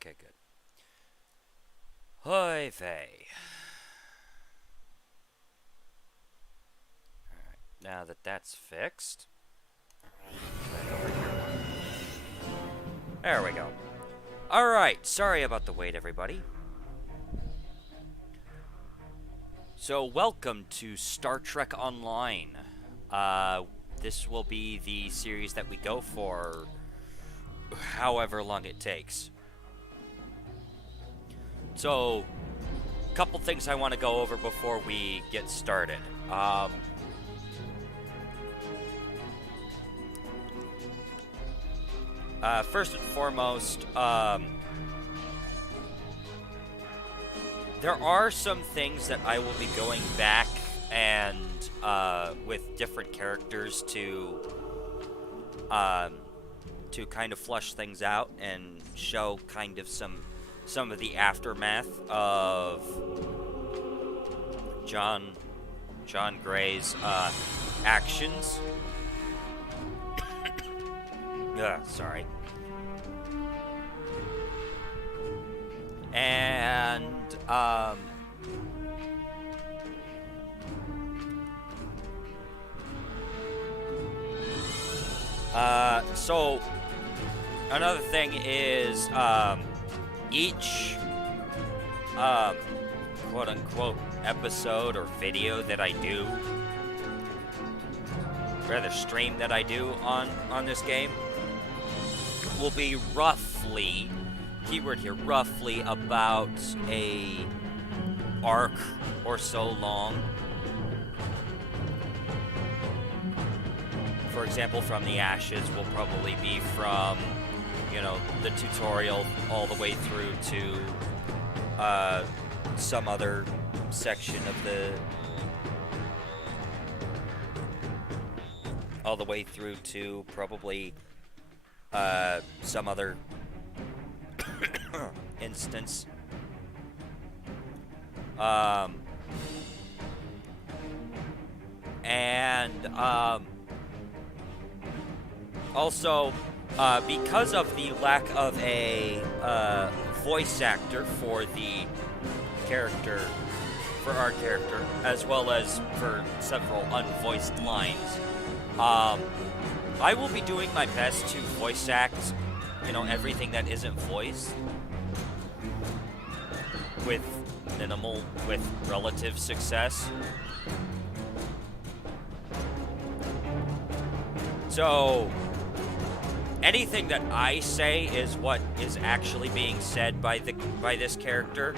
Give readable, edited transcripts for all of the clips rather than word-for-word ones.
Okay, good. Hoy vey. Alright, now that that's fixed. Right over here. There we go. Alright, sorry about the wait, everybody. So, welcome to Star Trek Online. This will be the series that we go for however long it takes. So, a couple things I want to go over before we get started. First and foremost, there are some things that I will be going back and with different characters to kind of flush things out and show kind of some of the aftermath of John Gray's actions. Sorry. And so another thing is each quote unquote episode or video that I do, rather stream that I do on this game, will be roughly, keyword here, roughly about a arc or so long. For example, From the Ashes will probably be from, the tutorial all the way through to some other section of all the way through to probably some other instance. Also, because of the lack of a voice actor for the character, for our character, as well as for several unvoiced lines, I will be doing my best to voice act, everything that isn't voiced with relative success. So, anything that I say is what is actually being said by this character.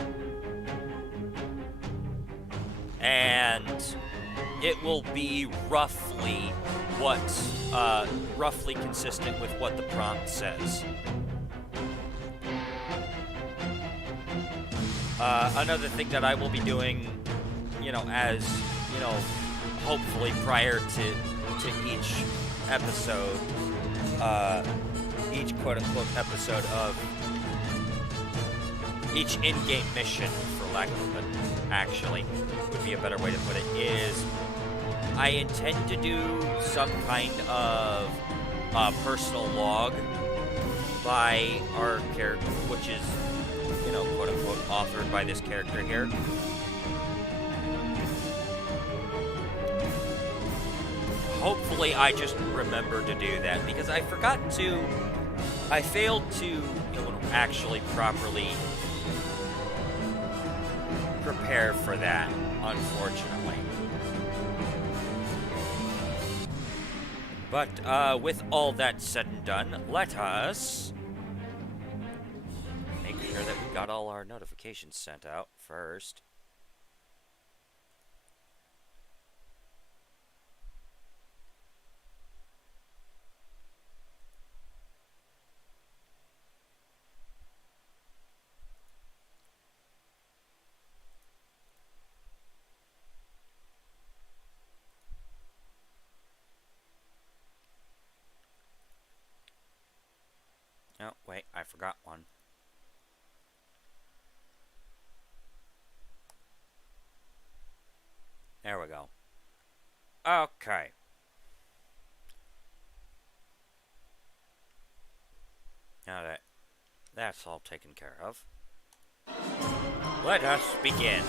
And it will be roughly roughly consistent with what the prompt says. Another thing that I will be doing, hopefully prior to each episode, each quote-unquote episode of each in-game mission, for lack of it, actually, would be a better way to put it, is I intend to do some kind of personal log by our character, which is, quote-unquote, authored by this character here. Hopefully I just remember to do that, because I failed to, actually properly prepare for that, unfortunately. But with all that said and done, let us make sure that we got all our notifications sent out first. Oh, wait, I forgot one. There we go. Okay. Now that That's all taken care of. Let us begin.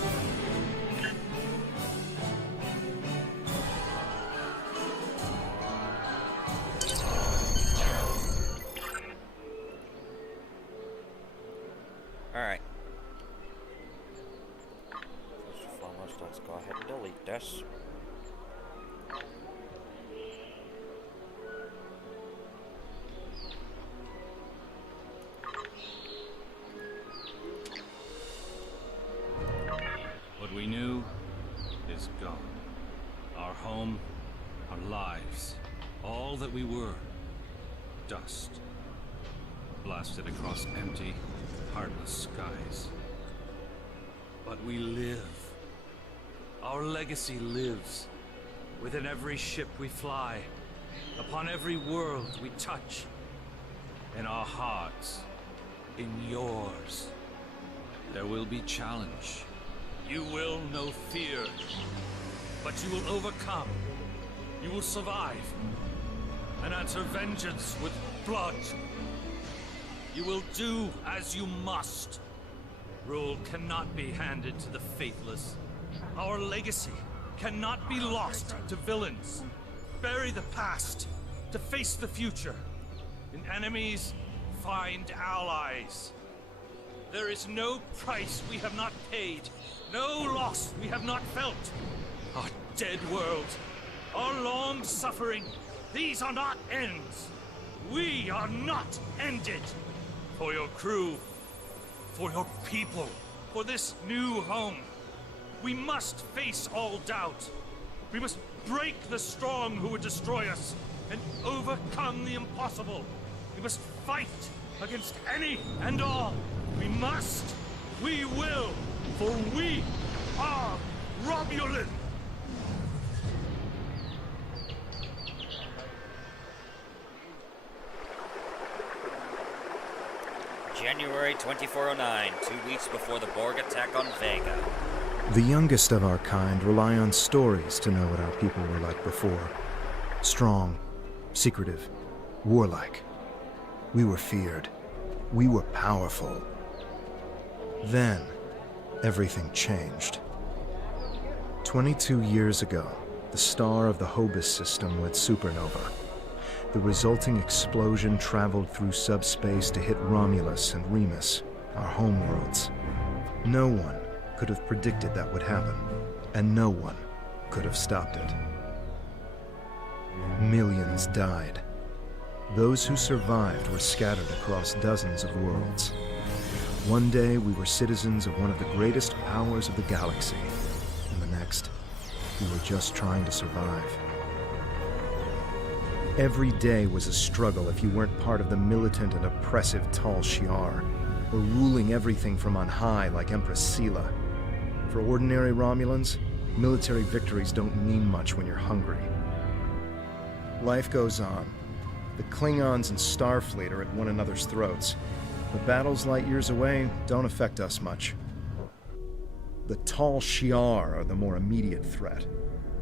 Alright. First and foremost, let's go ahead and delete this. What we knew is gone. Our home, our lives, all that we were, dust. Blasted across empty, heartless skies. But we live. Our legacy lives within every ship we fly, upon every world we touch, in our hearts, in yours. There will be challenge. You will know fear, but you will overcome. You will survive and answer vengeance with blood. You will do as you must. Rule cannot be handed to the faithless. Our legacy cannot be lost to villains. Bury the past to face the future. In enemies, find allies. There is no price we have not paid, no loss we have not felt. Our dead world, our long suffering, these are not ends. We are not ended. For your crew, for your people, for this new home, we must face all doubt. We must break the strong who would destroy us and overcome the impossible. We must fight against any and all. We must, we will, for we are Romulan! January 2409, 2 weeks before the Borg attack on Vega. The youngest of our kind rely on stories to know what our people were like before. Strong, secretive, warlike. We were feared. We were powerful. Then, everything changed. 22 years ago, the star of the Hobus system went supernova. The resulting explosion traveled through subspace to hit Romulus and Remus, our homeworlds. No one could have predicted that would happen, and no one could have stopped it. Millions died. Those who survived were scattered across dozens of worlds. One day we were citizens of one of the greatest powers of the galaxy, and the next, we were just trying to survive. Every day was a struggle if you weren't part of the militant and oppressive Tal Shiar, or ruling everything from on high like Empress Sela. For ordinary Romulans, military victories don't mean much when you're hungry. Life goes on. The Klingons and Starfleet are at one another's throats. The battles light years away don't affect us much. The Tal Shiar are the more immediate threat.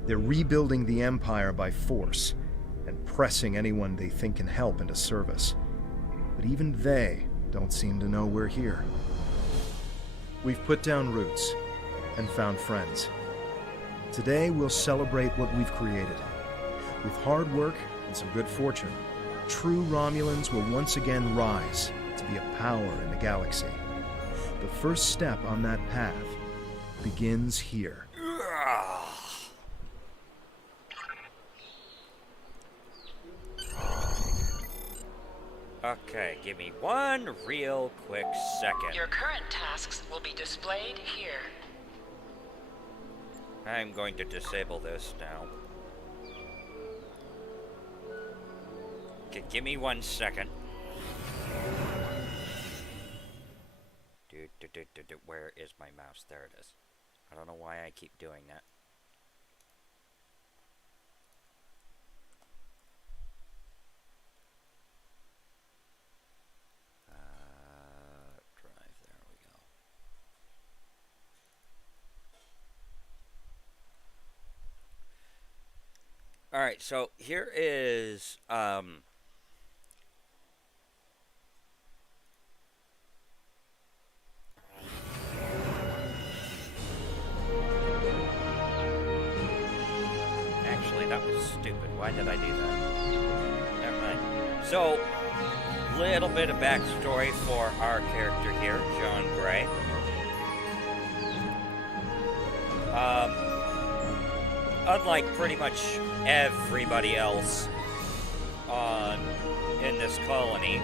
They're rebuilding the Empire by force, and pressing anyone they think can help into service. But even they don't seem to know we're here. We've put down roots and found friends. Today we'll celebrate what we've created. With hard work and some good fortune, true Romulans will once again rise to be a power in the galaxy. The first step on that path begins here. Okay, give me one real quick second. Your current tasks will be displayed here. I'm going to disable this now. Okay, give me 1 second. Where is my mouse? There it is. I don't know why I keep doing that. Drive, there we go. Alright, so here is, Stupid. Why did I do that? Never mind. So, little bit of backstory for our character here, John Gray. Unlike pretty much everybody else in this colony,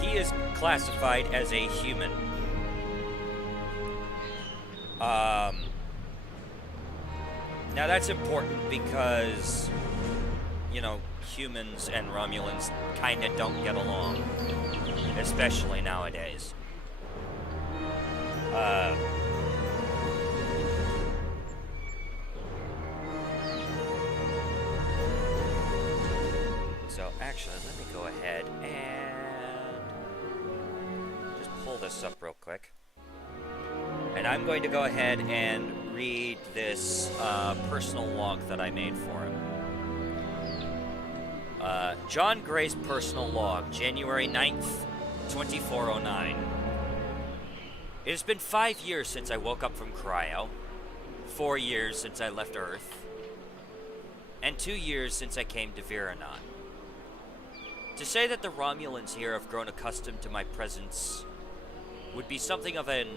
he is classified as a human. Now that's important because, you know, humans and Romulans kinda don't get along, especially nowadays. So actually, let me go ahead and just pull this up real quick. And I'm going to go ahead and read this personal log that I made for him. John Gray's personal log, January 9th, 2409. It has been 5 years since I woke up from cryo, 4 years since I left Earth, and 2 years since I came to Viranon. To say that the Romulans here have grown accustomed to my presence would be something of an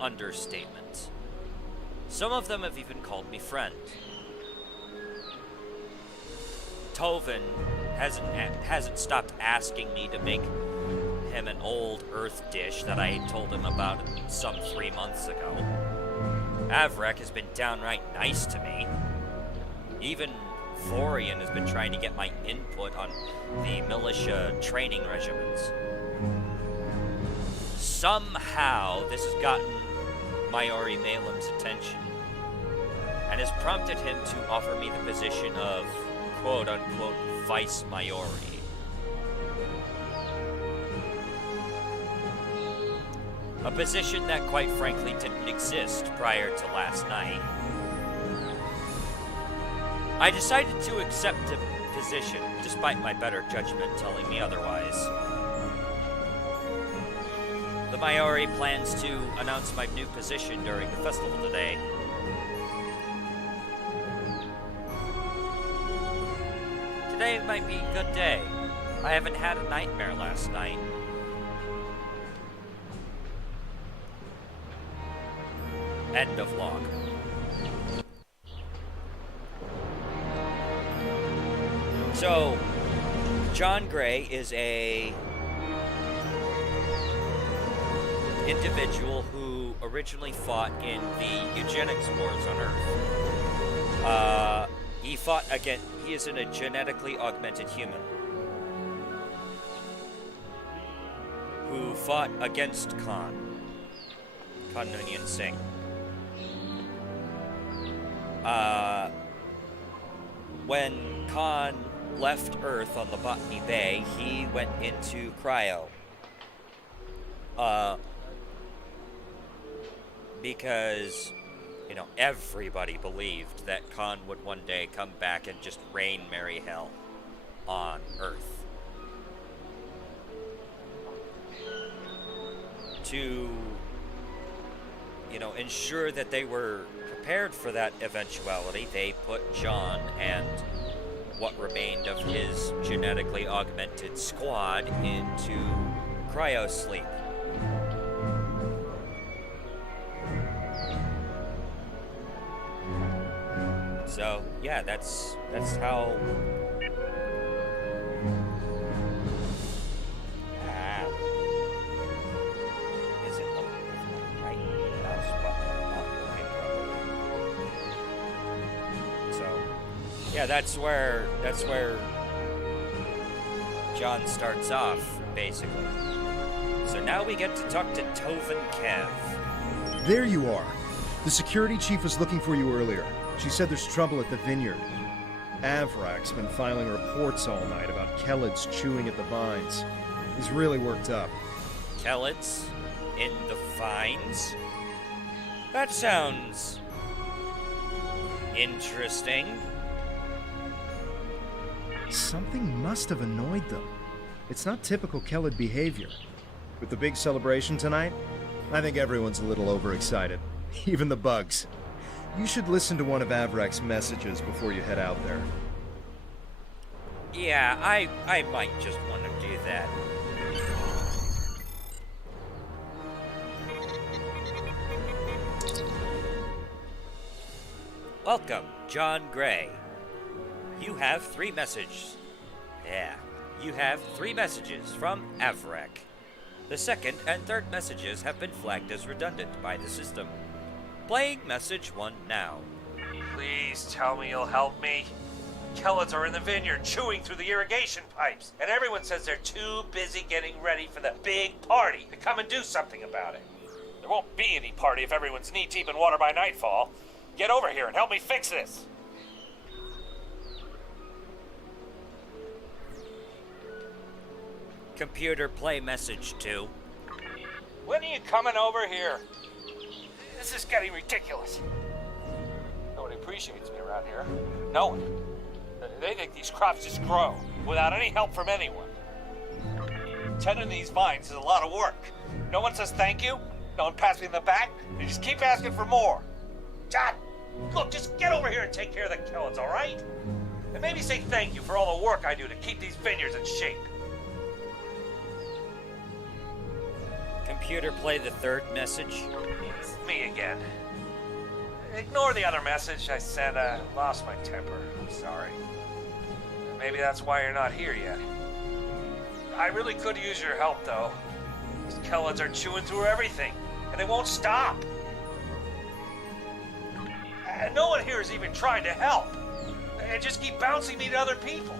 understatement. Some of them have even called me friend. Tovin hasn't stopped asking me to make him an old Earth dish that I told him about some 3 months ago. Avrek has been downright nice to me. Even Thorian has been trying to get my input on the militia training regimens. Somehow, this has gotten Maori Malem's attention and has prompted him to offer me the position of quote-unquote Vice Maori. A position that quite frankly didn't exist prior to last night. I decided to accept the position, despite my better judgment telling me otherwise. The Maori plans to announce my new position during the festival today. Today might be a good day. I haven't had a nightmare last night. End of log. So, John Gray is a individual who originally fought in the eugenics wars on Earth. He is a genetically augmented human who fought against Khan Noonien Singh. When Khan left Earth on the Botany Bay, he went into cryo. Because, you know, everybody believed that Khan would one day come back and just rain merry hell on Earth. To, you know, ensure that they were prepared for that eventuality, they put John and what remained of his genetically augmented squad into cryo sleep. So, yeah, that's how... Is it open with my right mouse button not working properly? So, yeah, that's where John starts off, basically. So now we get to talk to Tovin Kev. There you are. The security chief was looking for you earlier. She said there's trouble at the vineyard. Avrak's been filing reports all night about Kellids chewing at the vines. He's really worked up. Kellids? In the vines? That sounds... interesting. Something must have annoyed them. It's not typical Kellid behavior. With the big celebration tonight, I think everyone's a little overexcited. Even the bugs. You should listen to one of Avrak's messages before you head out there. Yeah, I might just want to do that. Welcome, John Gray. You have 3 messages. Yeah, you have 3 messages from Avrak. The second and third messages have been flagged as redundant by the system. Playing message 1 now. Please tell me you'll help me. Kellots are in the vineyard chewing through the irrigation pipes, and everyone says they're too busy getting ready for the big party to come and do something about it. There won't be any party if everyone's knee-deep in water by nightfall. Get over here and help me fix this. Computer, play message 2. When are you coming over here? This is getting ridiculous. Nobody appreciates me around here. No one. They think these crops just grow without any help from anyone. Tending these vines is a lot of work. No one says thank you. No one pats me in the back. They just keep asking for more. John, look, just get over here and take care of the Kellots, all right? And maybe say thank you for all the work I do to keep these vineyards in shape. Computer, play the third message. It's me again. Ignore the other message I sent. Lost my temper. I'm sorry. Maybe that's why you're not here yet. I really could use your help, though. These Kellots are chewing through everything, and they won't stop. And no one here is even trying to help. They just keep bouncing me to other people.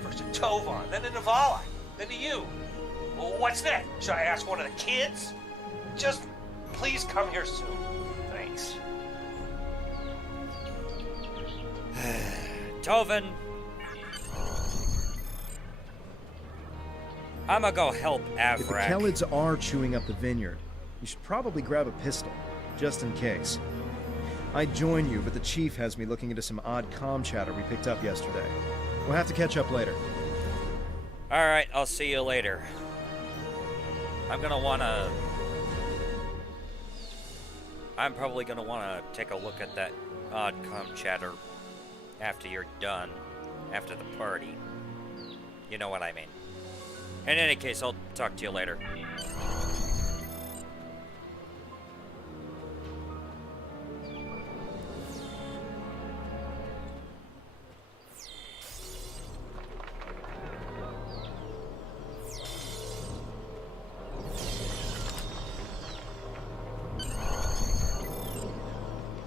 First to Tovan, then to Navala, then to you. Well, what's next? Should I ask one of the kids? Just please come here soon. Thanks. Tovan. I'ma go help Avrak. If the Kellots are chewing up the vineyard, you should probably grab a pistol, just in case. I'd join you, but the chief has me looking into some odd comm chatter we picked up yesterday. We'll have to catch up later. Alright, I'll see you later. I'm probably gonna wanna take a look at that odd comm chatter after you're done, after the party. You know what I mean. In any case, I'll talk to you later.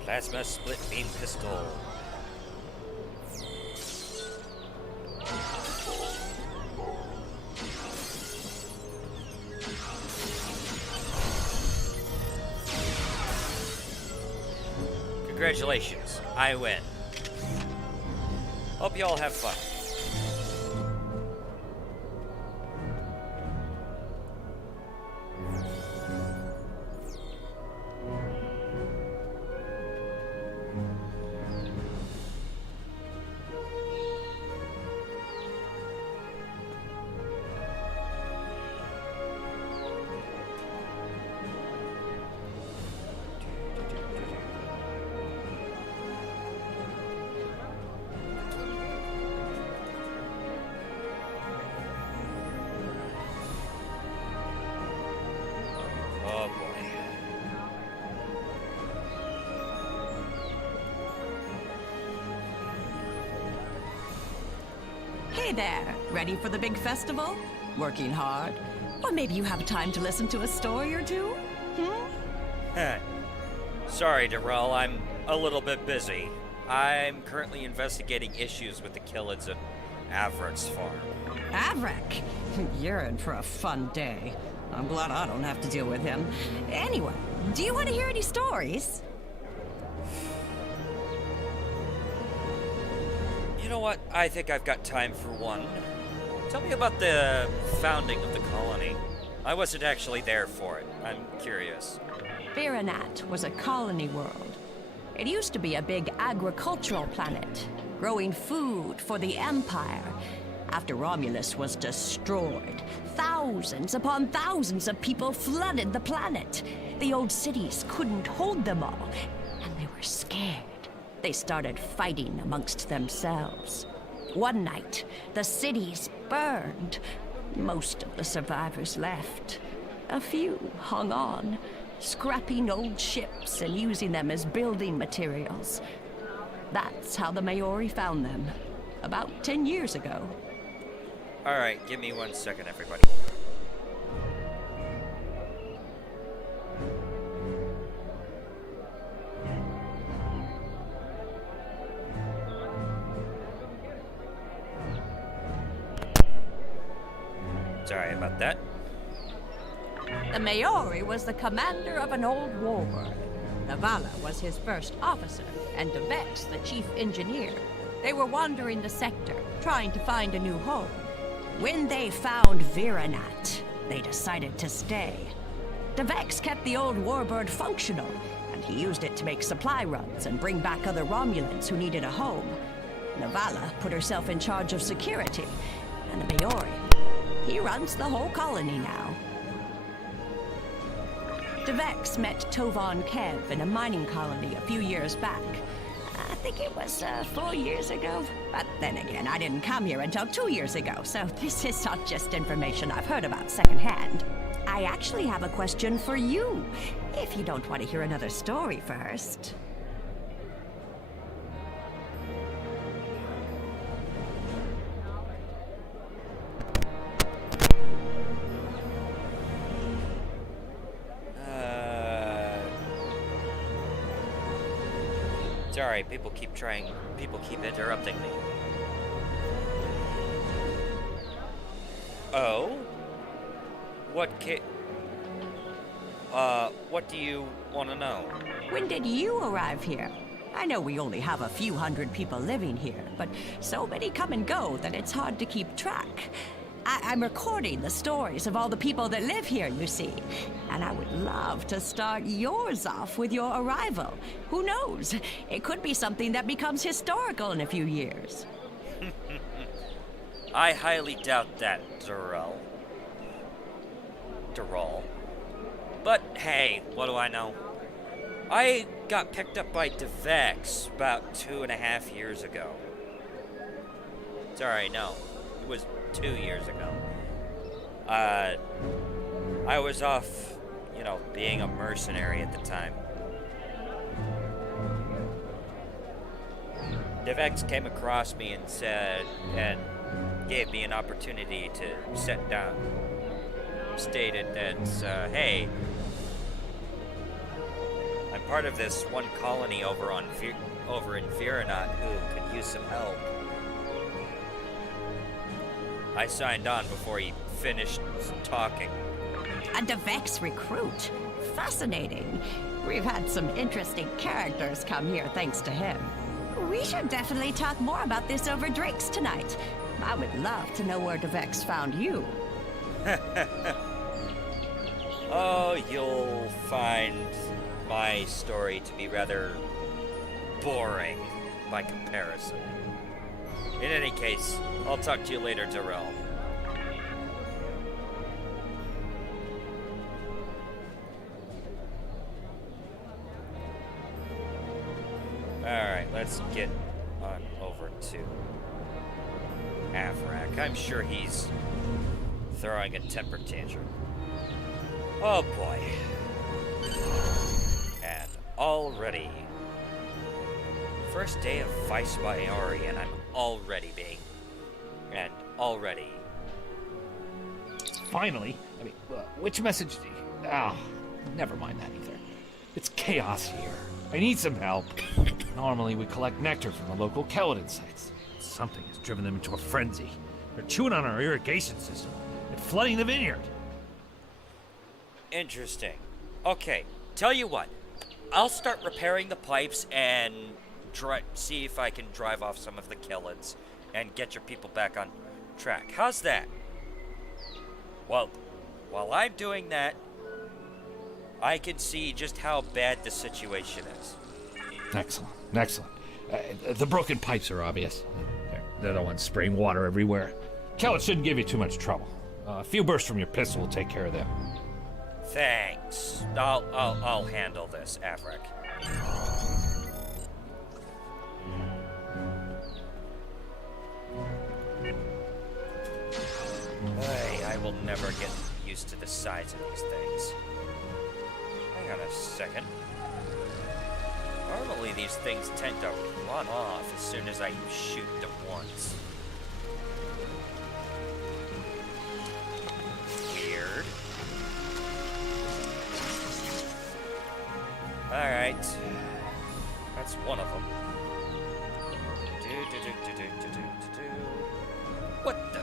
Plasma split beam pistol. Congratulations, I win. Hope you all have fun. Oh boy. Hey there, ready for the big festival? Working hard? Or maybe you have time to listen to a story or two? Sorry, Darrell, I'm a little bit busy. I'm currently investigating issues with the Kellots at Avrak's farm. Avrak? You're in for a fun day. I'm glad I don't have to deal with him. Anyway, do you want to hear any stories? You know what? I think I've got time for one. Tell me about the founding of the colony. I wasn't actually there for it. I'm curious. Viranat was a colony world. It used to be a big agricultural planet, growing food for the Empire. After Romulus was destroyed, thousands upon thousands of people flooded the planet. The old cities couldn't hold them all, and they were scared. They started fighting amongst themselves. One night, the cities burned. Most of the survivors left. A few hung on, scrapping old ships and using them as building materials. That's how the Maori found them, about 10 years ago. Alright, give me 1 second, everybody. Sorry about that. The Maori was the commander of an old warbird. Navala was his first officer, and Devex the chief engineer. They were wandering the sector, trying to find a new home. When they found Viranat, they decided to stay. Devex kept the old warbird functional, and he used it to make supply runs and bring back other Romulans who needed a home. Navala put herself in charge of security, and the Maori, he runs the whole colony now. Devex met Tovan Kev in a mining colony a few years back. I think it was 4 years ago. But then again, I didn't come here until 2 years ago, so this is not just information I've heard about secondhand. I actually have a question for you, if you don't want to hear another story first. Sorry, people keep interrupting me. Oh? What do you want to know? When did you arrive here? I know we only have a few hundred people living here, but so many come and go that it's hard to keep track. I'm recording the stories of all the people that live here, you see. And I would love to start yours off with your arrival. Who knows? It could be something that becomes historical in a few years. I highly doubt that, Dural. But hey, what do I know? I got picked up by Devex about 2.5 years ago. Sorry, no. It was 2 years ago. I was off, being a mercenary at the time. Devex came across me and gave me an opportunity to set down. Stated that, hey, I'm part of this one colony over in Viranat who could use some help. I signed on before he finished talking. A Devex recruit? Fascinating. We've had some interesting characters come here thanks to him. We should definitely talk more about this over drinks tonight. I would love to know where Devex found you. Oh, you'll find my story to be rather boring by comparison. In any case, I'll talk to you later, Darrell. Alright, let's get on over to Avrak. I'm sure he's throwing a temper tantrum. Oh boy. And already. First day of Vice Maori, and I'm already. Finally? Which message do you... never mind that either. It's chaos here. I need some help. Normally we collect nectar from the local Keladin sites. Something has driven them into a frenzy. They're chewing on our irrigation system and flooding the vineyard. Interesting. Okay, tell you what. I'll start repairing the pipes and see if I can drive off some of the Kellids and get your people back on track. How's that? Well, while I'm doing that, I can see just how bad the situation is. Excellent. The broken pipes are obvious. They're the ones spraying water everywhere. Kellett shouldn't give you too much trouble. A few bursts from your pistol will take care of them. Thanks. I'll handle this, Avrak. I will never get used to the size of these things. Hang on a second. Normally these things tend to run off as soon as I shoot them once. Weird. Alright. That's one of them. What the?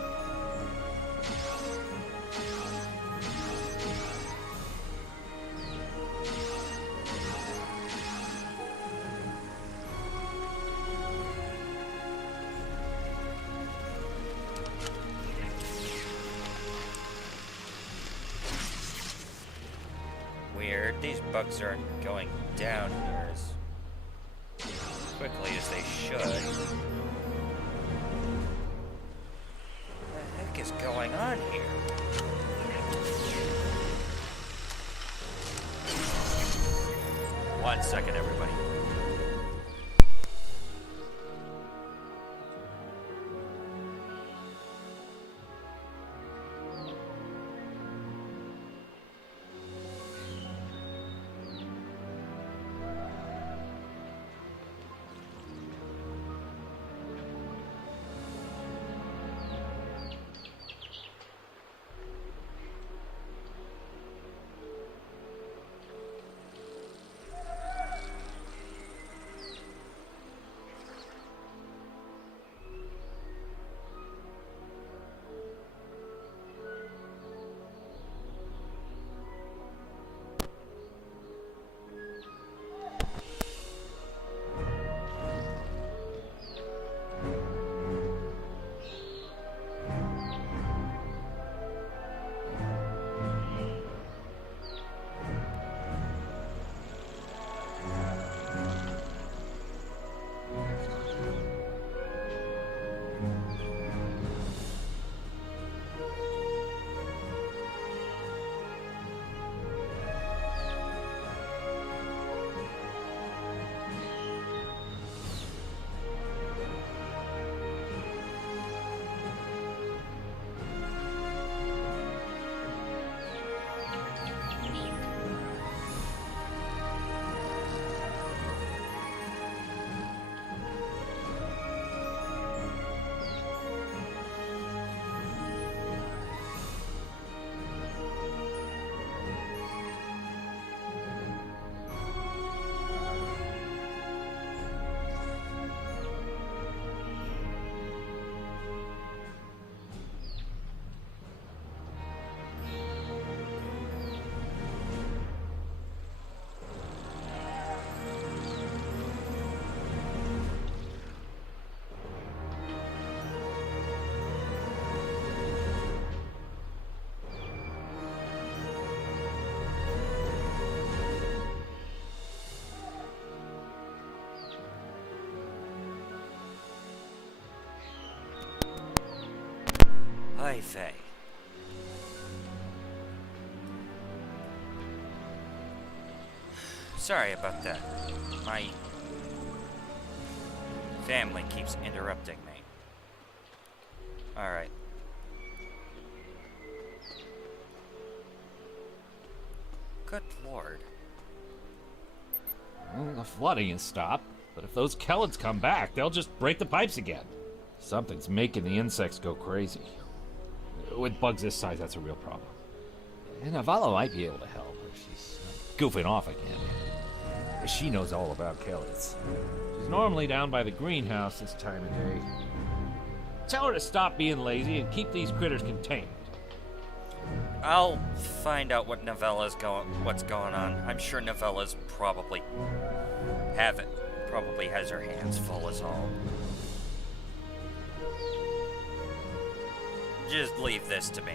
Weird. These bugs aren't going down here as quickly as they should. What the heck is going on here? One second, everybody. Hi, Faye. Sorry about that. My family keeps interrupting me. Alright. Good lord. Well, the flooding has stopped, but if those Kelletts come back, they'll just break the pipes again. Something's making the insects go crazy. With bugs this size, that's a real problem. And Navala might be able to help if she's goofing off again. She knows all about Kelletts. She's normally down by the greenhouse this time of day. Tell her to stop being lazy and keep these critters contained. I'll find out what's going on. I'm sure Novella's probably has her hands full as all. Just leave this to me.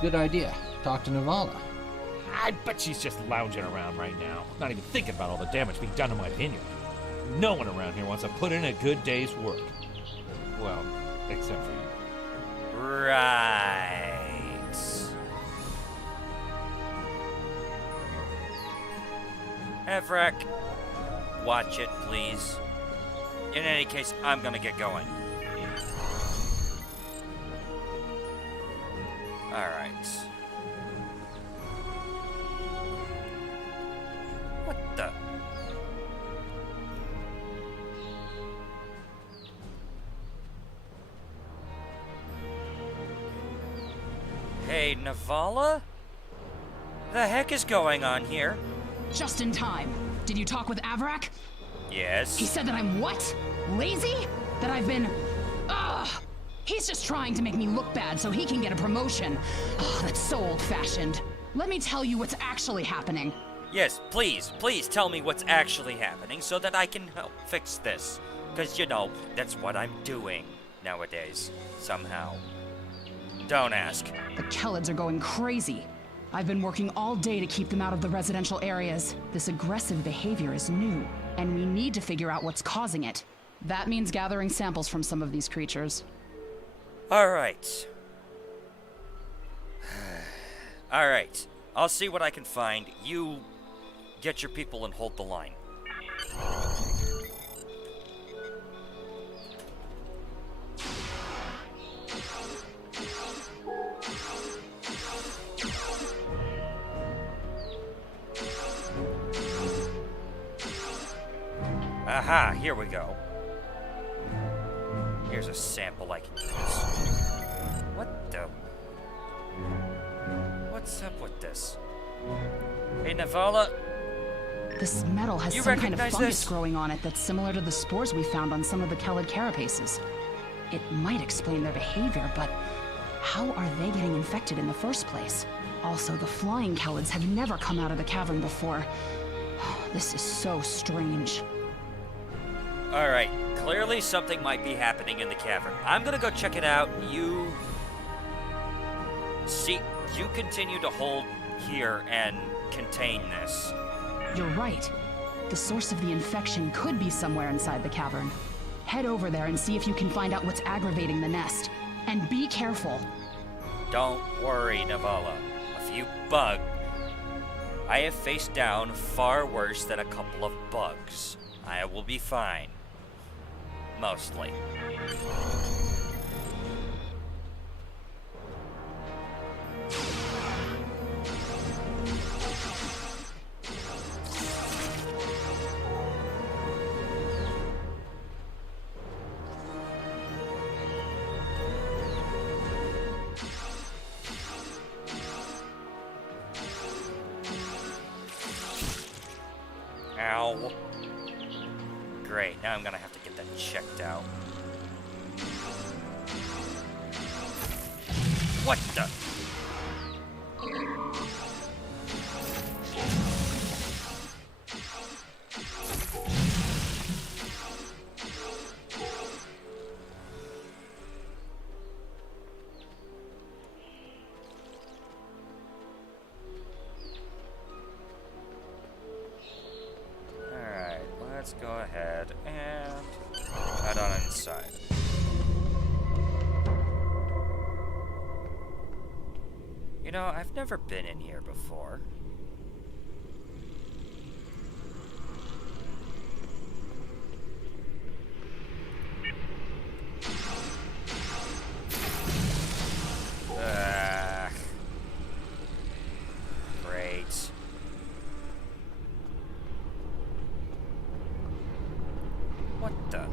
Good idea. Talk to Navala. I bet she's just lounging around right now, not even thinking about all the damage being done to my vineyard. No one around here wants to put in a good day's work. Well, except for you. Right. Evrak, watch it, please. In any case, I'm gonna get going. Alright. What the? Hey, Navala? The heck is going on here? Just in time. Did you talk with Avrak? Yes. He said that I'm what? Lazy? That I've been... Ugh! He's just trying to make me look bad so he can get a promotion. Ugh, that's so old-fashioned. Let me tell you what's actually happening. Yes, please tell me what's actually happening so that I can help fix this. Because, you know, that's what I'm doing nowadays, somehow. Don't ask. The Kellids are going crazy. I've been working all day to keep them out of the residential areas. This aggressive behavior is new, and we need to figure out what's causing it. That means gathering samples from some of these creatures. Alright. Alright. I'll see what I can find. You get your people and hold the line. Aha, here we go. Here's a sample I can use. What the? What's up with this? Hey, Navala. This metal has You some kind of recognize fungus this? growing on it that's similar to the spores we found on some of the Kellid carapaces. It might explain their behavior, but how are they getting infected in the first place? Also, the flying Kellids have never come out of the cavern before. This is so strange. Alright, clearly something might be happening in the cavern. I'm gonna go check it out. You continue to hold here and contain this. You're right. The source of the infection could be somewhere inside the cavern. Head over there and see if you can find out what's aggravating the nest. And be careful. Don't worry, Navala. A few bugs. I have faced down far worse than a couple of bugs. I will be fine. Mostly. Ow. Great, now I'm gonna have to get that checked out. What the? Alright, let's go ahead and head on inside. You know, I've never been in here before. Great. What the?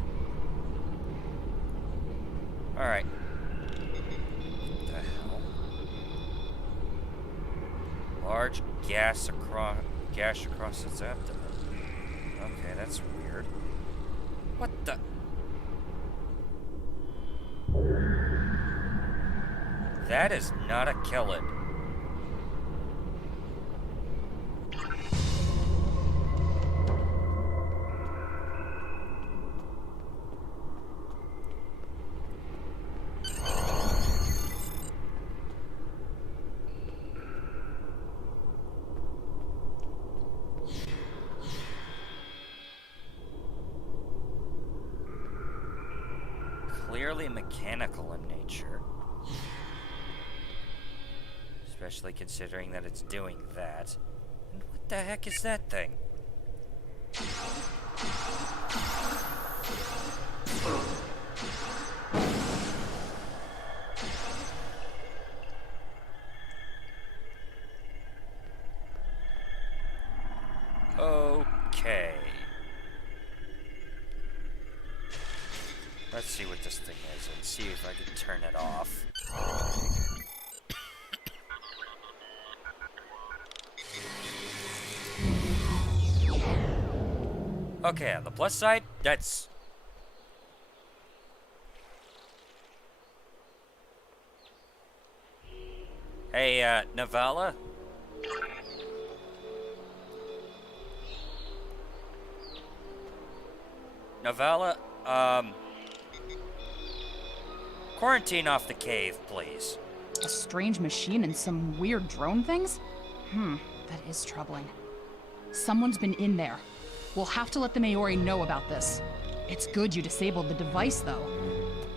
Alright. What the hell? Large gash across its abdomen. Okay, that's weird. What the? That is not a Kellid. Clearly mechanical in nature. Especially considering that it's doing that. And what the heck is that thing? Okay. Let's see what this thing is and see if I can turn it off. Okay, on the plus side, that's... Hey, Navala? Navala, quarantine off the cave, please. A strange machine and some weird drone things? That is troubling. Someone's been in there. We'll have to let the Maori know about this. It's good you disabled the device, though.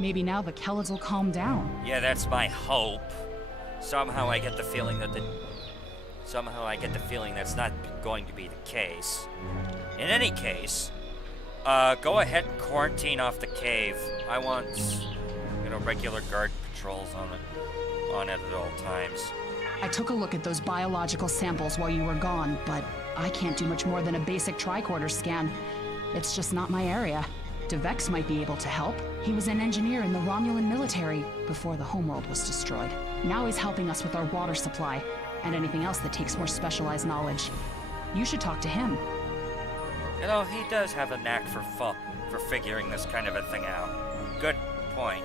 Maybe now the Kellids will calm down. Yeah, that's my hope. Somehow I get the feeling that's not going to be the case. In any case, go ahead and quarantine off the cave. I want, regular guard patrols on it at all times. I took a look at those biological samples while you were gone, but I can't do much more than a basic tricorder scan. It's just not my area. DeVex might be able to help. He was an engineer in the Romulan military before the homeworld was destroyed. Now he's helping us with our water supply and anything else that takes more specialized knowledge. You should talk to him. He does have a knack for figuring this kind of a thing out. Good point.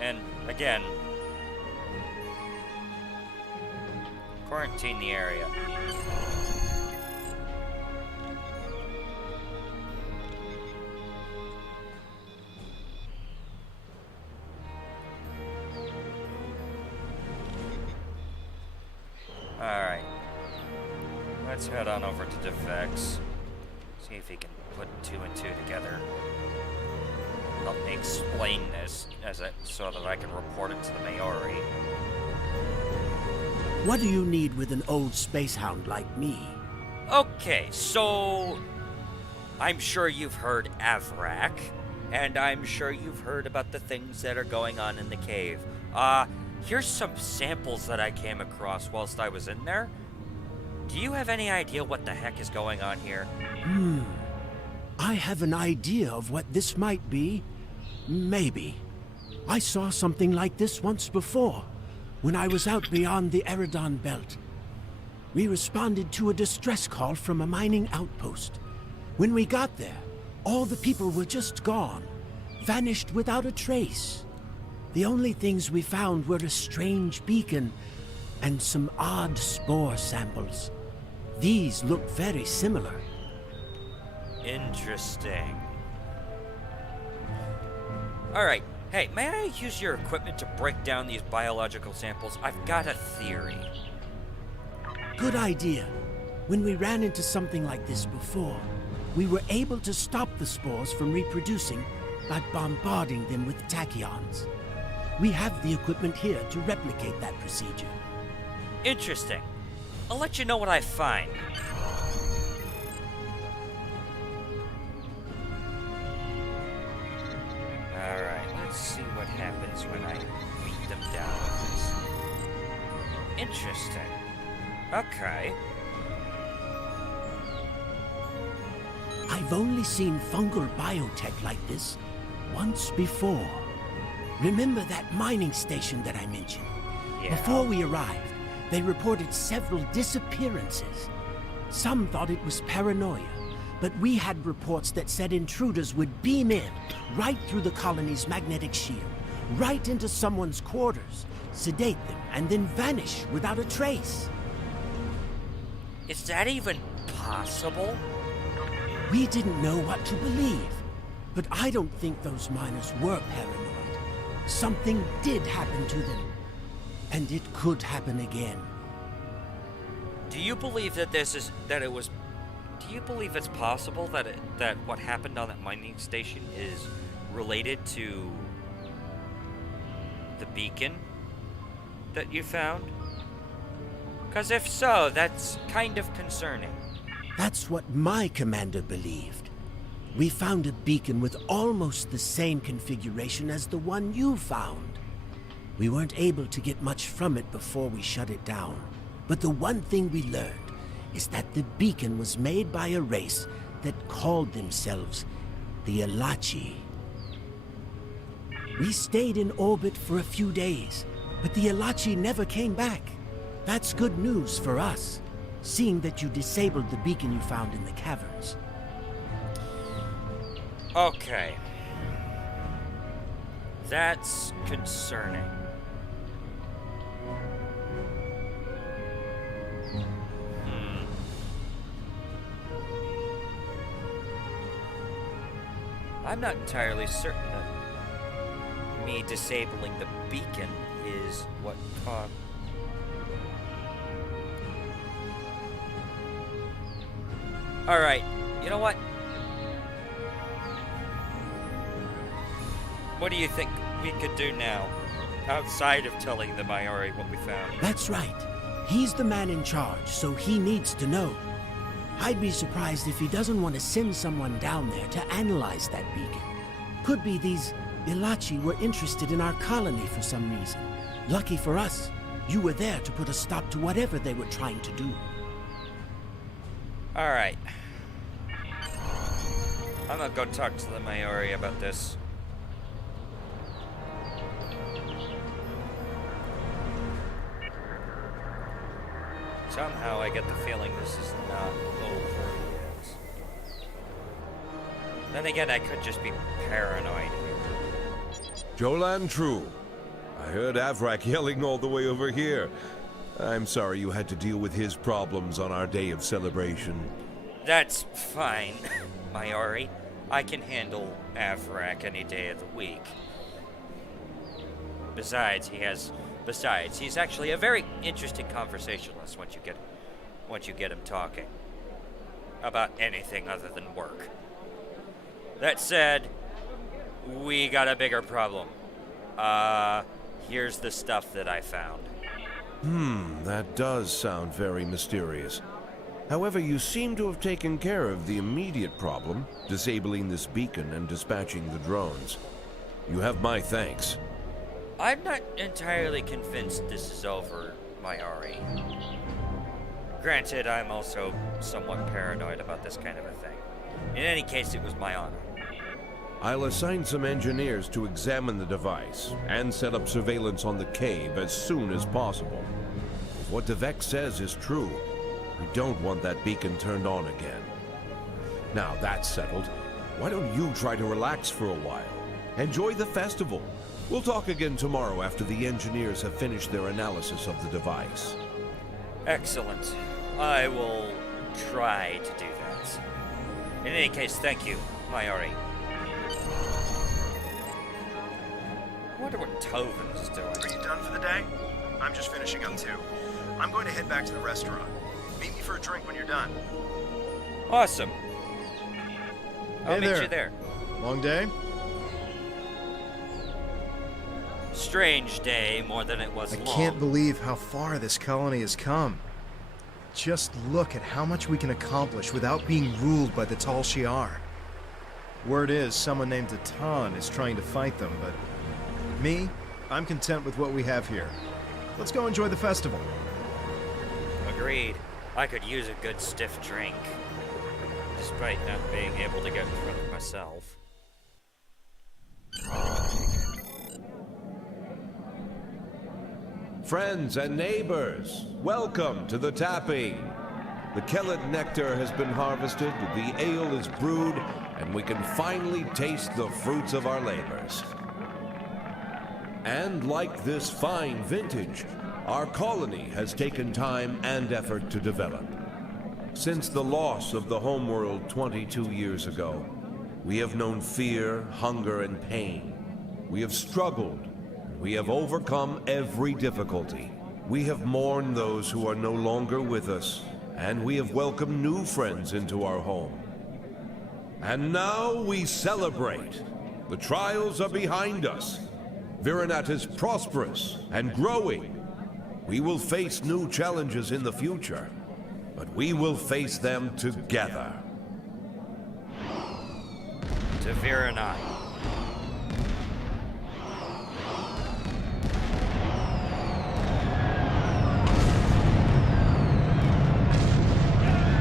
And again, quarantine the area. Alright. Let's head on over to DeVex. See if he can put 2 and 2 together. Help me explain this so that I can report it to the Maori. What do you need with an old space hound like me? Okay, so I'm sure you've heard Avrak, and I'm sure you've heard about the things that are going on in the cave. Here's some samples that I came across whilst I was in there. Do you have any idea what the heck is going on here? I have an idea of what this might be. Maybe. I saw something like this once before, when I was out beyond the Eridon Belt. We responded to a distress call from a mining outpost. When we got there, all the people were just gone, vanished without a trace. The only things we found were a strange beacon and some odd spore samples. These look very similar. Interesting. Alright, hey, may I use your equipment to break down these biological samples? I've got a theory. Good idea. When we ran into something like this before, we were able to stop the spores from reproducing by bombarding them with tachyons. We have the equipment here to replicate that procedure. Interesting. I'll let you know what I find. Alright, let's see what happens when I beat them down with this. Interesting. Okay. I've only seen fungal biotech like this once before. Remember that mining station that I mentioned? Yeah. Before we arrived, they reported several disappearances. Some thought it was paranoia, but we had reports that said intruders would beam in right through the colony's magnetic shield, right into someone's quarters, sedate them, and then vanish without a trace. Is that even possible? We didn't know what to believe, but I don't think those miners were paranoid. Something did happen to them, and it could happen again. Do you believe that do you believe it's possible that what happened on that mining station is related to the beacon that you found? Because if so, that's kind of concerning. That's what my commander believed. We found a beacon with almost the same configuration as the one you found. We weren't able to get much from it before we shut it down. But the one thing we learned is that the beacon was made by a race that called themselves the Elachi. We stayed in orbit for a few days, but the Elachi never came back. That's good news for us, seeing that you disabled the beacon you found in the caverns. Okay. That's concerning. I'm not entirely certain that me disabling the beacon is what caused... Alright, you know what? What do you think we could do now, outside of telling the Maori what we found? That's right. He's the man in charge, so he needs to know. I'd be surprised if he doesn't want to send someone down there to analyze that beacon. Could be these Elachi were interested in our colony for some reason. Lucky for us, you were there to put a stop to whatever they were trying to do. Alright. I'm gonna go talk to the Maori about this. Somehow I get the feeling this is not over yet. Then again, I could just be paranoid. Jolan True. I heard Avrak yelling all the way over here. I'm sorry you had to deal with his problems on our day of celebration. That's fine, Maori. I can handle Avrak any day of the week. Besides, he's actually a very interesting conversationalist once you get him talking about anything other than work. That said, we got a bigger problem. Here's the stuff that I found. That does sound very mysterious. However, you seem to have taken care of the immediate problem, disabling this beacon and dispatching the drones. You have my thanks. I'm not entirely convinced this is over, Maori. Granted, I'm also somewhat paranoid about this kind of a thing. In any case, it was my honor. I'll assign some engineers to examine the device and set up surveillance on the cave as soon as possible. If what Devek says is true, we don't want that beacon turned on again. Now that's settled, why don't you try to relax for a while? Enjoy the festival. We'll talk again tomorrow after the engineers have finished their analysis of the device. Excellent. I will try to do that. In any case, thank you, Maori. I wonder what Tovin's doing. Are you done for the day? I'm just finishing up too. I'm going to head back to the restaurant. Meet me for a drink when you're done. Awesome. I'll meet there. you there. Long day? Strange day more than it was I long. can't believe how far this colony has come. Just look at how much we can accomplish without being ruled by the Tal Shiar. Word is, someone named Atan is trying to fight them, but me, I'm content with what we have here. Let's go enjoy the festival. Agreed. I could use a good stiff drink, despite not being able to get drunk myself. Friends and neighbors, welcome to the tapping. The Kellid nectar has been harvested, the ale is brewed, and we can finally taste the fruits of our labors. And like this fine vintage, our colony has taken time and effort to develop. Since the loss of the homeworld 22 years ago, we have known fear, hunger, and pain. We have struggled. We have overcome every difficulty. We have mourned those who are no longer with us, and we have welcomed new friends into our home. And now we celebrate. The trials are behind us. Virinat is prosperous and growing. We will face new challenges in the future, but we will face them together. To Virinat.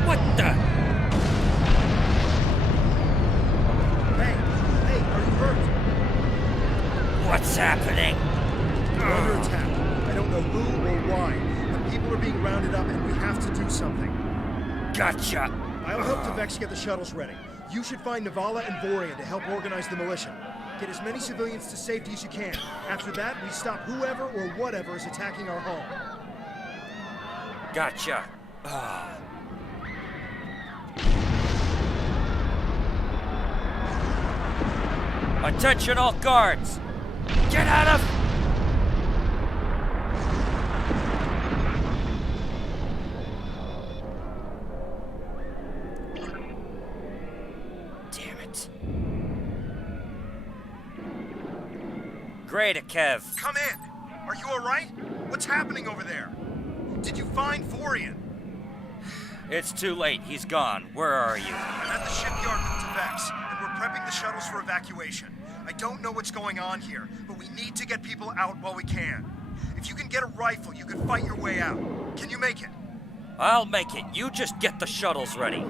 What the? Hey, are you hurt? What's happening? We're under attack. I don't know who or why, but people are being rounded up and we have to do something. Gotcha. I'll help Devex get the shuttles ready. You should find Navala and Vorian to help organize the militia. Get as many civilians to safety as you can. After that, we stop whoever or whatever is attacking our home. Gotcha. Attention all guards! Get out of... Damn it. Great, Kev. Come in! Are you alright? What's happening over there? Did you find Vorian? It's too late. He's gone. Where are you? I'm at the shipyard with Devex, and we're prepping the shuttles for evacuation. I don't know what's going on here, but we need to get people out while we can. If you can get a rifle, you can fight your way out. Can you make it? I'll make it. You just get the shuttles ready.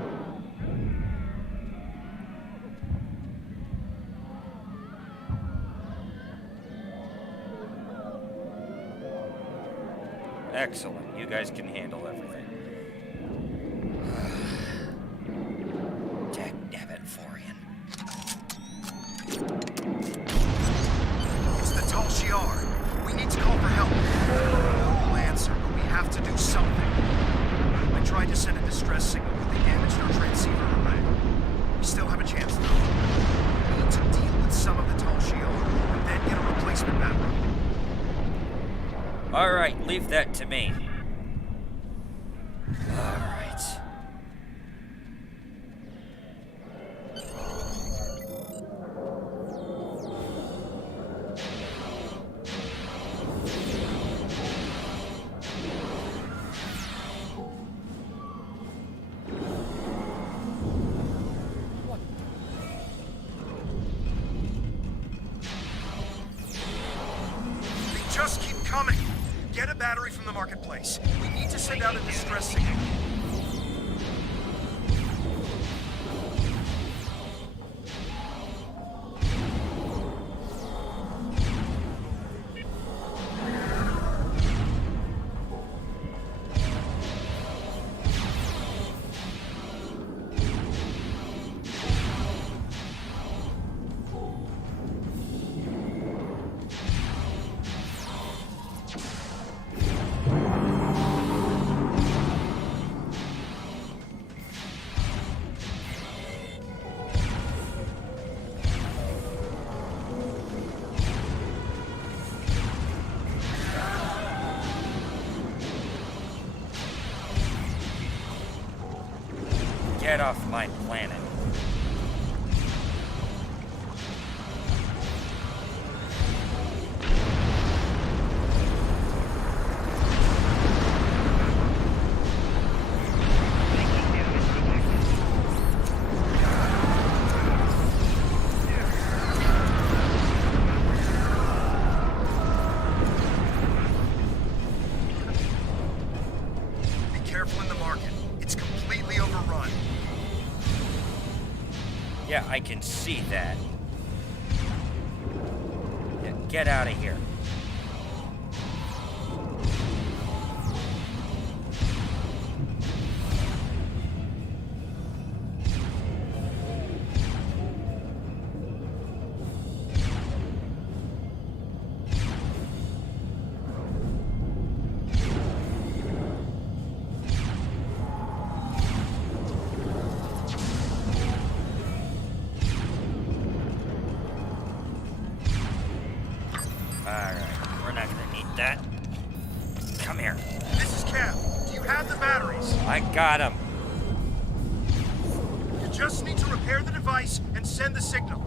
Excellent. You guys can handle everything. Damn it, Vorian. It's the Tal Shiar. We need to call for help. No will answer, but we have to do something. I tried to send a distress signal, but they damaged our transceiver array. We still have a chance, though. We need to deal with some of the Tal Shiar, and then get a replacement battery. All right, leave that to me. All right. They just keep coming. Get a battery from the marketplace. We need to send out a distress signal. Get off my planet. Be careful in the market. It's completely overrun. Yeah, I can see that. Yeah, get out of here. Alright, we're not gonna need that. Come here. This is Cap. Do you have the batteries? I got him. You just need to repair the device and send the signal.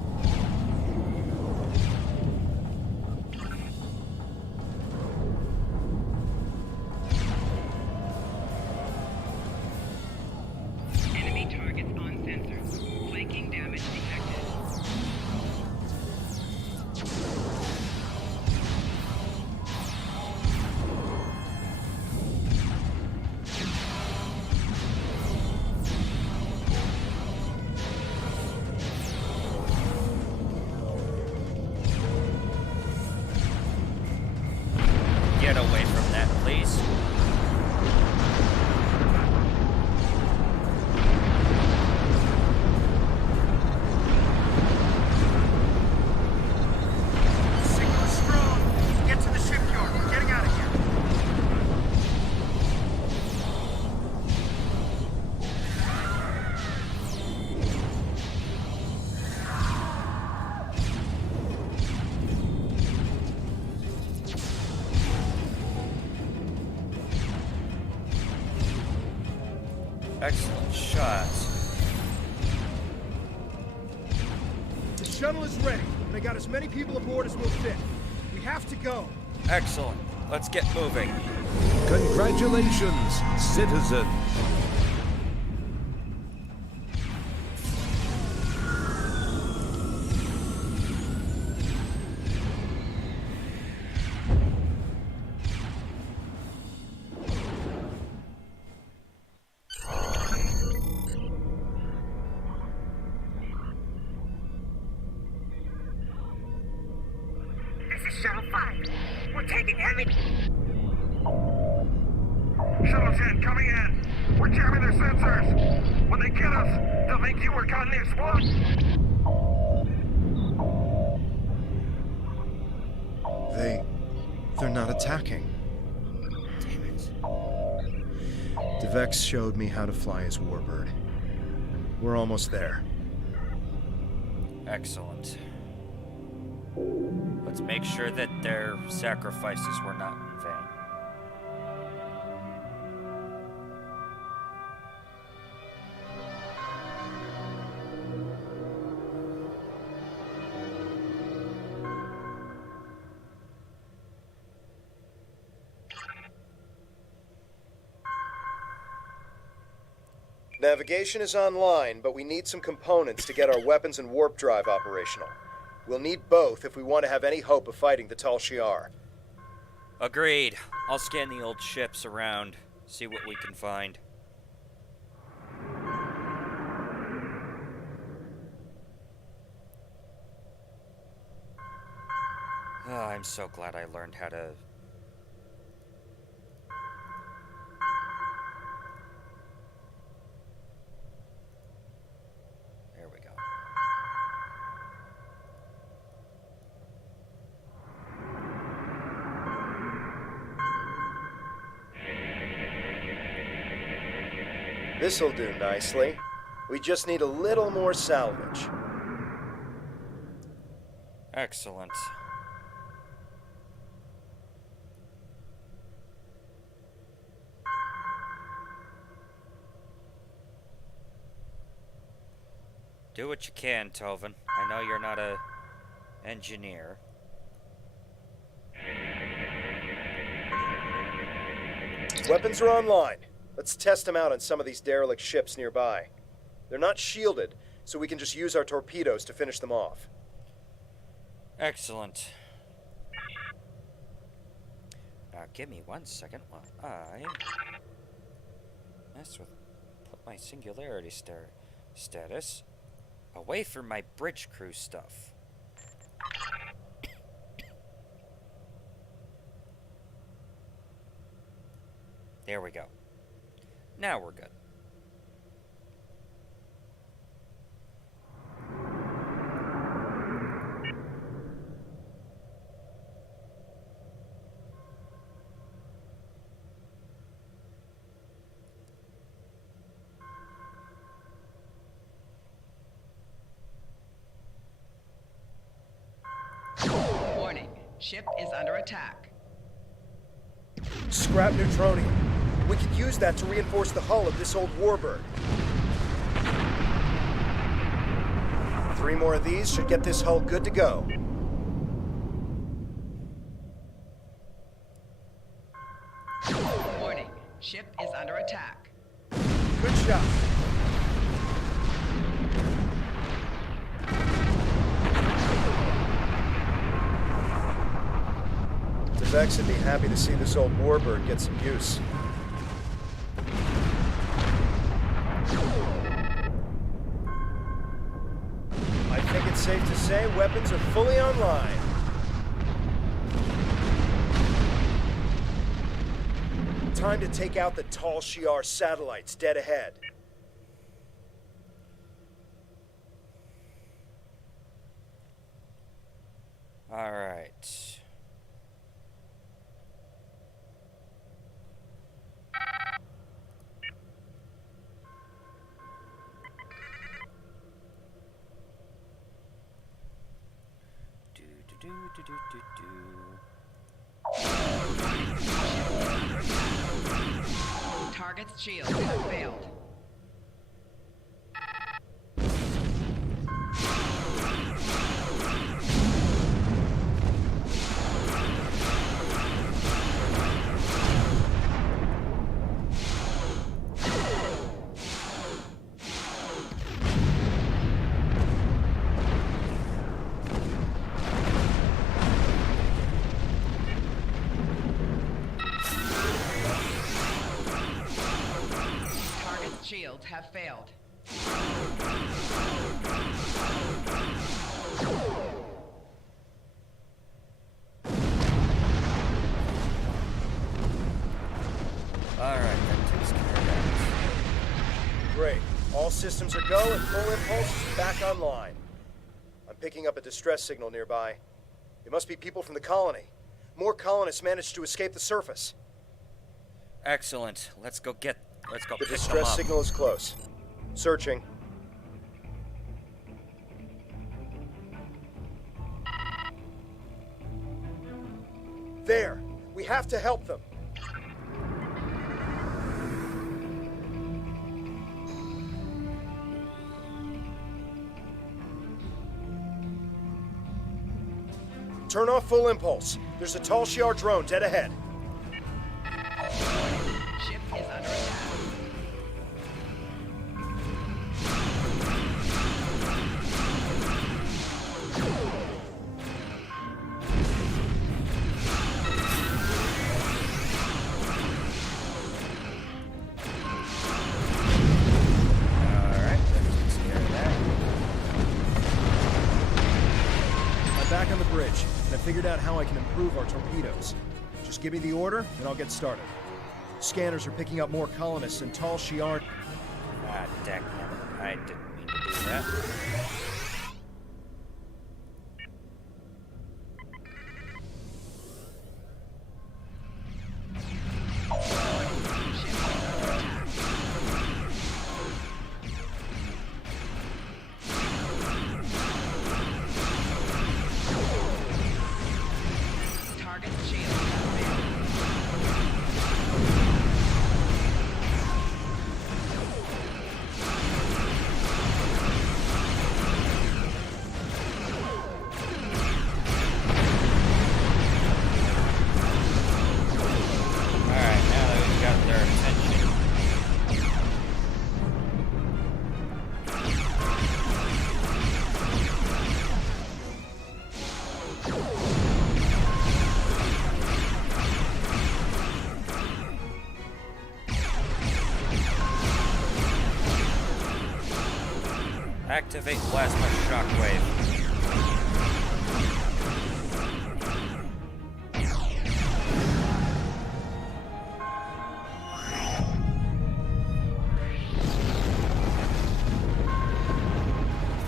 Excellent shot. The shuttle is ready, and they got as many people aboard as will fit. We have to go. Excellent. Let's get moving. Congratulations, citizen. This is Shuttle 5. We're taking heavy... Shuttle 10 coming in. We're jamming their sensors. When they get us, they'll think you were caught in the explosion. They're not attacking. Damn it. DeVex showed me how to fly his warbird. We're almost there. Excellent. Let's make sure that their sacrifices were not in vain. Navigation is online, but we need some components to get our weapons and warp drive operational. We'll need both if we want to have any hope of fighting the Tal Shiar. Agreed. I'll scan the old ships around, see what we can find. Oh, I'm so glad I learned how to... There we go. This'll do nicely. We just need a little more salvage. Excellent. Do what you can, Tovin. I know you're not a engineer. Weapons are online. Let's test them out on some of these derelict ships nearby. They're not shielded, so we can just use our torpedoes to finish them off. Excellent. Now, give me 1 second while I put my singularity status away from my bridge crew stuff. There we go. Now we're good. Warning. Ship is under attack. Scrap neutronium. We could use that to reinforce the hull of this old warbird. 3 more of these should get this hull good to go. Warning. Ship is under attack. Good shot. DeVex would be happy to see this old warbird get some use. I think it's safe to say weapons are fully online. Time to take out the Tal Shiar satellites dead ahead. All right. Target's shields have failed. have failed. Alright, that takes care of that. Great. All systems are go and full impulse is back online. I'm picking up a distress signal nearby. It must be people from the colony. More colonists managed to escape the surface. Excellent. Let's go The pick them distress up. signal is close. Searching. There! We have to help them! Turn off full impulse. There's a Tal Shiar drone dead ahead. Ship is under attack. Alright, that takes care of that. I'm back on the bridge, and I figured out how I can improve our torpedoes. Just give me the order, and I'll get started. Scanners are picking up more colonists in Tal Shiar. Ah, dang. I didn't mean to do that. Target shield has failed. Alright, now that we've got their attention. Activate plasma shockwave.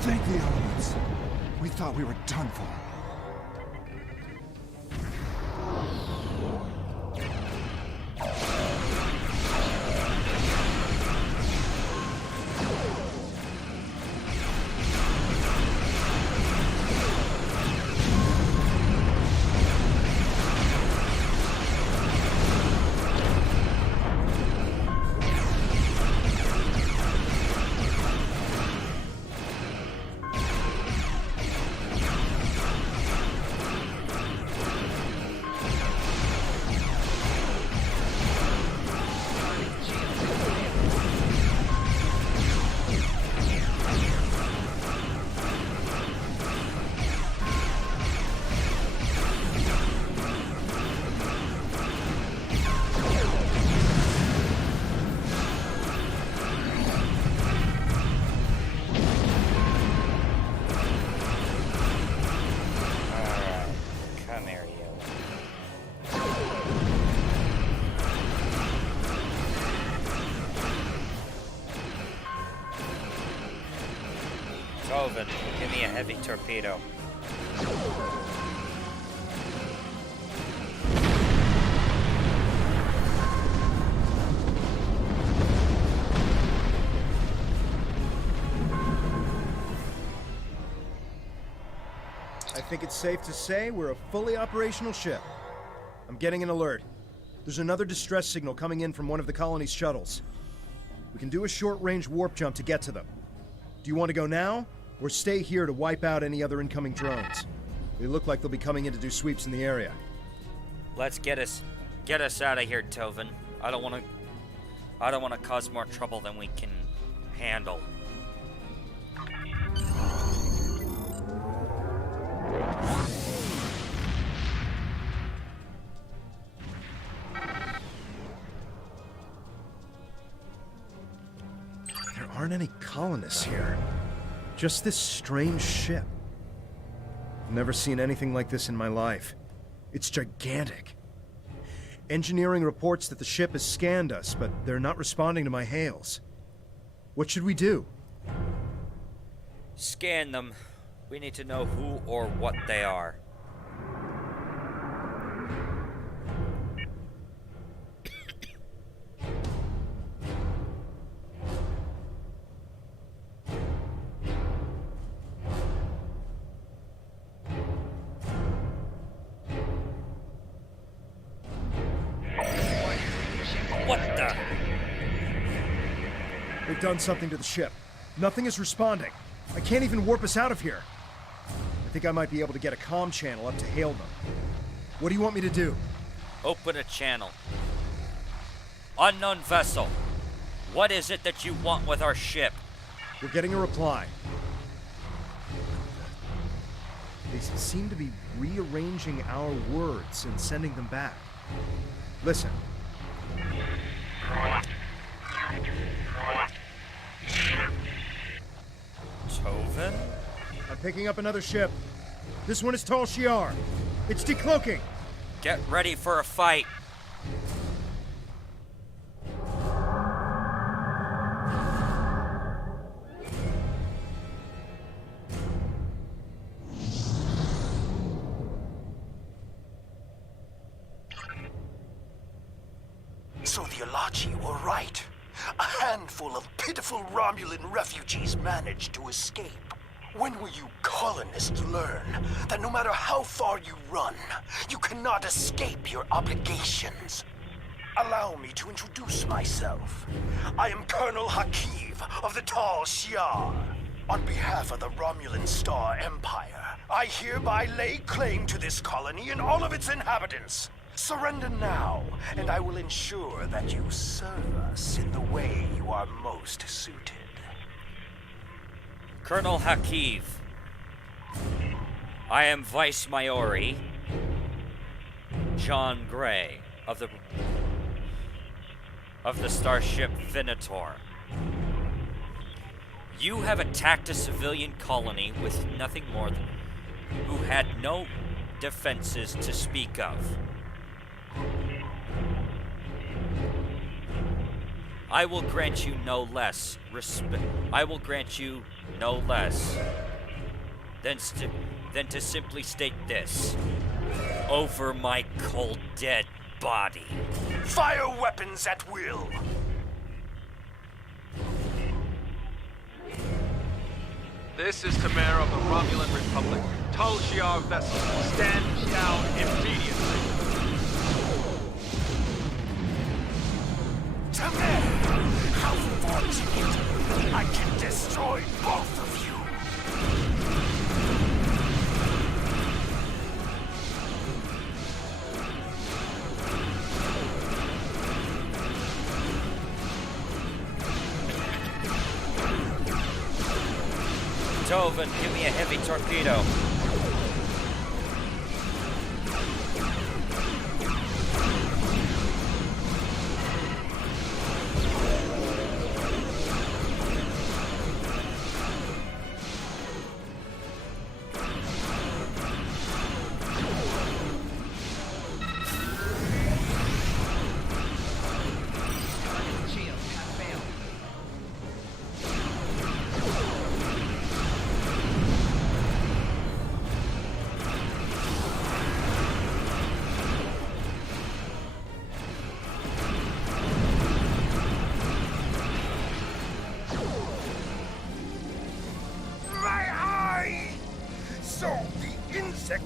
Thank the elements. We thought we were done for. Alright, come here, you. Tovin, give me a heavy torpedo. I think it's safe to say we're a fully operational ship. I'm getting an alert. There's another distress signal coming in from one of the colony's shuttles. We can do a short-range warp jump to get to them. Do you want to go now, or stay here to wipe out any other incoming drones? They look like they'll be coming in to do sweeps in the area. Let's get us out of here, Tovin. I don't want to cause more trouble than we can handle. aren't any colonists here. Just this strange ship. I've never seen anything like this in my life. It's gigantic. Engineering reports that the ship has scanned us, but they're not responding to my hails. What should we do? Scan them. We need to know who or what they are. What the? They've done something to the ship. Nothing is responding. I can't even warp us out of here. I think I might be able to get a comm channel up to hail them. What do you want me to do? Open a channel. Unknown vessel. What is it that you want with our ship? We're getting a reply. They seem to be rearranging our words and sending them back. Listen. Toven? I'm picking up another ship. This one is Tal Shiar. It's decloaking. Get ready for a fight. So the Alachi were right. A handful of pitiful Romulan refugees managed to escape. When will you colonists learn that no matter how far you run, you cannot escape your obligations? Allow me to introduce myself. I am Colonel Hakiv of the Tal Shiar. On behalf of the Romulan Star Empire, I hereby lay claim to this colony and all of its inhabitants. Surrender now, and I will ensure that you serve us in the way you are most suited. Colonel Hakiv. I am Vice Maori John Gray of the starship Venator. You have attacked a civilian colony with nothing more than who had no defenses to speak of. I will grant you no less than to simply state this. Over my cold, dead body. Fire weapons at will! This is Tamer of the Romulan Republic. Tal Shiar vessel, stand down immediately. Tamer! How fortunate! I can destroy both of you! Toven, give me a heavy torpedo.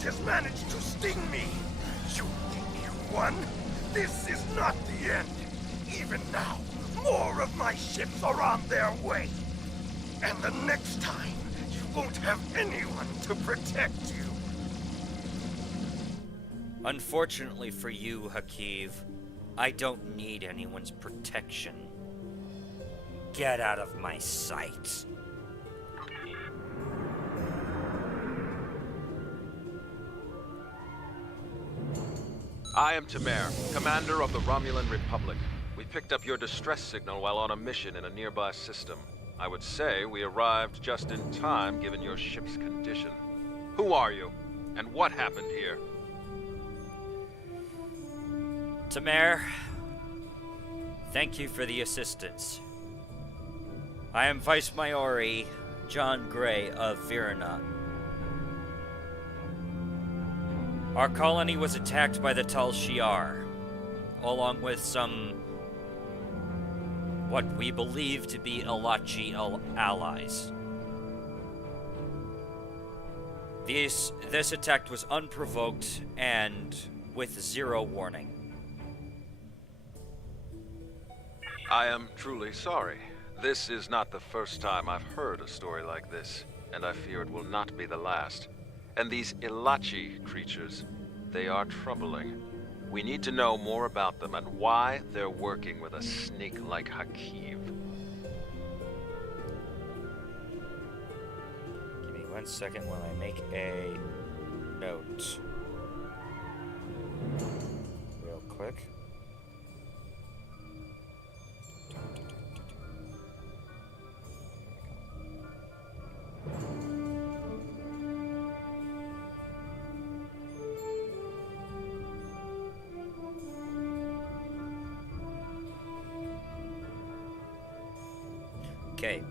Has managed to sting me. You think you won? This is not the end. Even now, more of my ships are on their way. And the next time, you won't have anyone to protect you. Unfortunately for you, Hakiv, I don't need anyone's protection. Get out of my sight. I am Tamer, commander of the Romulan Republic. We picked up your distress signal while on a mission in a nearby system. I would say we arrived just in time given your ship's condition. Who are you? And what happened here? Tamer, thank you for the assistance. I am Vice Maori John Gray of Virana. Our colony was attacked by the Tal Shiar, along with some what we believe to be Elachi allies. This attack was unprovoked and with zero warning. I am truly sorry. This is not the first time I've heard a story like this, and I fear it will not be the last. And these Elachi creatures, they are troubling. We need to know more about them and why they're working with a snake like Hakiv. Give me 1 second while I make a note. Real quick. Okay.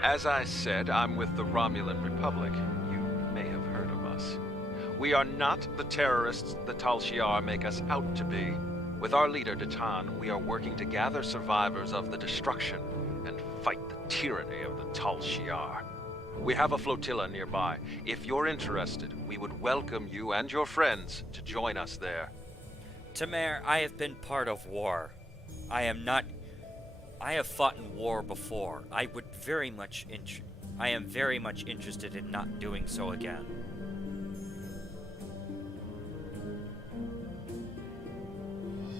As I said, I'm with the Romulan Republic. You may have heard of us. We are not the terrorists the Tal Shiar make us out to be. With our leader, Datan, we are working to gather survivors of the destruction and fight the tyranny of the Tal Shiar. We have a flotilla nearby. If you're interested, we would welcome you and your friends to join us there. Tamer, I have been part of war. I have fought in war before. I am very much interested in not doing so again.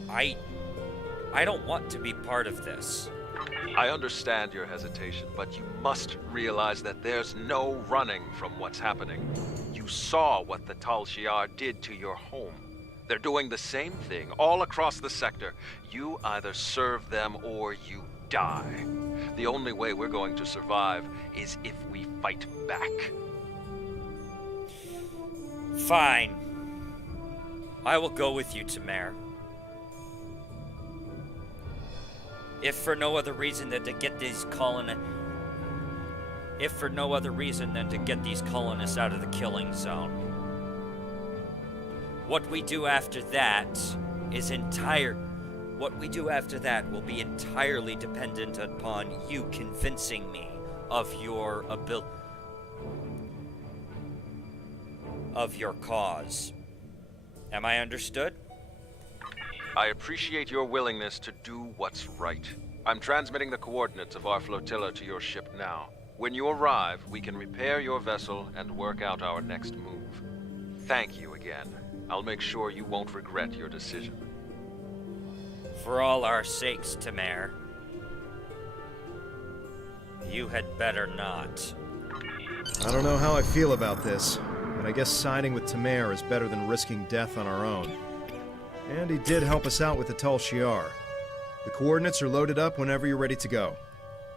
I don't want to be part of this. I understand your hesitation, but you must realize that there's no running from what's happening. You saw what the Tal Shiar did to your home. They're doing the same thing all across the sector. You either serve them or you die. The only way we're going to survive is if we fight back. Fine. I will go with you, Tamer. If for no other reason than to get these colonists out of the killing zone. What we do after that will be entirely dependent upon you convincing me of your cause. Am I understood? I appreciate your willingness to do what's right. I'm transmitting the coordinates of our flotilla to your ship now. When you arrive, we can repair your vessel and work out our next move. Thank you again. I'll make sure you won't regret your decision. For all our sakes, Tamer. You had better not. I don't know how I feel about this, but I guess siding with Tamer is better than risking death on our own. And he did help us out with the Tal Shiar. The coordinates are loaded up whenever you're ready to go.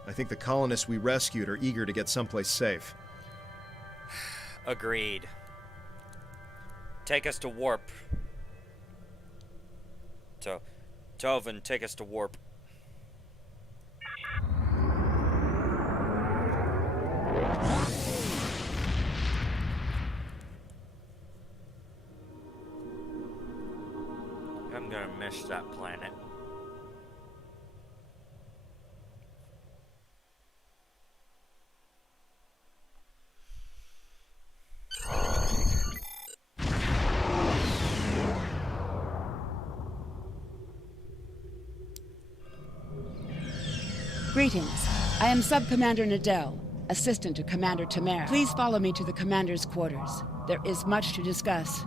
I think the colonists we rescued are eager to get someplace safe. Agreed. Take us to warp. Tovin, take us to warp. I'm gonna miss that planet. Greetings. I am Sub-Commander Nadell, assistant to Commander Tamer. Please follow me to the Commander's quarters. There is much to discuss.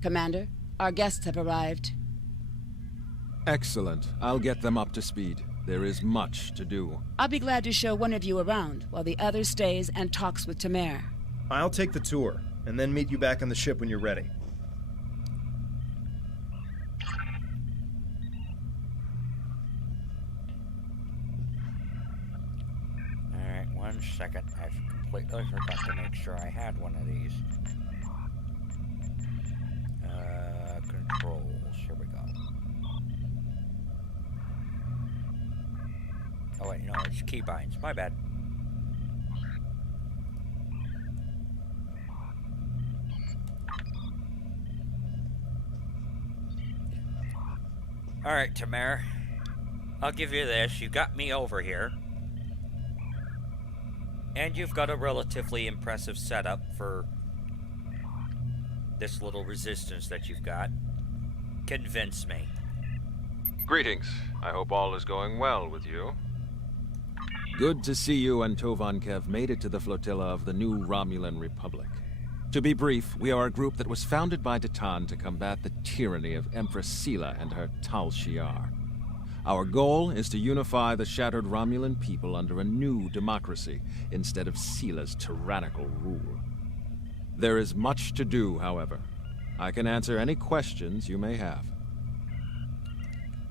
Commander, our guests have arrived. Excellent. I'll get them up to speed. There is much to do. I'll be glad to show one of you around while the other stays and talks with Tamer. I'll take the tour. and then meet you back on the ship when you're ready. Alright, 1 second. I completely forgot to make sure I had one of these. Controls. Here we go. Oh wait, no, it's keybinds. My bad. Alright, Tamara. I'll give you this. You got me over here. And you've got a relatively impressive setup for this little resistance that you've got. Convince me. Greetings. I hope all is going well with you. Good to see you and Tovankev made it to the flotilla of the new Romulan Republic. To be brief, we are a group that was founded by Datan to combat the tyranny of Empress Sela and her Tal Shiar. Our goal is to unify the shattered Romulan people under a new democracy instead of Sela's tyrannical rule. There is much to do, however. I can answer any questions you may have.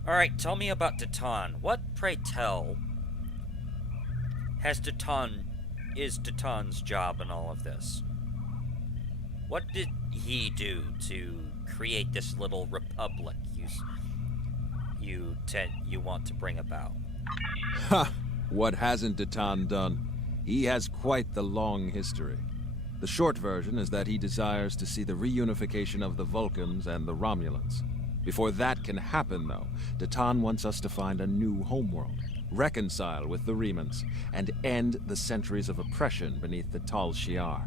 Alright, tell me about Datan. What, pray tell, is Datan's job in all of this? What did he do to create this little republic you want to bring about? Ha! What hasn't Datan done? He has quite the long history. The short version is that he desires to see the reunification of the Vulcans and the Romulans. Before that can happen, though, Datan wants us to find a new homeworld, reconcile with the Remans, and end the centuries of oppression beneath the Tal Shiar.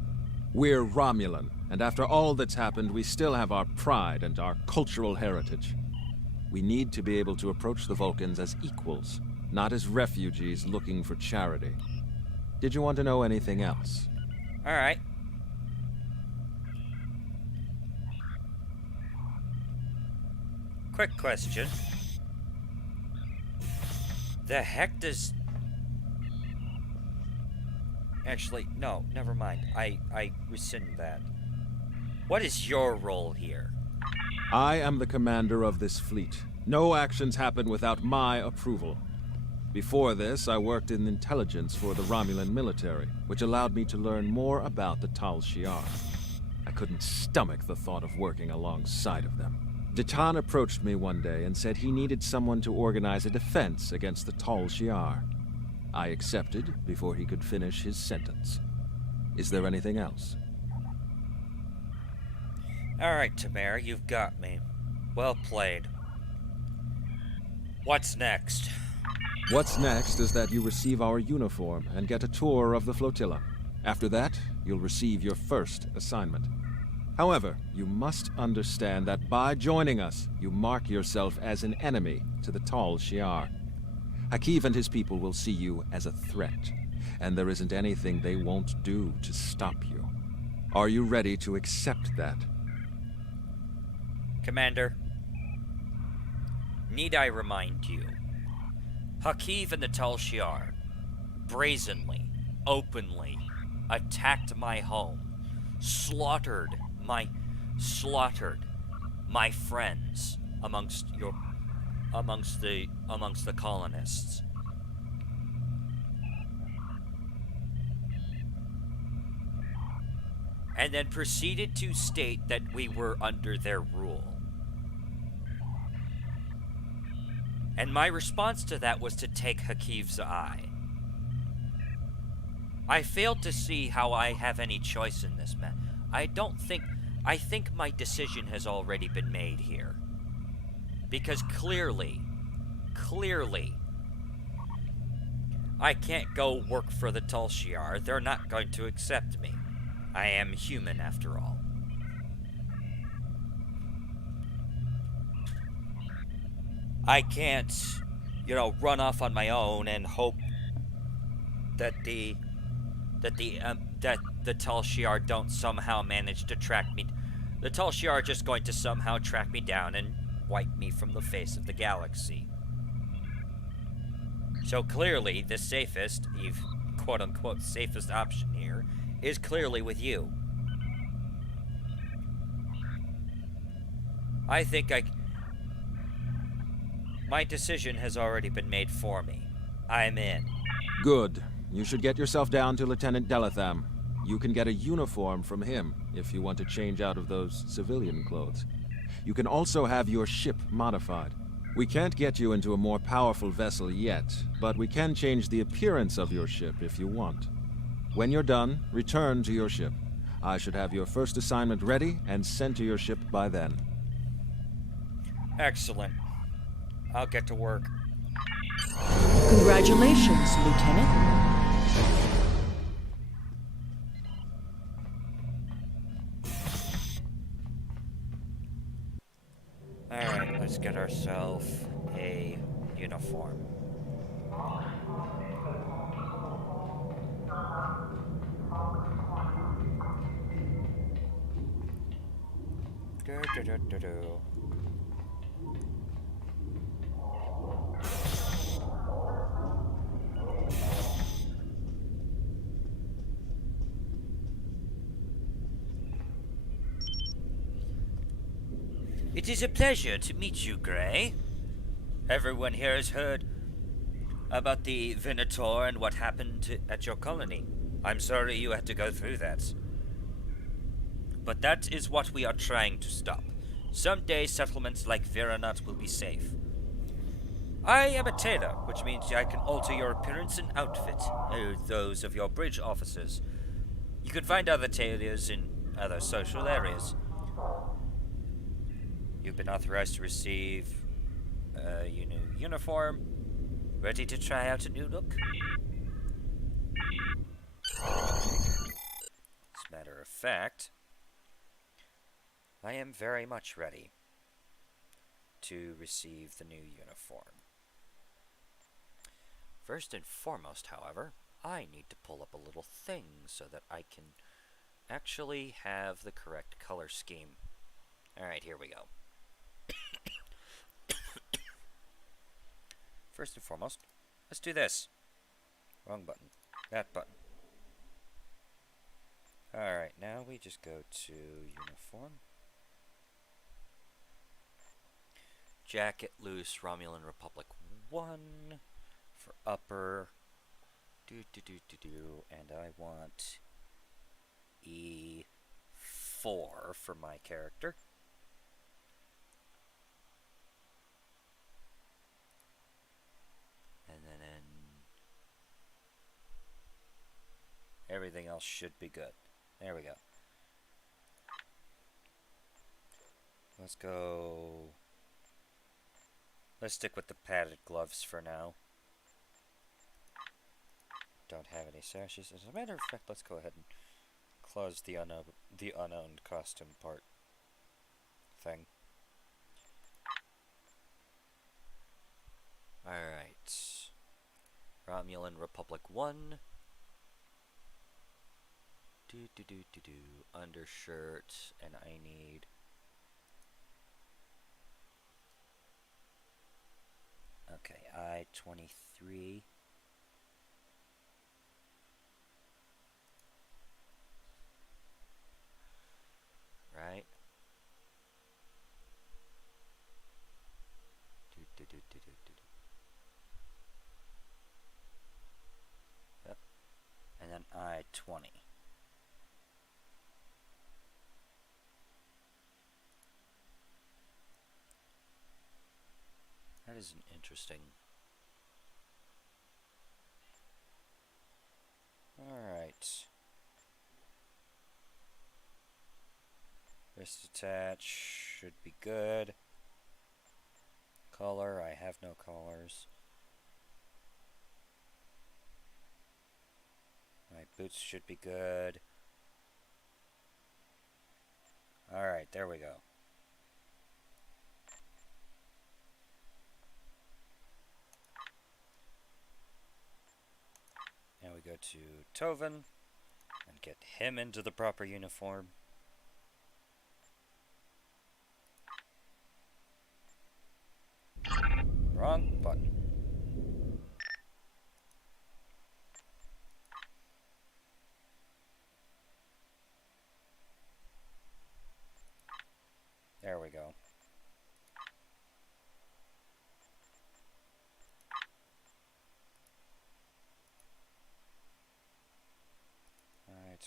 We're Romulan, and after all that's happened, we still have our pride and our cultural heritage. We need to be able to approach the Vulcans as equals, not as refugees looking for charity. Did you want to know anything else? Alright. Quick question. The heck does... Actually, no, never mind. I rescind that. What is your role here? I am the commander of this fleet. No actions happen without my approval. Before this, I worked in intelligence for the Romulan military, which allowed me to learn more about the Tal Shiar. I couldn't stomach the thought of working alongside of them. Datan approached me one day and said he needed someone to organize a defense against the Tal Shiar. I accepted before he could finish his sentence. Is there anything else? Alright, Tamara, you've got me. Well played. What's next? What's next is that you receive our uniform and get a tour of the flotilla. After that, you'll receive your first assignment. However, you must understand that by joining us, you mark yourself as an enemy to the Tal Shiar. Hakiv and his people will see you as a threat, and there isn't anything they won't do to stop you. Are you ready to accept that? Commander, need I remind you, Hakiv and the Tal Shiar brazenly, openly attacked my home, slaughtered my friends amongst the colonists. And then proceeded to state that we were under their rule. And my response to that was to take Hakiv's eye. I failed to see how I have any choice in this, man. I think my decision has already been made here. Because clearly, I can't go work for the Tal Shiar. They're not going to accept me. I am human after all. I can't, run off on my own and hope that the Tal Shiar don't somehow manage to track me. The Tal Shiar are just going to somehow track me down and wipe me from the face of the galaxy. So clearly, the safest, quote-unquote, safest option here is clearly with you. I think my decision has already been made for me. I'm in. Good. You should get yourself down to Lieutenant Delatham. You can get a uniform from him if you want to change out of those civilian clothes. You can also have your ship modified. We can't get you into a more powerful vessel yet, but we can change the appearance of your ship if you want. When you're done, return to your ship. I should have your first assignment ready and sent to your ship by then. Excellent. I'll get to work. Congratulations, Lieutenant. Alright, let's get ourselves a uniform. It is a pleasure to meet you, Gray. Everyone here has heard about the Venator and what happened at your colony. I'm sorry you had to go through that. But that is what we are trying to stop. Someday settlements like Veranut will be safe. I am a tailor, which means I can alter your appearance and outfit, those of your bridge officers. You can find other tailors in other social areas. You've been authorized to receive your new uniform. Ready to try out a new look? As a matter of fact, I am very much ready to receive the new uniform. First and foremost, however, I need to pull up a little thing so that I can actually have the correct color scheme. Alright, here we go. First and foremost, let's do this. Wrong button. That button. Alright, now we just go to uniform. Jacket loose, Romulan Republic 1 for upper. And I want E4 for my character. And then everything else should be good. There we go. Let's go. Let's stick with the padded gloves for now. Don't have any sashes. As a matter of fact, let's go ahead and close the unowned costume part thing. Alright. Romulan Republic 1. Undershirt, and I need okay, I-23. Right? Yep. And then I-20. That is an interesting. Alright. Wrist attach should be good. Color, I have no colors. My boots should be good. Alright, there we go. Now we go to Tovan and get him into the proper uniform. Wrong button. There we go.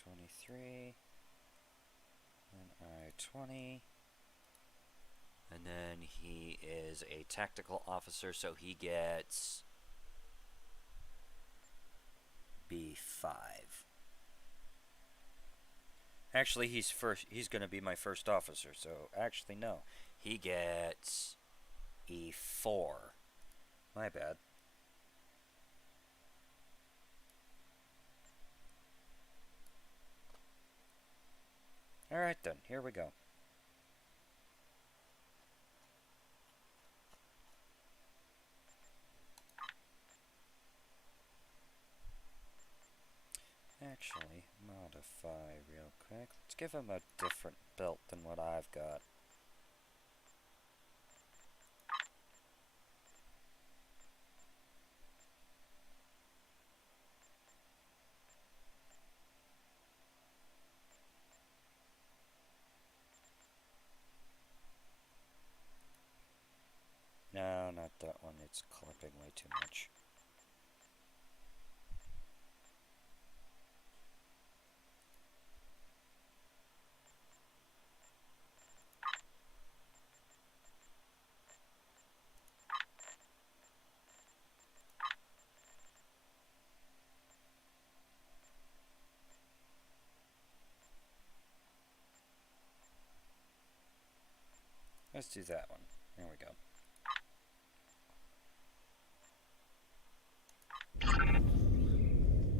I-23. And I-20. And then he is a tactical officer, so he gets B5. Actually, he's going to be my first officer, so actually no. He gets E4. My bad. Alright then, here we go. Actually, modify real quick. Let's give him a different belt than what I've got. No, not that one. It's clipping way too much. Let's do that one. There we go.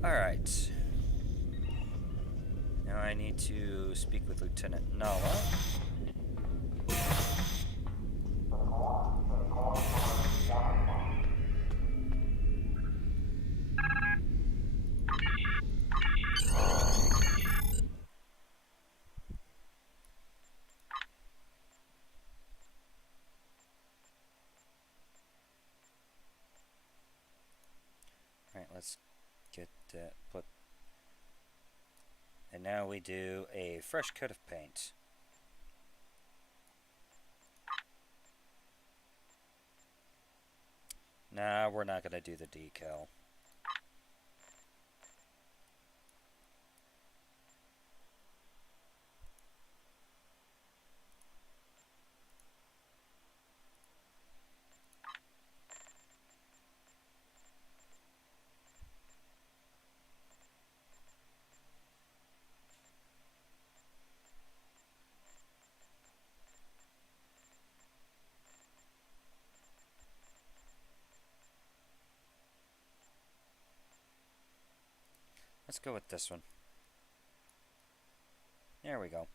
Alright. Now I need to speak with Lieutenant Nala. Alright, let's get that put. And now we do a fresh coat of paint. Nah, we're not gonna do the decal. Let's go with this one. There we go.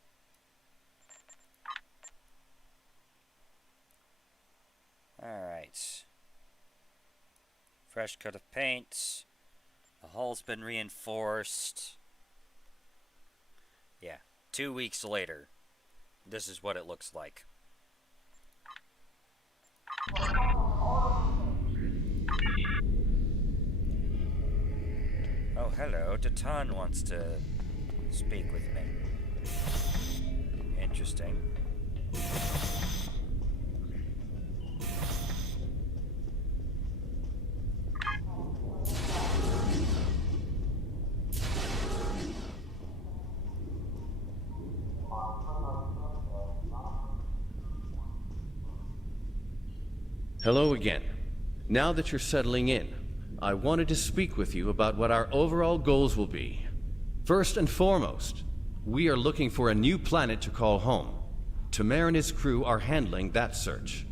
Alright. Fresh coat of paint. The hull's been reinforced. Yeah, 2 weeks later, this is what it looks like. Oh, hello. Datan wants to speak with me. Interesting. Hello again. Now that you're settling in, I wanted to speak with you about what our overall goals will be. First and foremost, we are looking for a new planet to call home. Tamer and his crew are handling that search.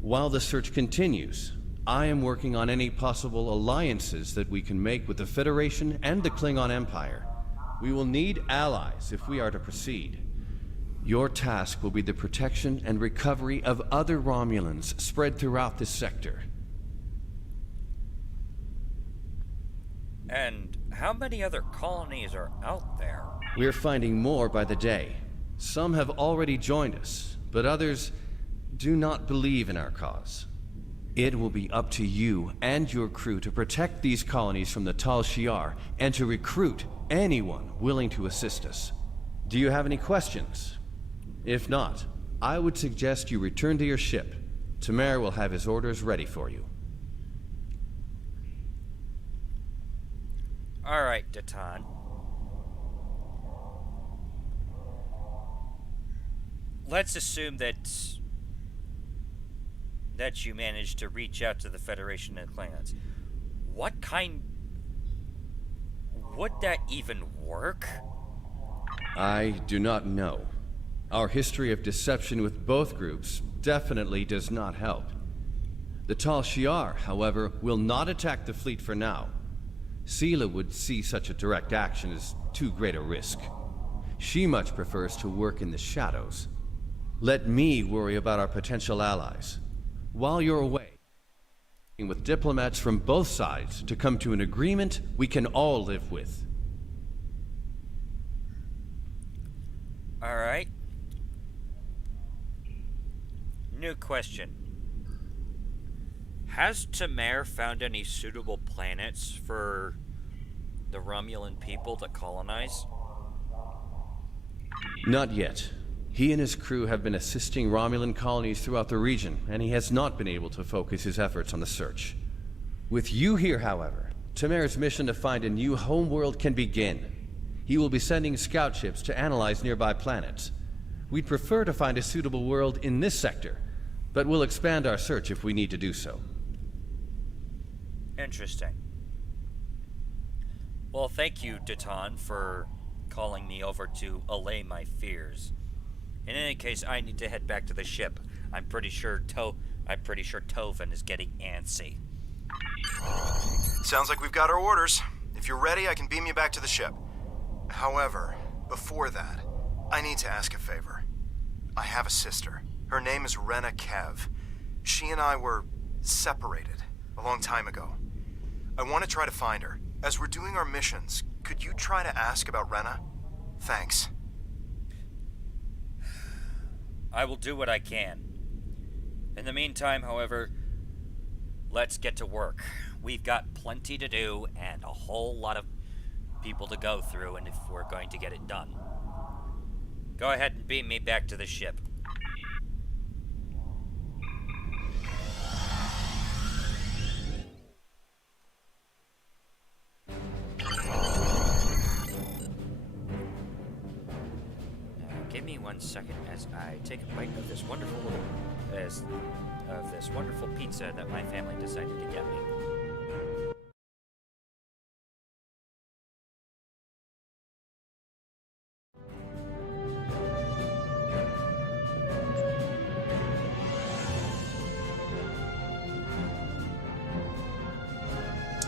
While the search continues, I am working on any possible alliances that we can make with the Federation and the Klingon Empire. We will need allies if we are to proceed. Your task will be the protection and recovery of other Romulans spread throughout this sector. And how many other colonies are out there? We're finding more by the day. Some have already joined us, but others do not believe in our cause. It will be up to you and your crew to protect these colonies from the Tal Shiar and to recruit anyone willing to assist us. Do you have any questions? If not, I would suggest you return to your ship. Tamer will have his orders ready for you. Alright, Datan. let's assume that you managed to reach out to the Federation of Klingons. What kind... would that even work? I do not know. Our history of deception with both groups definitely does not help. The Tal Shiar, however, will not attack the fleet for now. Sela would see such a direct action as too great a risk. She much prefers to work in the shadows. Let me worry about our potential allies. While you're away, with diplomats from both sides to come to an agreement we can all live with. All right. New question. Has Tamir found any suitable planets for the Romulan people to colonize? Not yet. He and his crew have been assisting Romulan colonies throughout the region, and he has not been able to focus his efforts on the search. With you here, however, Tamir's mission to find a new homeworld can begin. He will be sending scout ships to analyze nearby planets. We'd prefer to find a suitable world in this sector, but we'll expand our search if we need to do so. Interesting. Well, thank you, Datan, for calling me over to allay my fears. In any case, I need to head back to the ship. I'm pretty sure Tovan is getting antsy. Sounds like we've got our orders. If you're ready, I can beam you back to the ship. However, before that, I need to ask a favor. I have a sister. Her name is Rena Kev. She and I were separated a long time ago. I want to try to find her. As we're doing our missions, could you try to ask about Rena? Thanks. I will do what I can. In the meantime, however, let's get to work. We've got plenty to do and a whole lot of people to go through, and if we're going to get it done. Go ahead and beam me back to the ship. Give me 1 second as I take a bite of this wonderful pizza that my family decided to get me.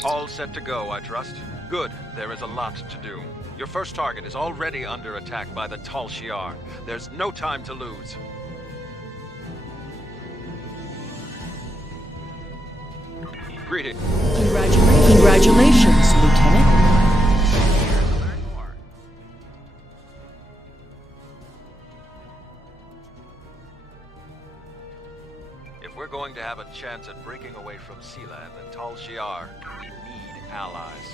All set to go, I trust? Good. There is a lot to do. Your first target is already under attack by the Tal Shiar. There's no time to lose. Greetings. Congratulations, Lieutenant. If we're going to have a chance at breaking away from Sela and the Tal Shiar, we need allies.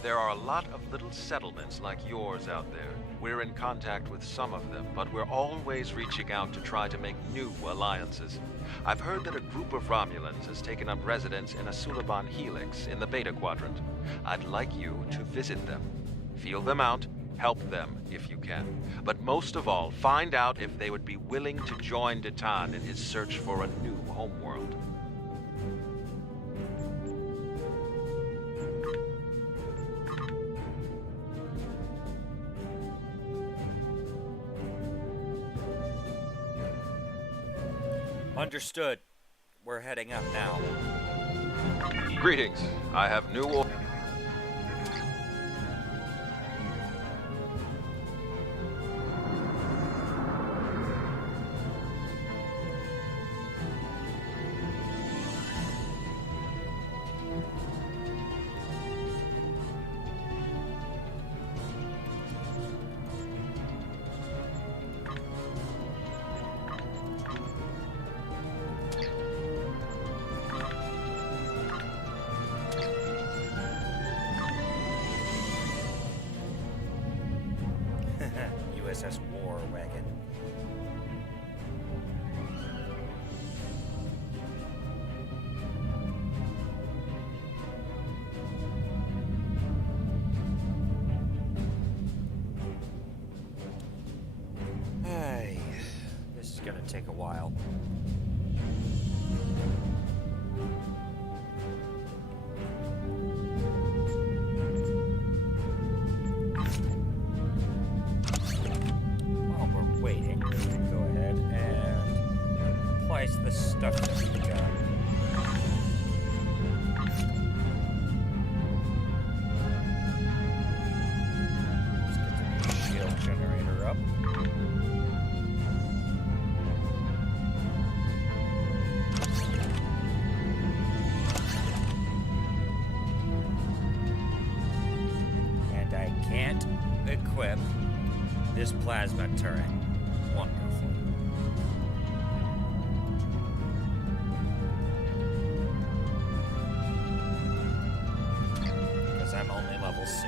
There are a lot of little settlements like yours out there. We're in contact with some of them, but we're always reaching out to try to make new alliances. I've heard that a group of Romulans has taken up residence in a Suliban Helix in the Beta Quadrant. I'd like you to visit them. Feel them out, help them if you can. But most of all, find out if they would be willing to join Datan in his search for a new homeworld. Understood. We're heading up now. Greetings. I have new orders. USS War Wagon. take a while. While we're waiting, we can go ahead and place the stuff that we got. Generator up. And I can't equip this plasma turret. Wonderful. Because I'm only level 6.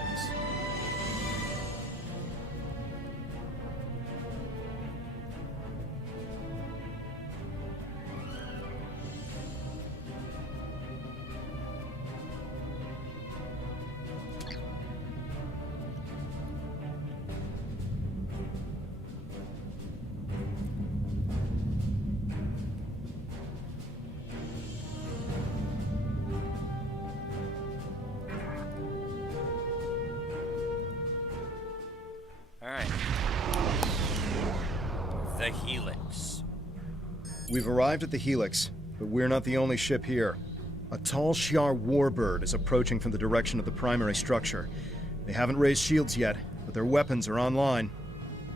The Helix. We've arrived at the Helix, but we're not the only ship here. A Tal Shiar warbird is approaching from the direction of the primary structure. They haven't raised shields yet, but their weapons are online.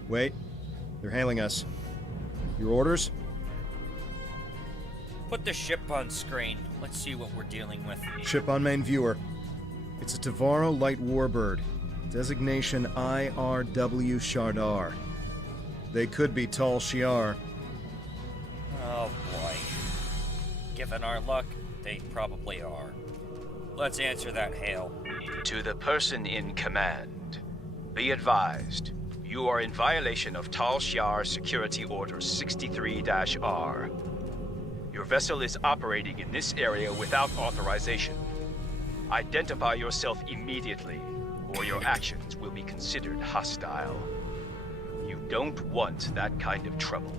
Wait, they're hailing us. Your orders? Put the ship on screen. Let's see what we're dealing with. Ship on main viewer. It's a Tavaro light warbird. Designation IRW Shardar. They could be Tal Shiar. Oh boy. Given our luck, they probably are. Let's answer that hail. To the person in command, be advised, you are in violation of Tal Shiar Security Order 63-R. Your vessel is operating in this area without authorization. Identify yourself immediately, or your actions will be considered hostile. You don't want that kind of trouble.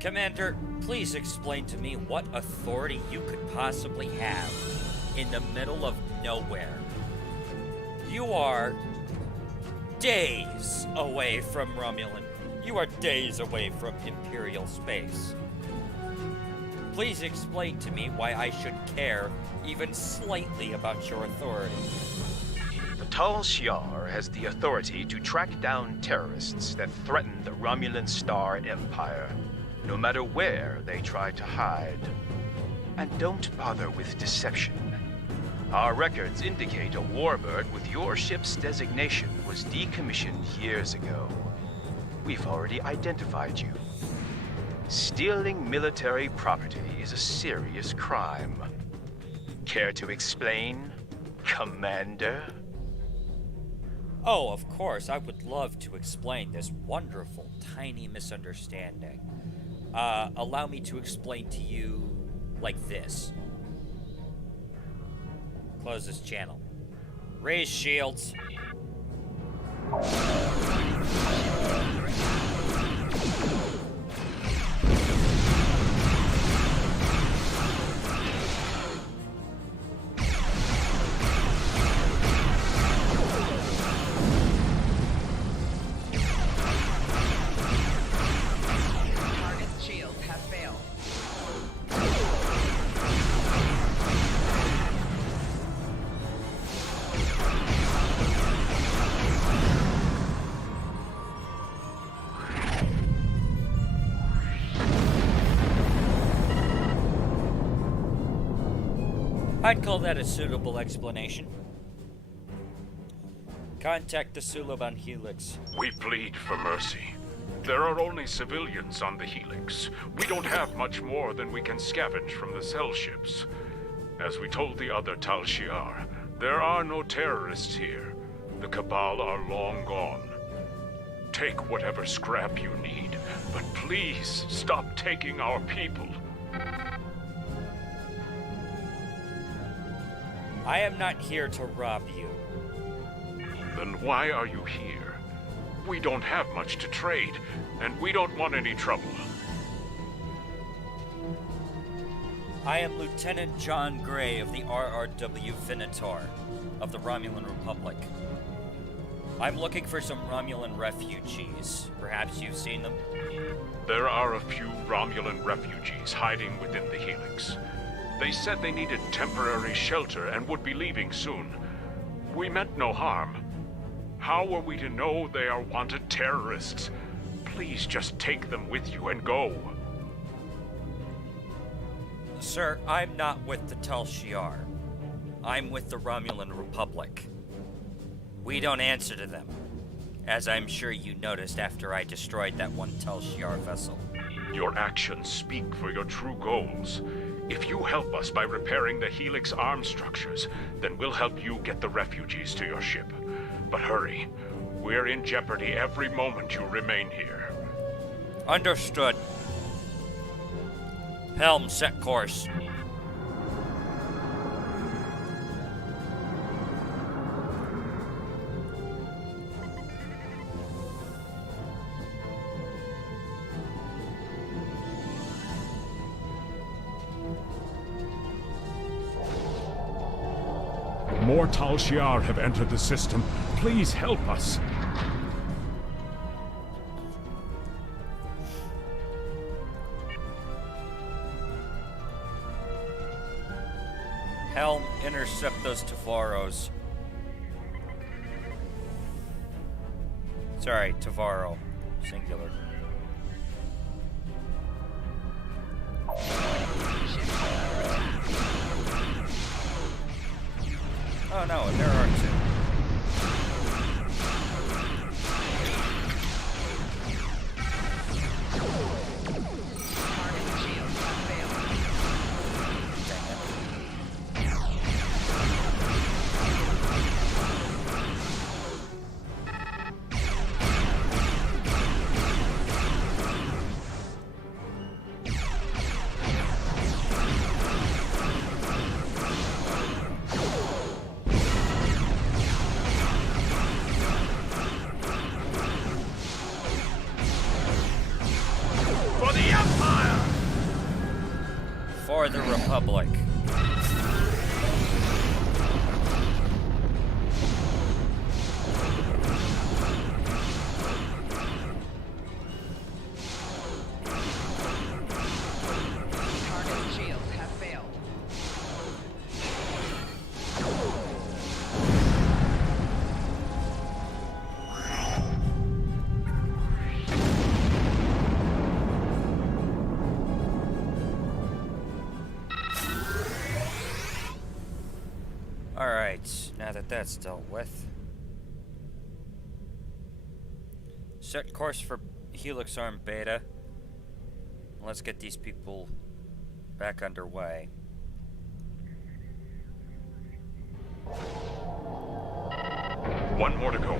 Commander, please explain to me what authority you could possibly have in the middle of nowhere. You are days away from Romulan. You are days away from Imperial space. Please explain to me why I should care even slightly about your authority. The Tal Shiar has the authority to track down terrorists that threaten the Romulan Star Empire, no matter where they try to hide. And don't bother with deception. Our records indicate a warbird with your ship's designation was decommissioned years ago. We've already identified you. Stealing military property is a serious crime. Care to explain, Commander? Oh, of course, I would love to explain this wonderful, tiny misunderstanding. Allow me to explain to you like this. Close this channel. Raise shields. I'd call that a suitable explanation. Contact the Suliban Helix. We plead for mercy. There are only civilians on the Helix. We don't have much more than we can scavenge from the cell ships. As we told the other Tal Shiar, there are no terrorists here. The Cabal are long gone. Take whatever scrap you need, but please stop taking our people. I am not here to rob you. Then why are you here? We don't have much to trade, and we don't want any trouble. I am Lieutenant John Gray of the RRW Venator of the Romulan Republic. I'm looking for some Romulan refugees. Perhaps you've seen them? There are a few Romulan refugees hiding within the Helix. They said they needed temporary shelter and would be leaving soon. We meant no harm. How are we to know they are wanted terrorists? Please just take them with you and go. Sir, I'm not with the Tal Shiar. I'm with the Romulan Republic. We don't answer to them, as I'm sure you noticed after I destroyed that one Tal Shiar vessel. Your actions speak for your true goals. If you help us by repairing the Helix arm structures, then we'll help you get the refugees to your ship. But hurry. We're in jeopardy every moment you remain here. Understood. Helm, set course. More Tal Shiar have entered the system. Please help us. Helm, intercept those Tavaros. Sorry, Tavaro. Singular. Oh no, there are two. For the Republic. Target shields have failed. Alright, now that that's dealt with. Set course for Helix Arm Beta. Let's get these people back underway. One more to go.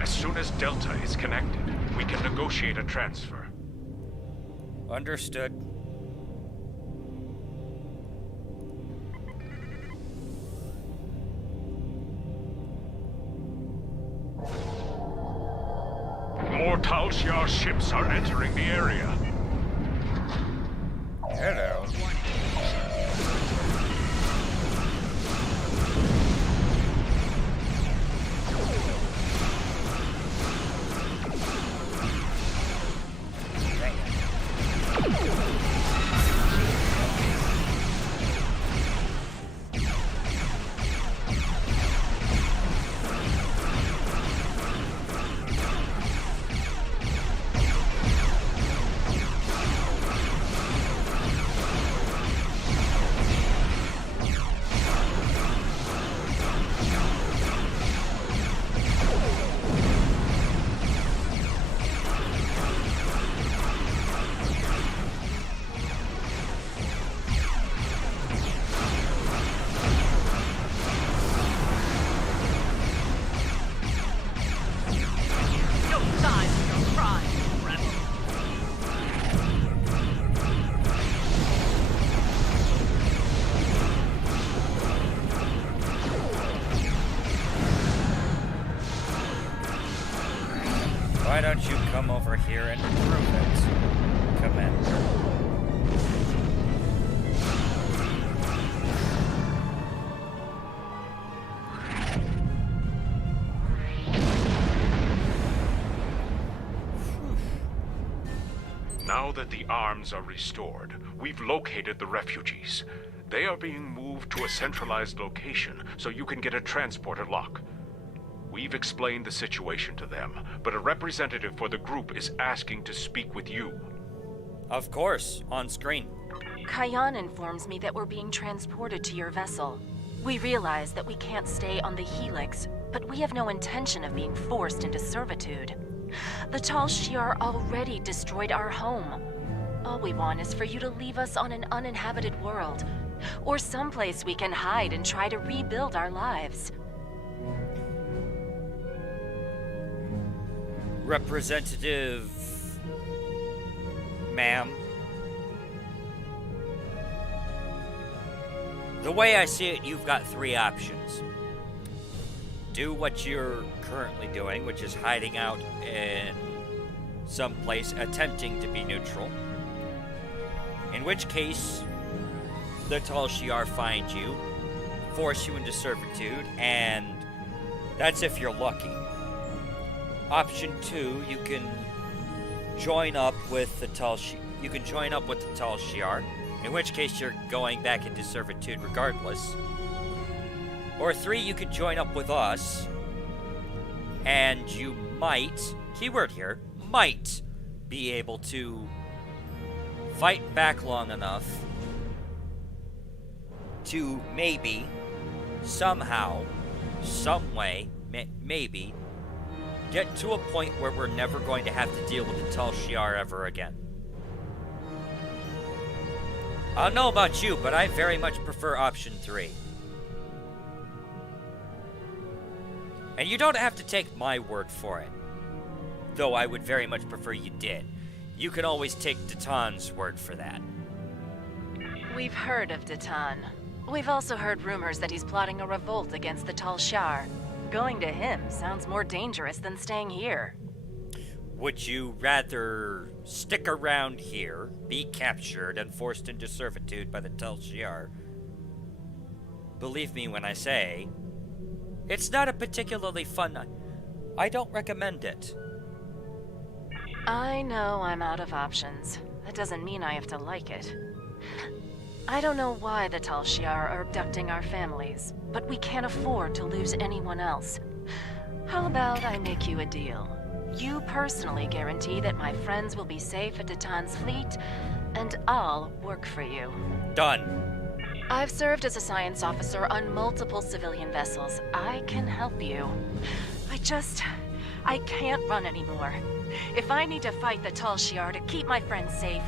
As soon as Delta is connected, we can negotiate a transfer. Understood. More Tal Shiar ships are entering the area. Hello. don't you come over here and prove it, Commander? Now that the arms are restored, we've located the refugees. They are being moved to a centralized location so you can get a transporter lock. We've explained the situation to them, but a representative for the group is asking to speak with you. Of course, on screen. Kayan informs me that we're being transported to your vessel. We realize that we can't stay on the Helix, but we have no intention of being forced into servitude. The Tal Shiar already destroyed our home. All we want is for you to leave us on an uninhabited world, or someplace we can hide and try to rebuild our lives. Representative... ma'am. The way I see it, you've got three options. Do what you're currently doing, which is hiding out in some place, attempting to be neutral. In which case, the Tal Shiar find you, force you into servitude, and that's if you're lucky. Option 2, you can join up with the Tal Shiar, in which case you're going back into servitude regardless. Or 3, you could join up with us, and you might, keyword here, might be able to fight back long enough to maybe, somehow, some way, maybe, get to a point where we're never going to have to deal with the Tal Shiar ever again. I don't know about you, but I very much prefer option 3. And you don't have to take my word for it, though I would very much prefer you did. You can always take Datan's word for that. We've heard of Datan. We've also heard rumors that he's plotting a revolt against the Tal Shiar. Going to him sounds more dangerous than staying here. Would you rather stick around here, be captured, and forced into servitude by the Tal Shiar? Believe me when I say, it's not a particularly fun... I don't recommend it. I know I'm out of options. That doesn't mean I have to like it. I don't know why the Tal Shiar are abducting our families, but we can't afford to lose anyone else. How about I make you a deal? You personally guarantee that my friends will be safe at Datan's fleet, and I'll work for you. Done. I've served as a science officer on multiple civilian vessels. I can help you. I can't run anymore. If I need to fight the Tal Shiar to keep my friends safe,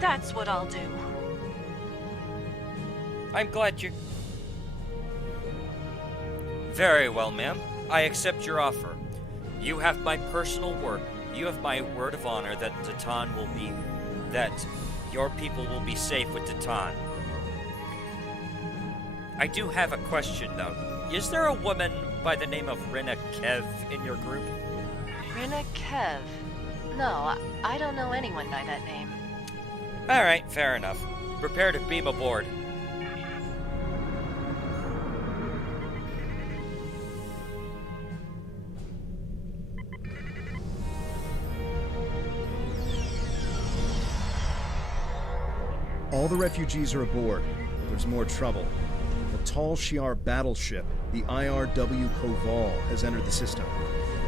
that's what I'll do. I'm glad you... Very well, ma'am. I accept your offer. You have my personal word. You have my word of honor that Datan will be... that your people will be safe with Datan. I do have a question, though. Is there a woman by the name of Rena Kev in your group? Rena Kev? No, I don't know anyone by that name. Alright, fair enough. Prepare to beam aboard. All the refugees are aboard, but there's more trouble. The Tal Shiar battleship, the IRW Koval, has entered the system.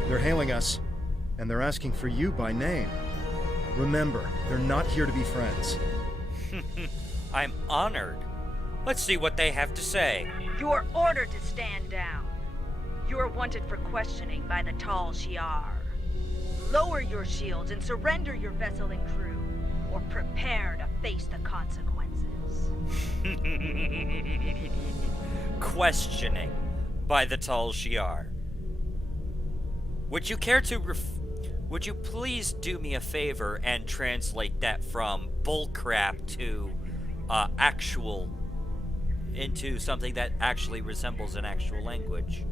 They're hailing us, and they're asking for you by name. Remember, they're not here to be friends. I'm honored. Let's see what they have to say. You are ordered to stand down. You are wanted for questioning by the Tal Shiar. Lower your shields and surrender your vessel and crew, or prepare to face the consequences. Questioning by the Tal Shiar. Would you care to would you please do me a favor and translate that from bullcrap to actual into something that actually resembles an actual language?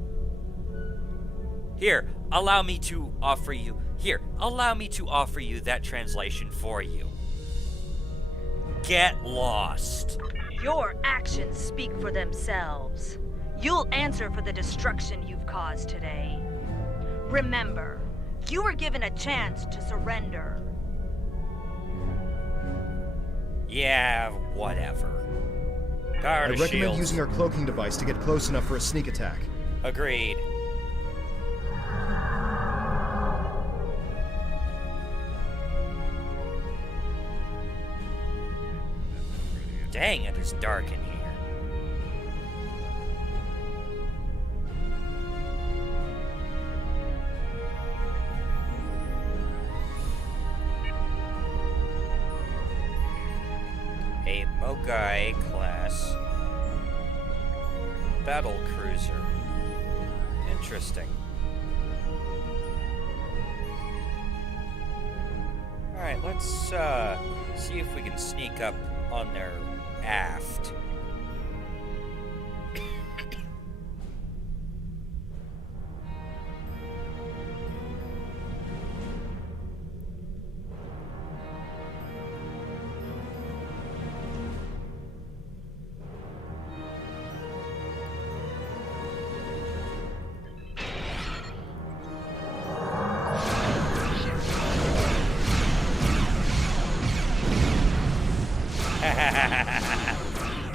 Here, allow me to offer you. Here, allow me to offer you that translation for you. Get lost. Your actions speak for themselves. You'll answer for the destruction you've caused today. Remember, you were given a chance to surrender. Yeah, whatever. Power to I recommend shields. using our cloaking device to get close enough for a sneak attack. Agreed. Dang, it is dark in here. A Mogai class battle cruiser. Interesting. Alright, let's see if we can sneak up on their aft.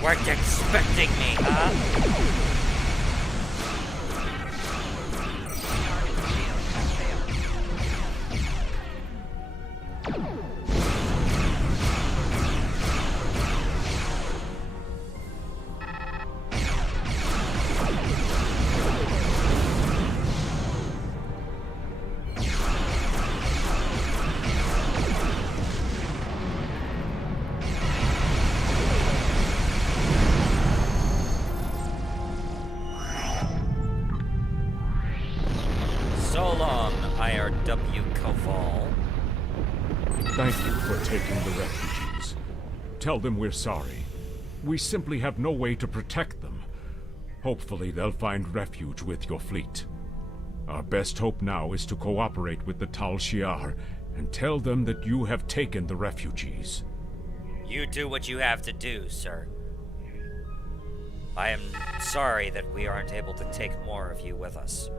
Weren't expecting me, huh? So long, IRW Koval. Thank you for taking the refugees. Tell them we're sorry. We simply have no way to protect them. Hopefully they'll find refuge with your fleet. Our best hope now is to cooperate with the Tal Shiar and tell them that you have taken the refugees. You do what you have to do, sir. I am sorry that we aren't able to take more of you with us.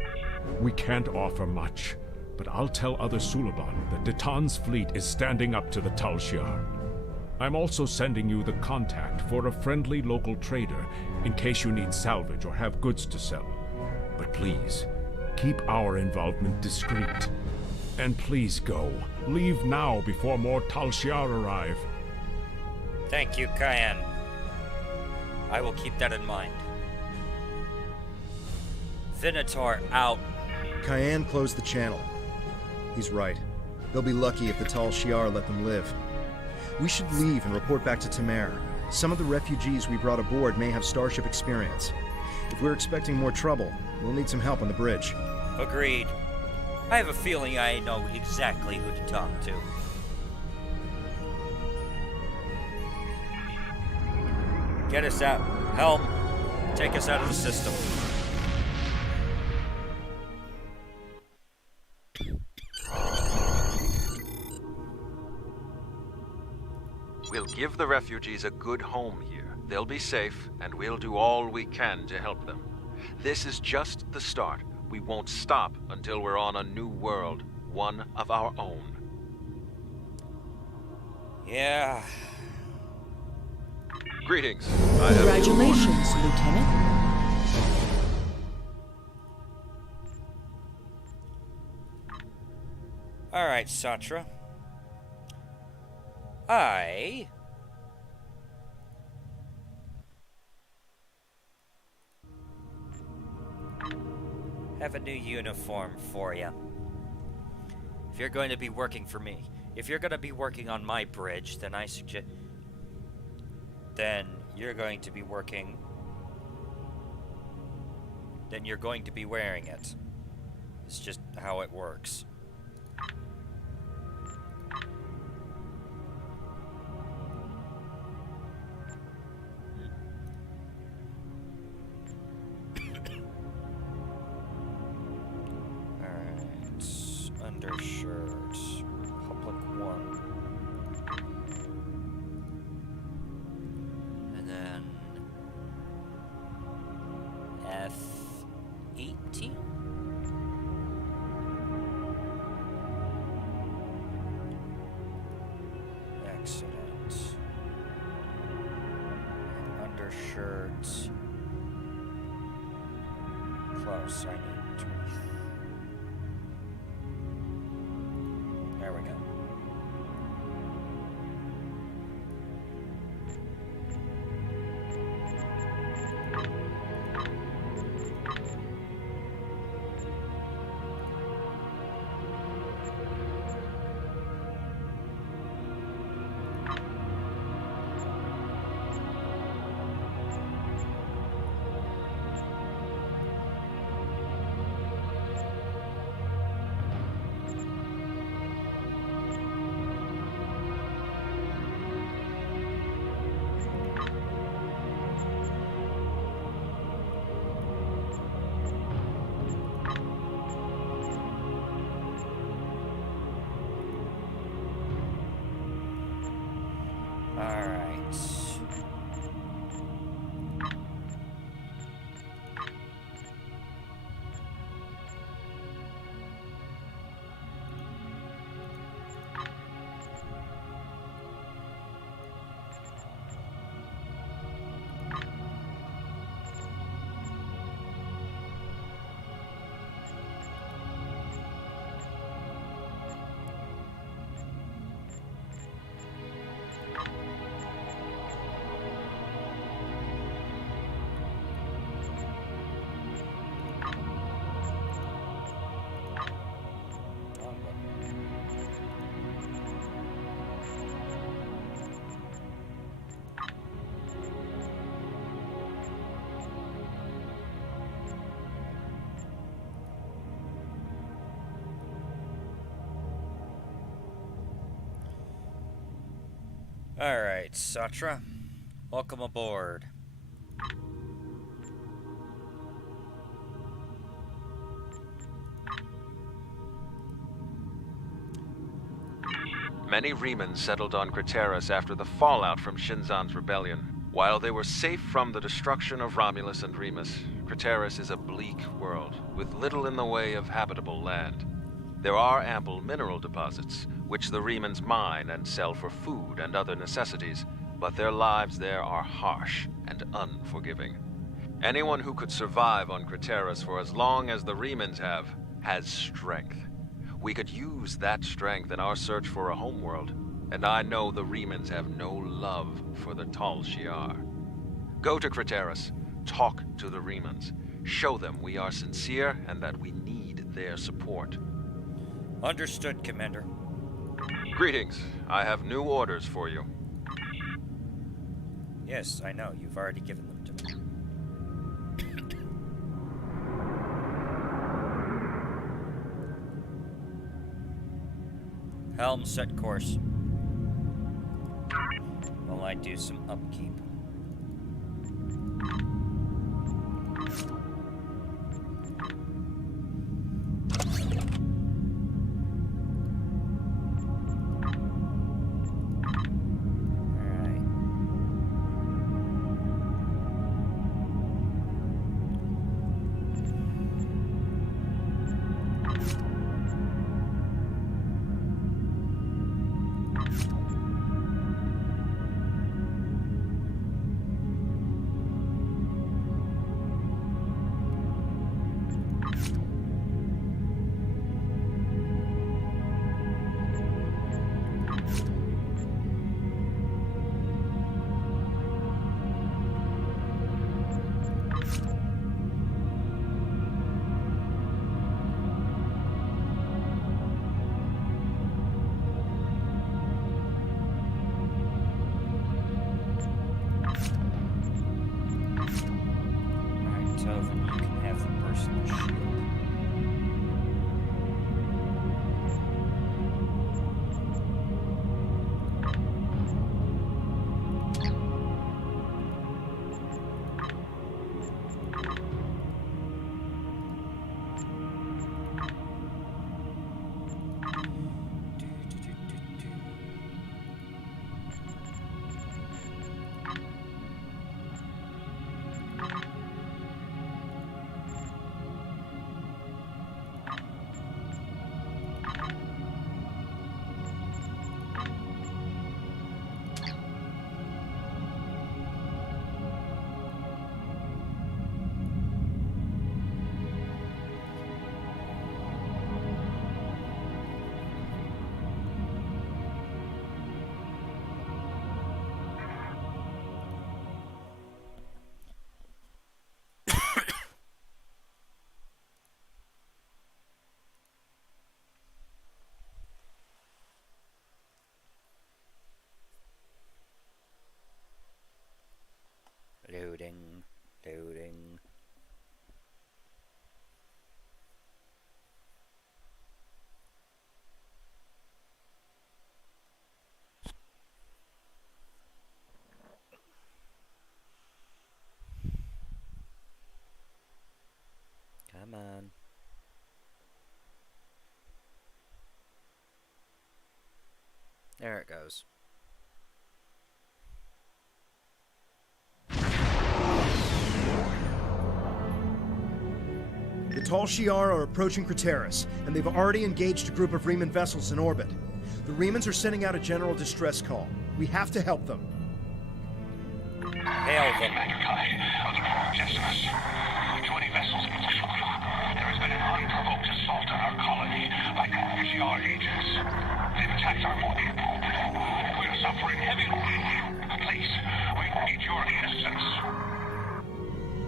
We can't offer much, but I'll tell other Suliban that Ditan's fleet is standing up to the Tal Shiar. I'm also sending you the contact for a friendly local trader in case you need salvage or have goods to sell. But please, keep our involvement discreet. And please go. Leave now before more Tal Shiar arrive. Thank you, Cayenne. I will keep that in mind. Venator out. Cayenne closed the channel. He's right. They'll be lucky if the Tal Shiar let them live. We should leave and report back to Tamer. Some of the refugees we brought aboard may have starship experience. If we're expecting more trouble, we'll need some help on the bridge. Agreed. I have a feeling I know exactly who to talk to. Get us out. Helm, take us out of the system. We'll give the refugees a good home here. They'll be safe, and we'll do all we can to help them. This is just the start. We won't stop until we're on a new world, one of our own. Yeah. Greetings. Congratulations, Lieutenant. All right, Satra. I have a new uniform for you. If you're going to be working for me, if you're going to be working on my bridge, then I suggest... Then you're going to be working... Then you're going to be wearing it. It's just how it works. Undershirt. Republic 1. And then F-18? Accident. Undershirt. Close, I need to. There we go. Alright, Satra. Welcome aboard. Many Remans settled on Craterus after the fallout from Shinzan's rebellion. While they were safe from the destruction of Romulus and Remus, Craterus is a bleak world, with little in the way of habitable land. There are ample mineral deposits, which the Remans mine and sell for food and other necessities, but their lives there are harsh and unforgiving. Anyone who could survive on Craterus for as long as the Remans have, has strength. We could use that strength in our search for a homeworld, and I know the Remans have no love for the Tal Shiar. Go to Craterus, talk to the Remans, show them we are sincere and that we need their support. Understood, Commander. Greetings. I have new orders for you. Yes, I know. You've already given them to me. Helm, set course. While I do some upkeep. Come on. There it goes. The Tal Shiar are approaching Craterus, and they've already engaged a group of Riemann vessels in orbit. The Riemanns are sending out a general distress call. We have to help them. Hail them. Decimus. 20 vessels in position. There has been an unprovoked assault on our colony by Tal agents. They've attacked our mortar. We are suffering heavy losses. Please, we need your assistance.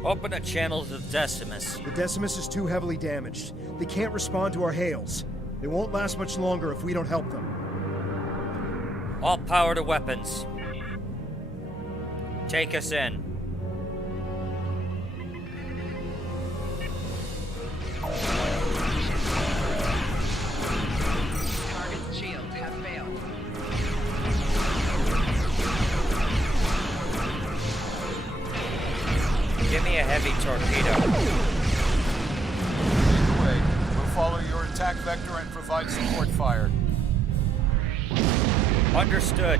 Open a channel to the Decimus. The Decimus is too heavily damaged. They can't respond to our hails. They won't last much longer if we don't help them. All power to weapons. Take us in. Target's shields have failed. Give me a heavy torpedo. Lead the way. We'll follow your attack vector and provide support fire. Understood.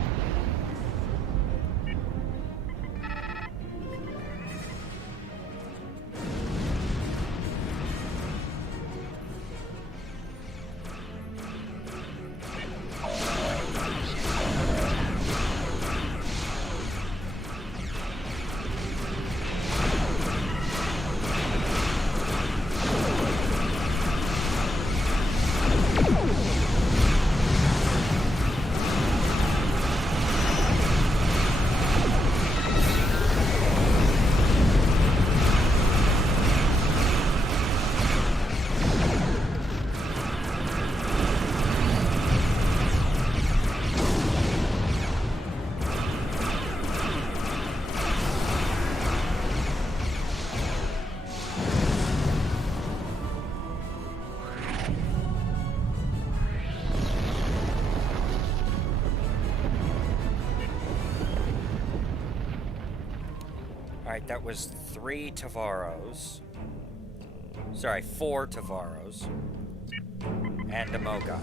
Alright, that was 3 Tavaros. Sorry, 4 Tavaros. And a Mogai.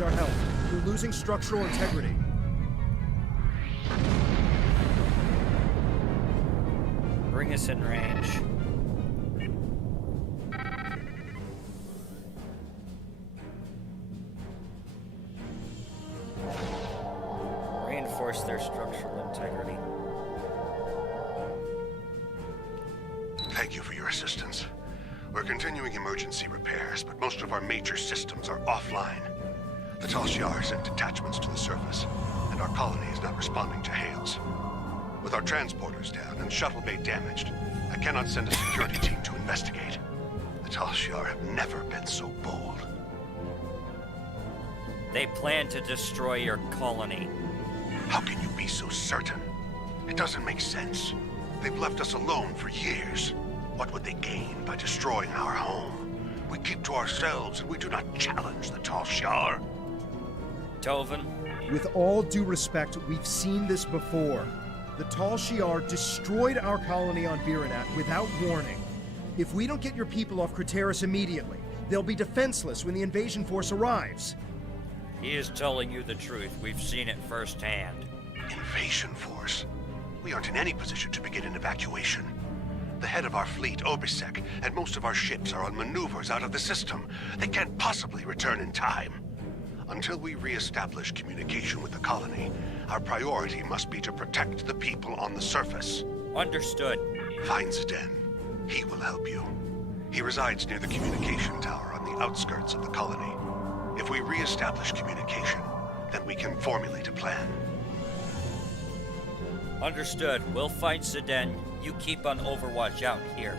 Our help. We're losing structural integrity. Bring us in range. Reinforce their structural integrity. Thank you for your assistance. We're continuing emergency repairs, but most of our major systems are offline. The Tal Shiar sent detachments to the surface, and our colony is not responding to hails. With our transporters down and shuttle bay damaged, I cannot send a security team to investigate. The Tal Shiar have never been so bold. They plan to destroy your colony. How can you be so certain? It doesn't make sense. They've left us alone for years. What would they gain by destroying our home? We keep to ourselves and we do not challenge the Tal Shiar. Tovan? With all due respect, we've seen this before. The Tal Shiar destroyed our colony on Virinat without warning. If we don't get your people off Craterus immediately, they'll be defenseless when the invasion force arrives. He is telling you the truth. We've seen it firsthand. Invasion force? We aren't in any position to begin an evacuation. The head of our fleet, Obisek, and most of our ships are on maneuvers out of the system. They can't possibly return in time. Until we re-establish communication with the colony, our priority must be to protect the people on the surface. Understood. Find Zden. He will help you. He resides near the communication tower on the outskirts of the colony. If we re-establish communication, then we can formulate a plan. Understood. We'll find Zden. You keep on Overwatch out here.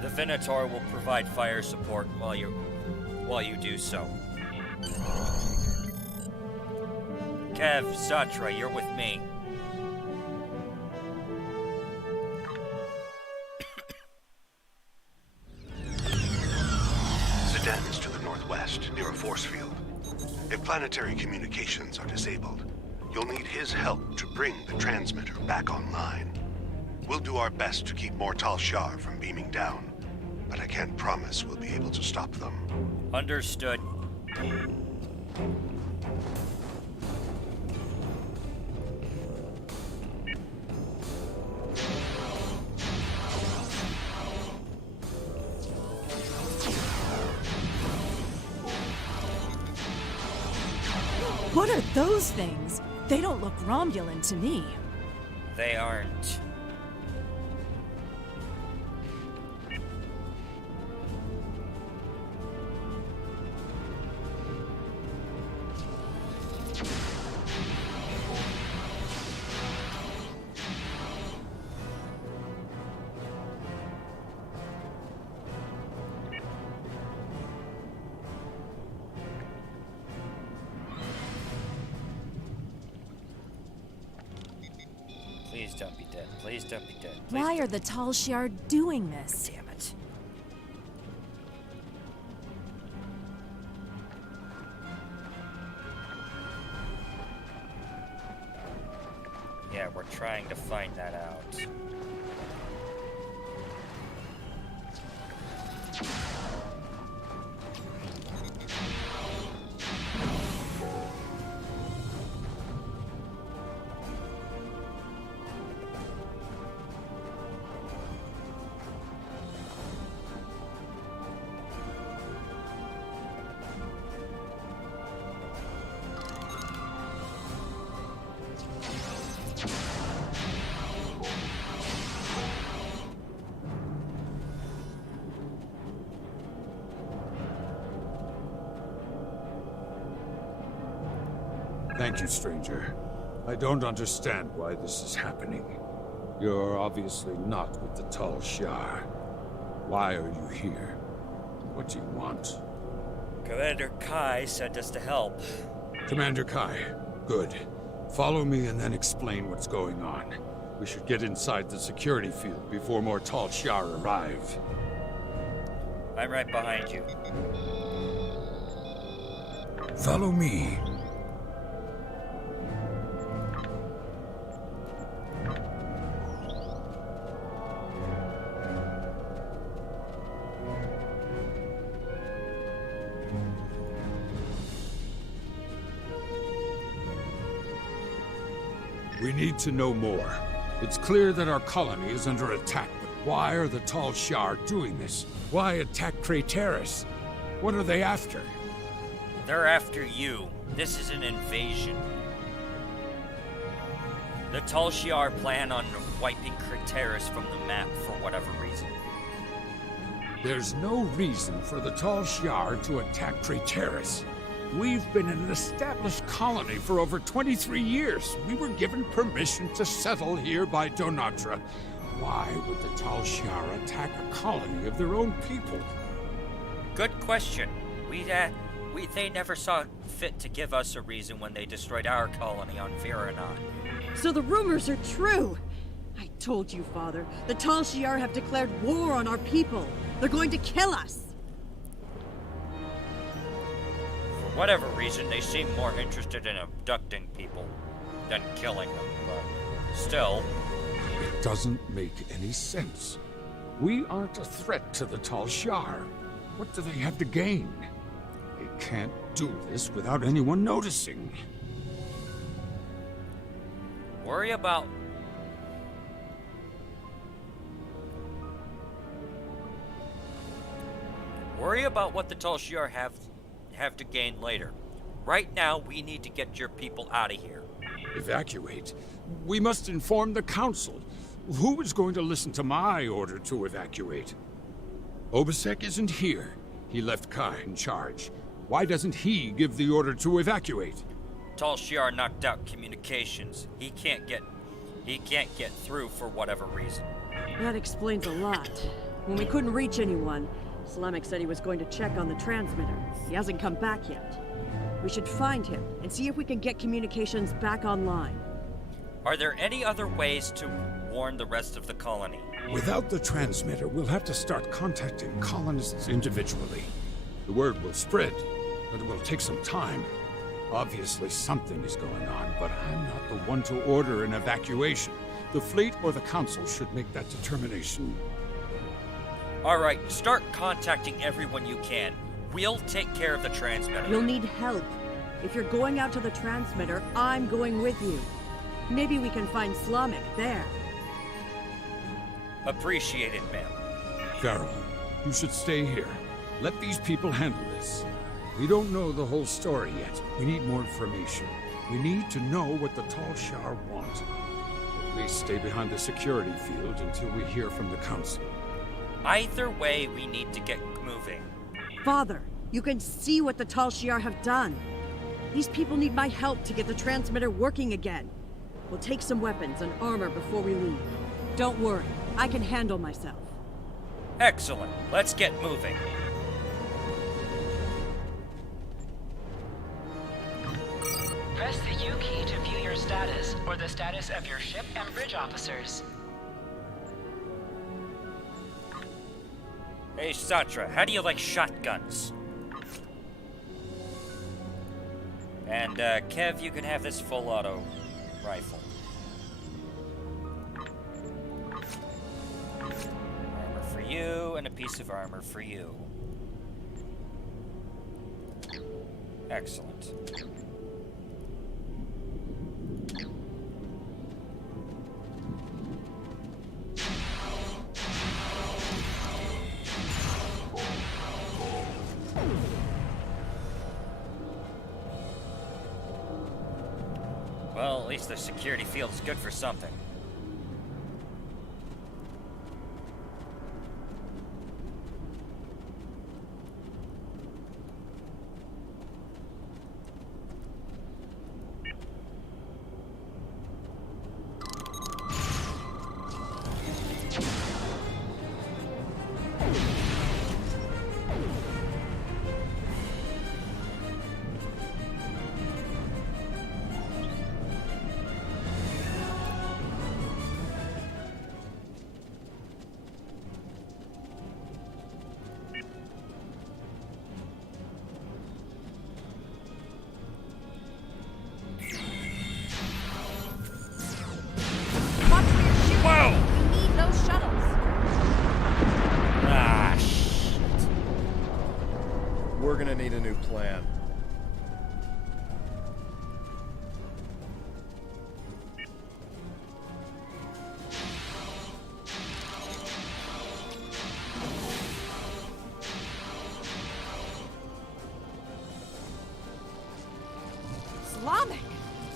The Venator will provide fire support while you do so. Kev, Zatra, you're with me. Zden is to the northwest, near a force field. If planetary communications are disabled, you'll need his help to bring the transmitter back online. We'll do our best to keep more Tal Shiar from beaming down, but I can't promise we'll be able to stop them. Understood. What are those things? They don't look Romulan to me. They aren't. Please don't be dead. Please don't be dead. Please Why are the Tal Shiar doing this? Damn it. Yeah, we're trying to find that out. Thank you, stranger. I don't understand why this is happening. You're obviously not with the Tal Shiar. Why are you here? What do you want? Commander Kai sent us to help. Commander Kai, good. Follow me and then explain what's going on. We should get inside the security field before more Tal Shiar arrive. I'm right behind you. Follow me. We need to know more. It's clear that our colony is under attack, but why are the Tal Shiar doing this? Why attack Craterus? What are they after? They're after you. This is an invasion. The Tal Shiar plan on wiping Craterus from the map for whatever reason. There's no reason for the Tal Shiar to attack Craterus. We've been an established colony for over 23 years. We were given permission to settle here by Donatra. Why would the Tal Shiar attack a colony of their own people? Good question. They never saw fit to give us a reason when they destroyed our colony on Viranon. So the rumors are true! I told you, Father. The Tal Shiar have declared war on our people. They're going to kill us! For whatever reason, they seem more interested in abducting people than killing them, but still... It doesn't make any sense. We aren't a threat to the Tal Shiar. What do they have to gain? They can't do this without anyone noticing. Worry about what the Tal Shiar have to gain later. Right now, we need to get your people out of here. Evacuate? We must inform the Council. Who is going to listen to my order to evacuate? Obasek isn't here. He left Kai in charge. Why doesn't he give the order to evacuate? Tal Shiar knocked out communications. He can't get through for whatever reason. That explains a lot. When we couldn't reach anyone, Slamek said he was going to check on the transmitter. He hasn't come back yet. We should find him and see if we can get communications back online. Are there any other ways to warn the rest of the colony? Without the transmitter, we'll have to start contacting colonists individually. The word will spread, but it will take some time. Obviously, something is going on, but I'm not the one to order an evacuation. The fleet or the Council should make that determination. All right, start contacting everyone you can. We'll take care of the transmitter. You'll need help. If you're going out to the transmitter, I'm going with you. Maybe we can find Slamek there. Appreciate it, ma'am. Farrell, you should stay here. Let these people handle this. We don't know the whole story yet. We need more information. We need to know what the Tal Shiar want. At least stay behind the security field until we hear from the Council. Either way, we need to get moving. Father, you can see what the Tal Shiar have done. These people need my help to get the transmitter working again. We'll take some weapons and armor before we leave. Don't worry, I can handle myself. Excellent. Let's get moving. Press the U key to view your status, or the status of your ship and bridge officers. Hey, Satra, how do you like shotguns? And, Kev, you can have this full auto rifle. Armor for you, and a piece of armor for you. Excellent. Well, at least the security field is good for something. We're gonna need a new plan. Slamek,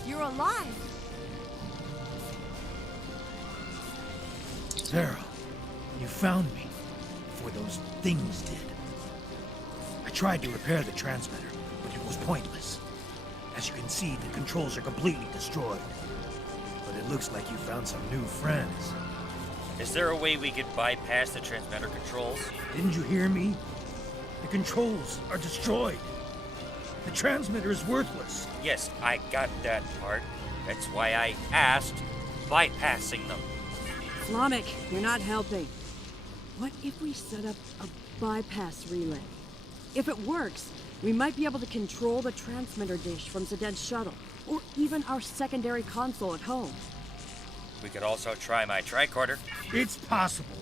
you're alive. Farrell, you found me before those things did. I tried to repair the transmitter, but it was pointless. As you can see, the controls are completely destroyed. But it looks like you found some new friends. Is there a way we could bypass the transmitter controls? Didn't you hear me? The controls are destroyed. The transmitter is worthless. Yes, I got that part. That's why I asked bypassing them. Slamek, you're not helping. What if we set up a bypass relay? If it works, we might be able to control the transmitter dish from Zeded's shuttle, or even our secondary console at home. We could also try my tricorder. It's possible,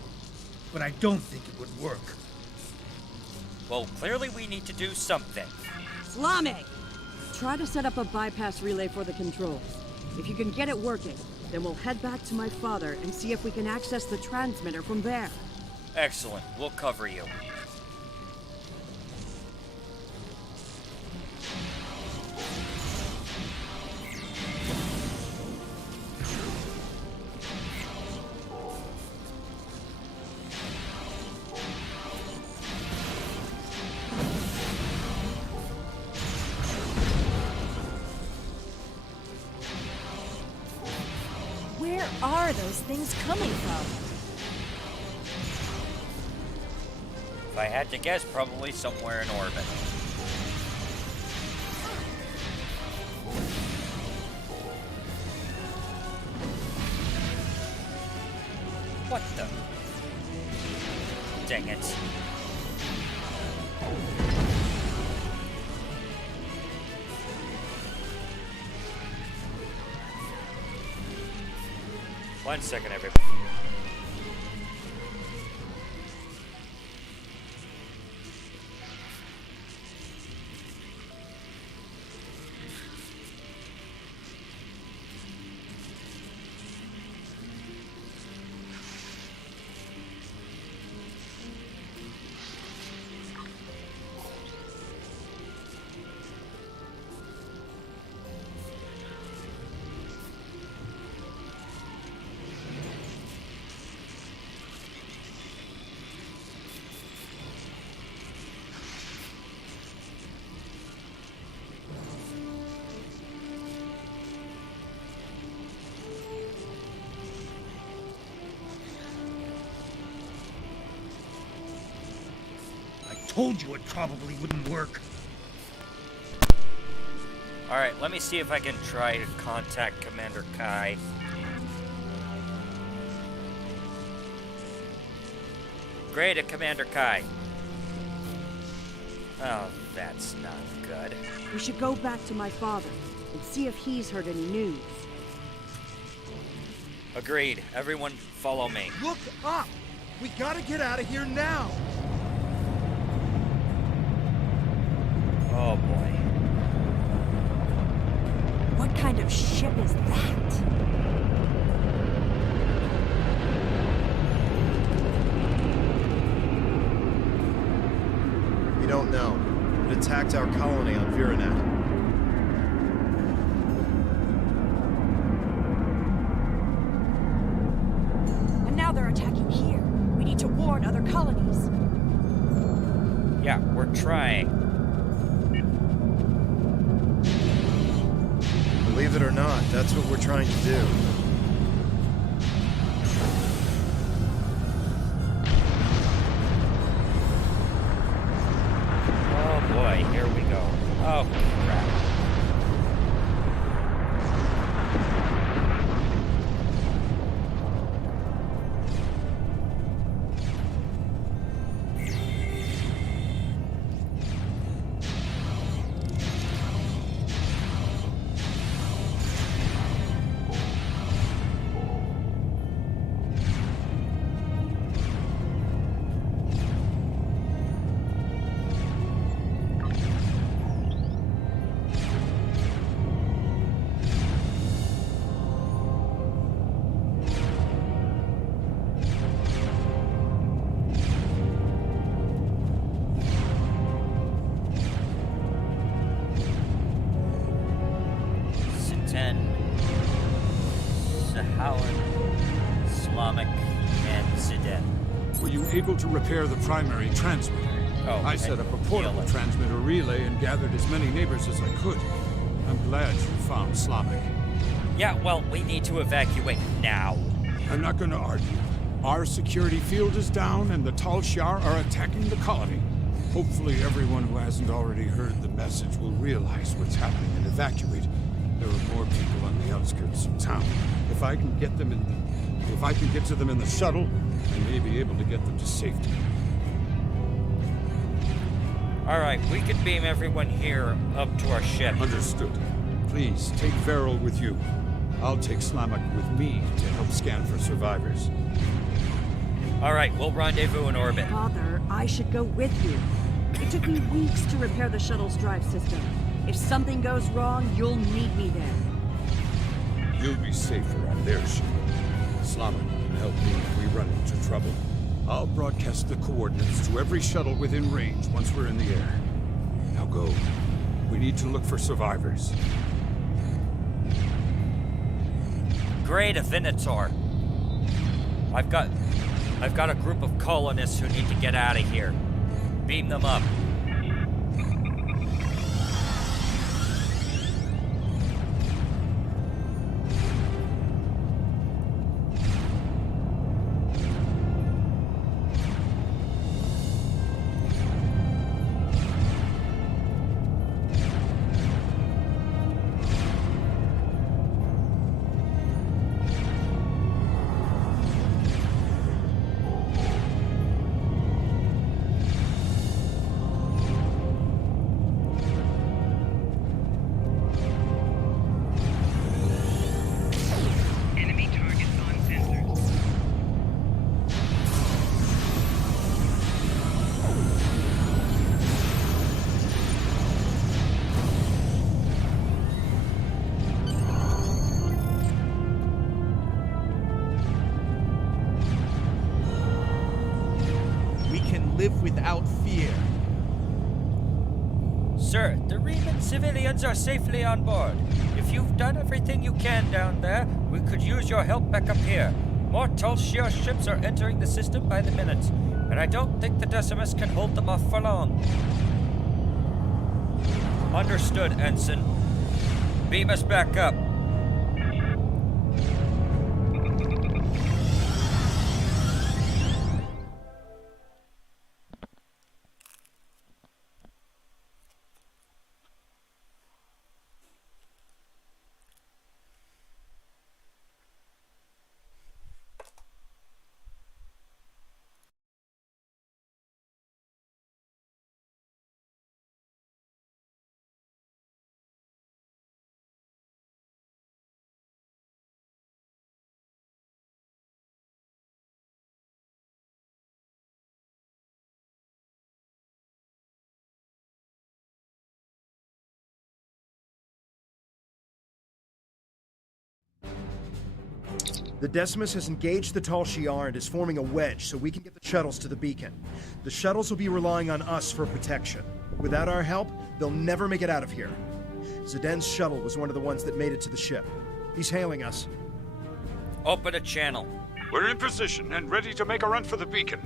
but I don't think it would work. Well, clearly we need to do something. Slamek! Try to set up a bypass relay for the controls. If you can get it working, then we'll head back to my father and see if we can access the transmitter from there. Excellent. We'll cover you. Where are those things coming from? If I had to guess, probably somewhere in orbit. What the? Dang it. One second, everybody. Told you it probably wouldn't work. Alright, let me see if I can try to contact Commander Kai. Great, Commander Kai. Oh, that's not good. We should go back to my father and see if he's heard any news. Agreed. Everyone follow me. Look up! We gotta get out of here now! Oh boy. What kind of ship is that? We don't know. It attacked our colony on Viranet. And now they're attacking here. We need to warn other colonies. Yeah, we're trying. Believe it or not, that's what we're trying to do. Oh boy, here we go. Oh crap. Able to repair the primary transmitter. Oh, I set up a portable transmitter relay and gathered as many neighbors as I could. I'm glad you found Slamek. Yeah, well, we need to evacuate now. I'm not going to argue. Our security field is down and the Tal Shiar are attacking the colony. Hopefully everyone who hasn't already heard the message will realize what's happening and evacuate. There are more people on the outskirts of town. If I can get to them in the shuttle, I may be able to get them to safety. Alright, we can beam everyone here up to our ship. Understood. Please, take Varel with you. I'll take Slamek with me to help scan for survivors. Alright, we'll rendezvous in orbit. Father, I should go with you. It took me weeks to repair the shuttle's drive system. If something goes wrong, you'll need me there. You'll be safer on their ship. Slamek can help me if we run into trouble. I'll broadcast the coordinates to every shuttle within range once we're in the air. Now go. We need to look for survivors. Great, Avinator. I've got a group of colonists who need to get out of here. Beam them up. without fear. Sir, the Reman civilians are safely on board. If you've done everything you can down there, we could use your help back up here. More Tal Shiar ships are entering the system by the minute, and I don't think the Decimus can hold them off for long. Understood, Ensign. Beam us back up. The Decimus has engaged the Tal Shiar and is forming a wedge so we can get the shuttles to the beacon. The shuttles will be relying on us for protection. Without our help, they'll never make it out of here. Zeden's shuttle was one of the ones that made it to the ship. He's hailing us. Open a channel. We're in position and ready to make a run for the beacon.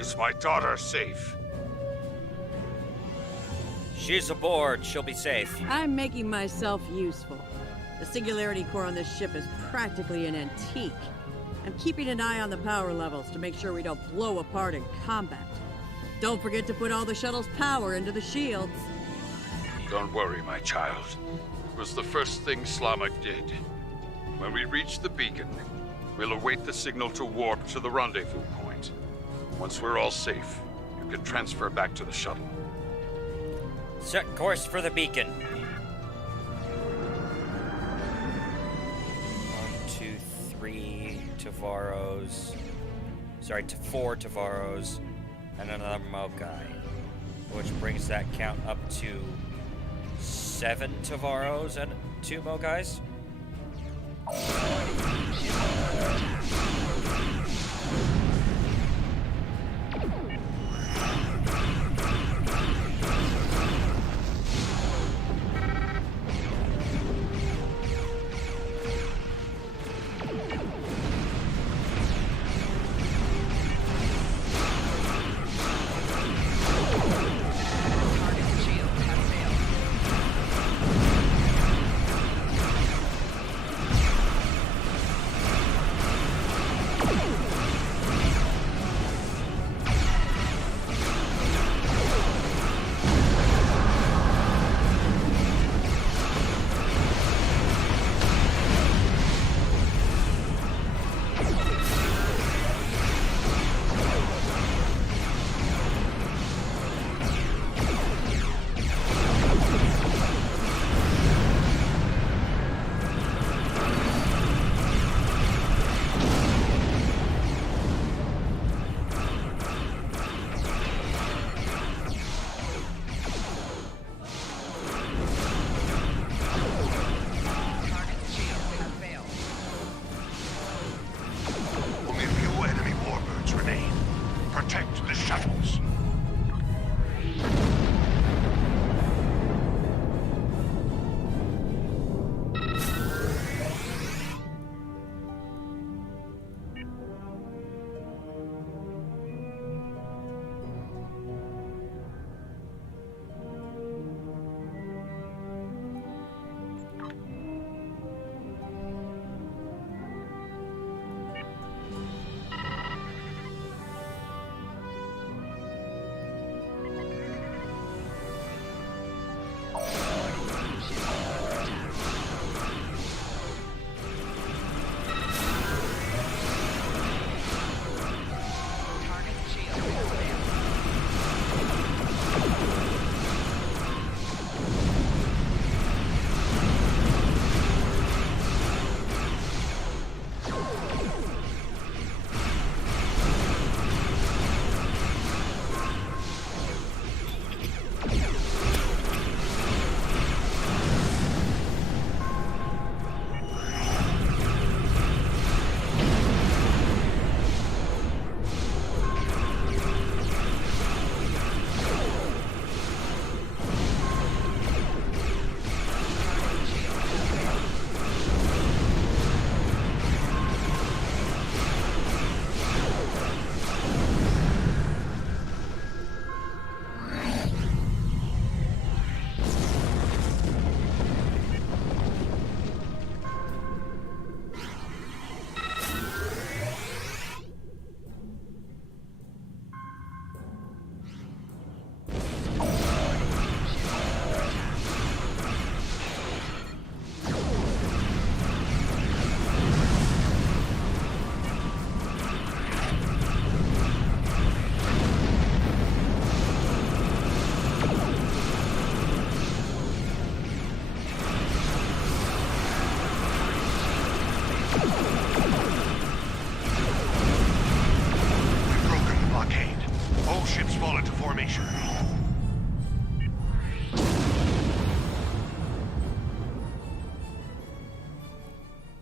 Is my daughter safe? She's aboard. She'll be safe. I'm making myself useful. The Singularity core on this ship is practically an antique. I'm keeping an eye on the power levels to make sure we don't blow apart in combat. Don't forget to put all the shuttle's power into the shields. Don't worry, my child. It was the first thing Slamak did. When we reach the beacon, we'll await the signal to warp to the rendezvous point. Once we're all safe, you can transfer back to the shuttle. Set course for the beacon. 4 Tavaros, and another Mokai, which brings that count up to 7 Tavaros and 2 Mokais.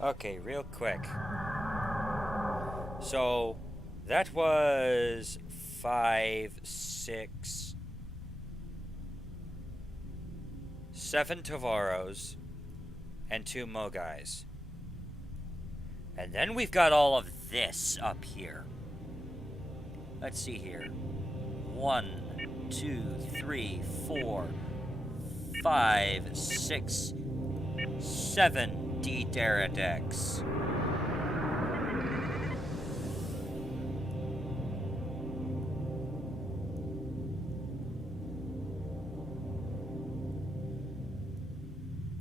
Okay, real quick. So, that was 5, 6, 7 Tavaros and 2 Mogais. And then we've got all of this up here. Let's see here. 1, 2, 3, 4, 5, 6, 7 D-Deradex.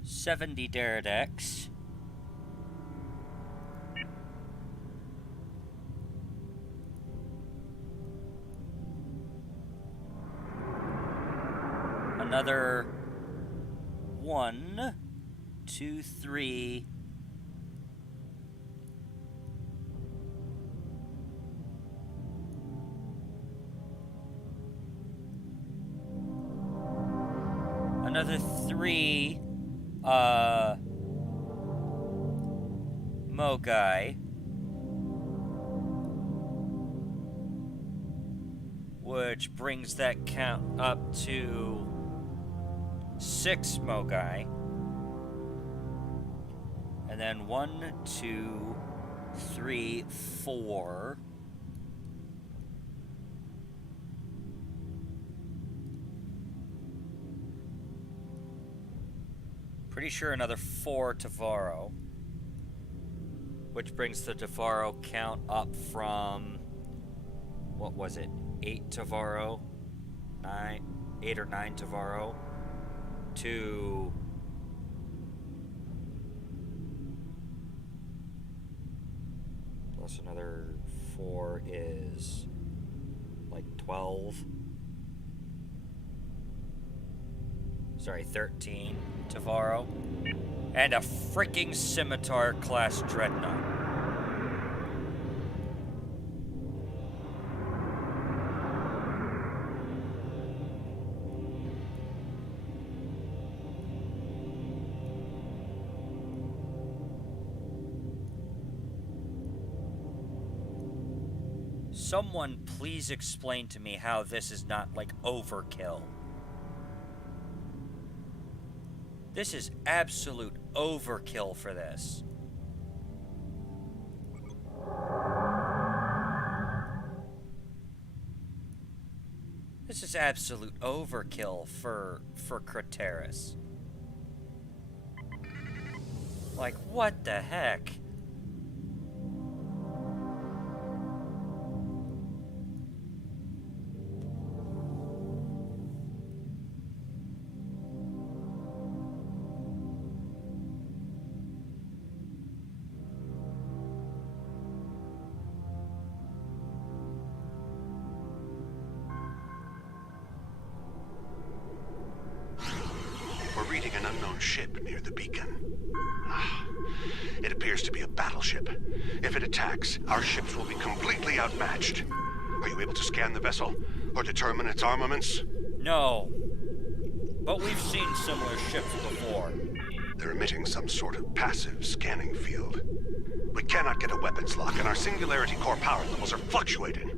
$70 Deradex. Another 1, 2, 3. Another 3 Mogai, which brings that count up to 6 Mogai. And then 1, 2, 3, 4. Pretty sure another 4 Tavaro, which brings the Tavaro count up from, what was it, 8 Tavaro, 8 or 9 Tavaro, to plus another 4 is like 12. Sorry, 13 Tavaro. And a freaking Scimitar class Dreadnought. Someone please explain to me how this is not like overkill. This is absolute overkill for this. This is absolute overkill for Craterus. Like, what the heck? An unknown ship near the beacon. It appears to be a battleship. If it attacks, our ships will be completely outmatched. Are you able to scan the vessel or determine its armaments? No. But we've seen similar ships before. They're emitting some sort of passive scanning field. We cannot get a weapons lock, and our Singularity Core power levels are fluctuating.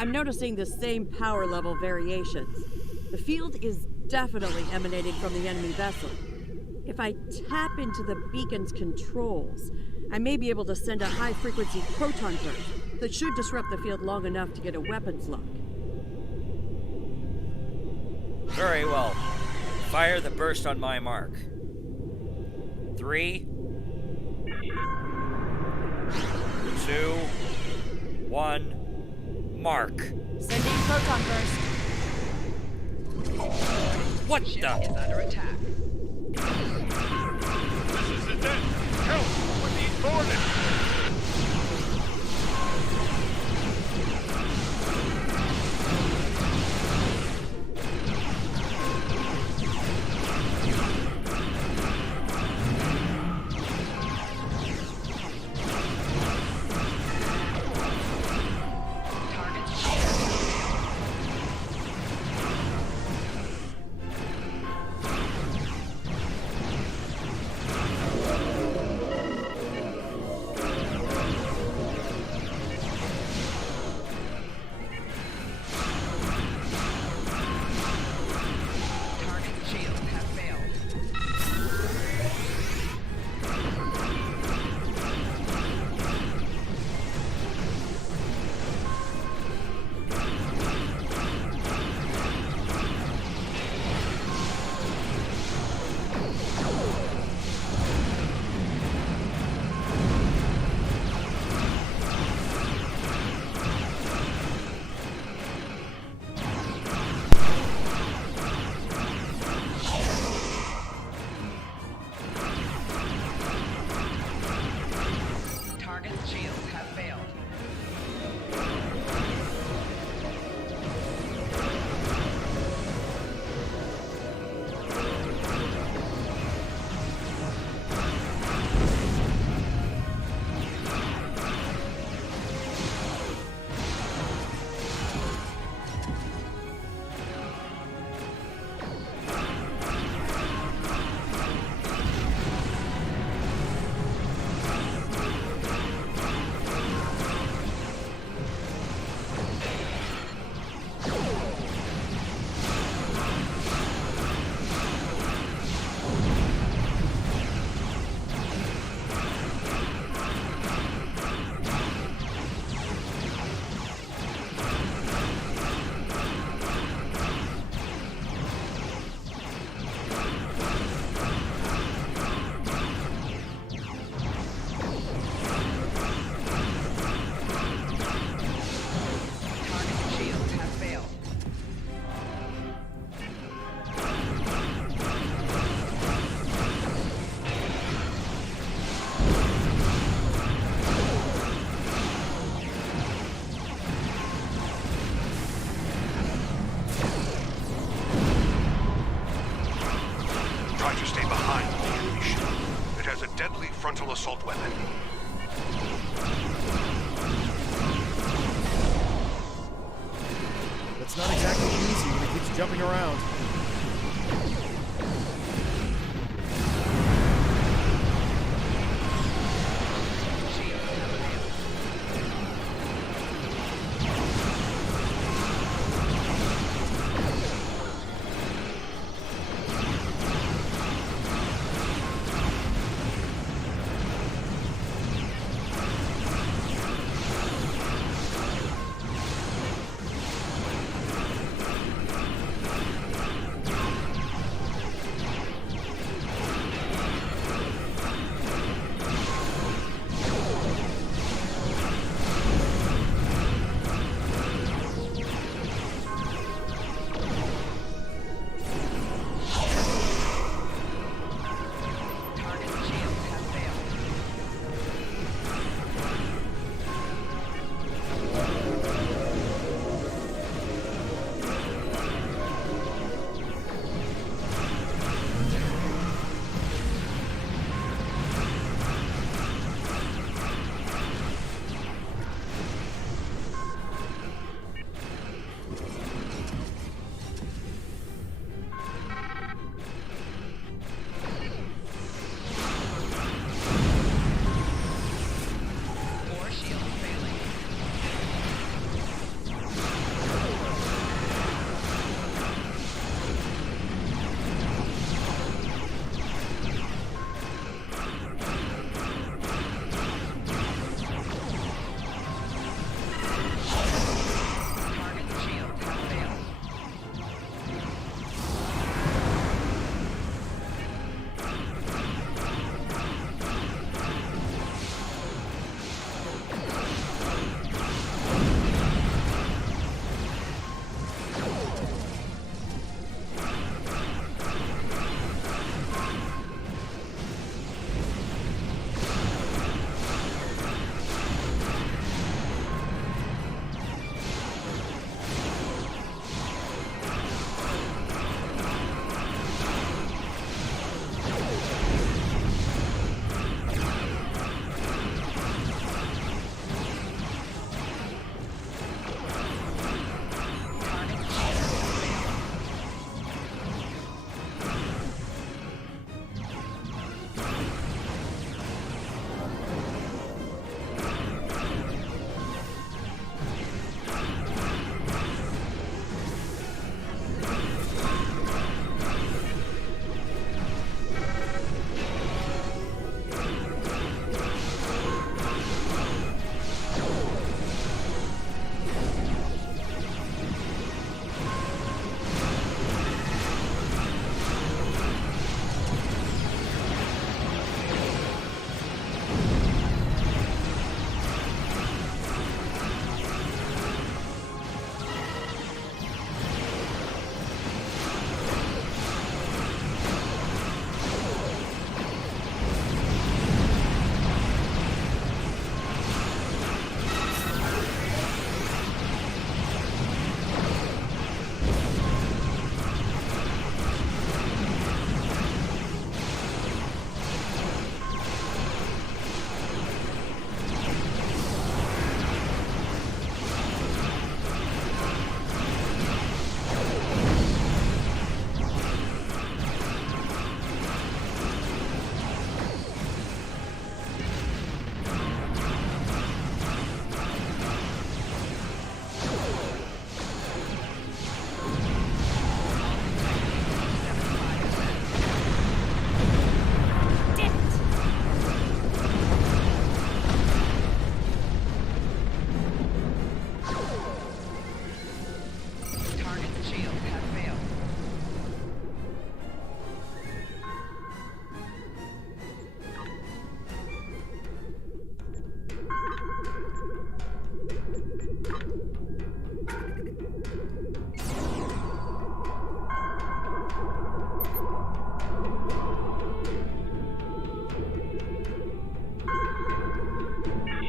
I'm noticing the same power level variations. The field is definitely emanating from the enemy vessel. If I tap into the beacon's controls, I may be able to send a high-frequency proton burst that should disrupt the field long enough to get a weapons lock. Very well. Fire the burst on my mark. 3, 2, 1, mark. Sending proton burst. What the? Ship is under attack. This is the dead. Help! We're being boarded! Target's shields have failed. Try to stay behind the enemy ship. It has a deadly frontal assault weapon. It's not exactly easy when it keeps jumping around.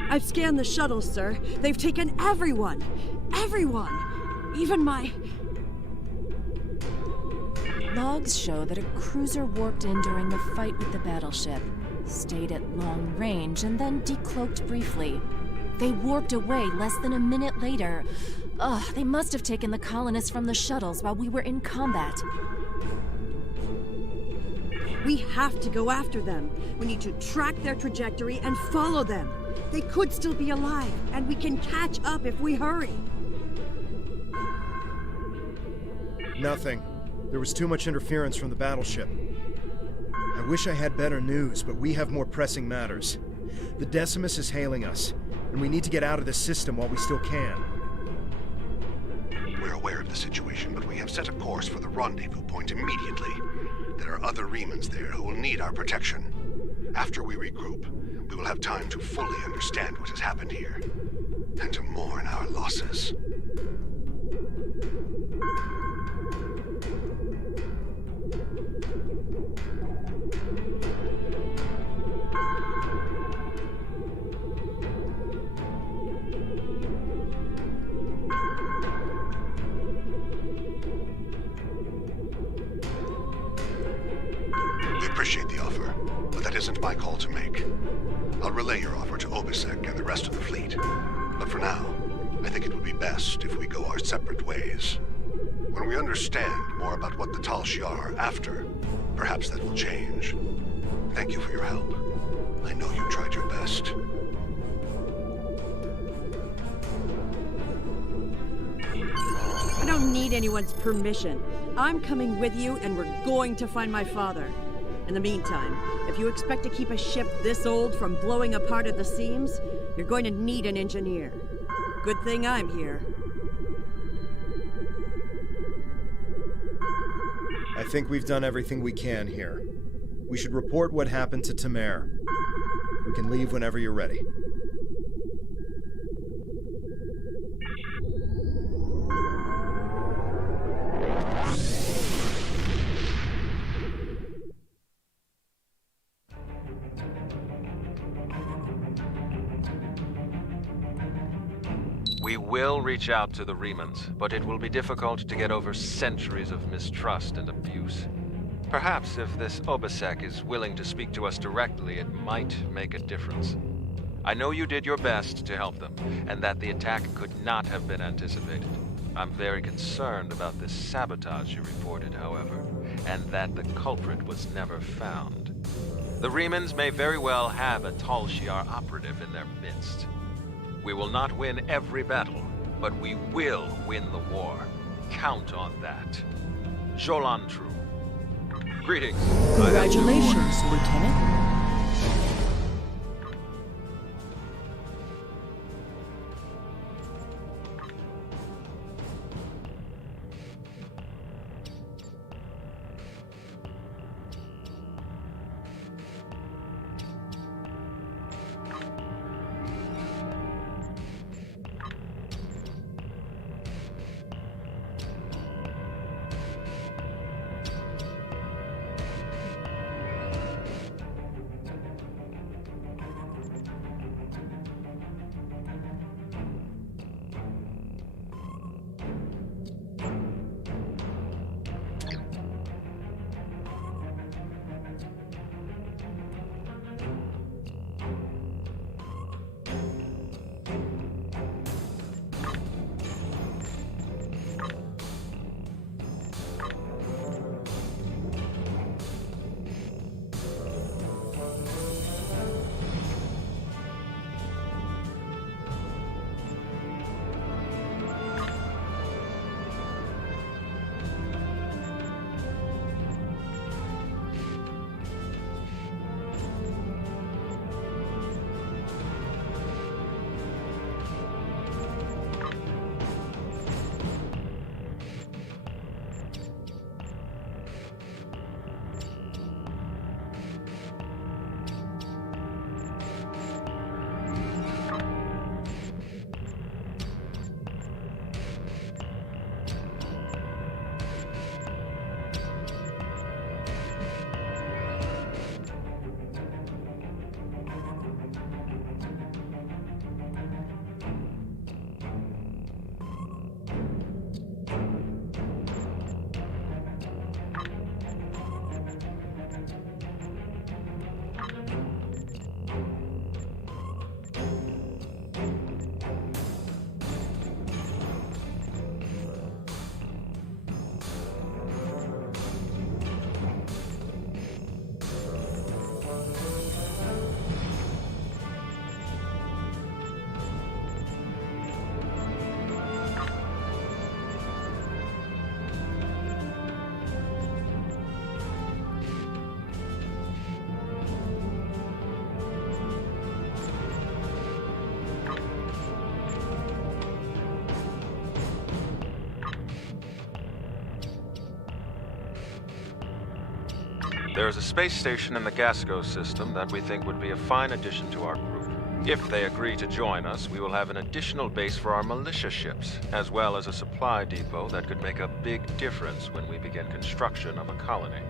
I've scanned the shuttles, sir. They've taken everyone. Everyone. Even my... Logs show that a cruiser warped in during the fight with the battleship, stayed at long range, and then decloaked briefly. They warped away less than a minute later. Ugh, they must have taken the colonists from the shuttles while we were in combat. We have to go after them. We need to track their trajectory and follow them. They could still be alive, and we can catch up if we hurry. Nothing. There was too much interference from the battleship. I wish I had better news, but we have more pressing matters. The Decimus is hailing us, and we need to get out of this system while we still can. We're aware of the situation, but we have set a course for the rendezvous point immediately. There are other Remans there who will need our protection. After we regroup, we will have time to fully understand what has happened here, and to mourn our losses. We appreciate the offer, but that isn't my call to make. I'll relay your offer to Obisek and the rest of the fleet. But for now, I think it would be best if we go our separate ways. When we understand more about what the Tal Shiar are after, perhaps that will change. Thank you for your help. I know you tried your best. I don't need anyone's permission. I'm coming with you, and we're going to find my father. In the meantime, if you expect to keep a ship this old from blowing apart at the seams, you're going to need an engineer. Good thing I'm here. I think we've done everything we can here. We should report what happened to Tamer. We can leave whenever you're ready. We will reach out to the Remans, but it will be difficult to get over centuries of mistrust and abuse. Perhaps if this Obisek is willing to speak to us directly, it might make a difference. I know you did your best to help them, and that the attack could not have been anticipated. I'm very concerned about this sabotage you reported, however, and that the culprit was never found. The Remans may very well have a Tal Shiar operative in their midst. We will not win every battle, but we will win the war. Count on that. Jolantru. Greetings. Congratulations, Lieutenant. There's a space station in the Gasco system that we think would be a fine addition to our group. If they agree to join us, we will have an additional base for our militia ships, as well as a supply depot that could make a big difference when we begin construction of a colony.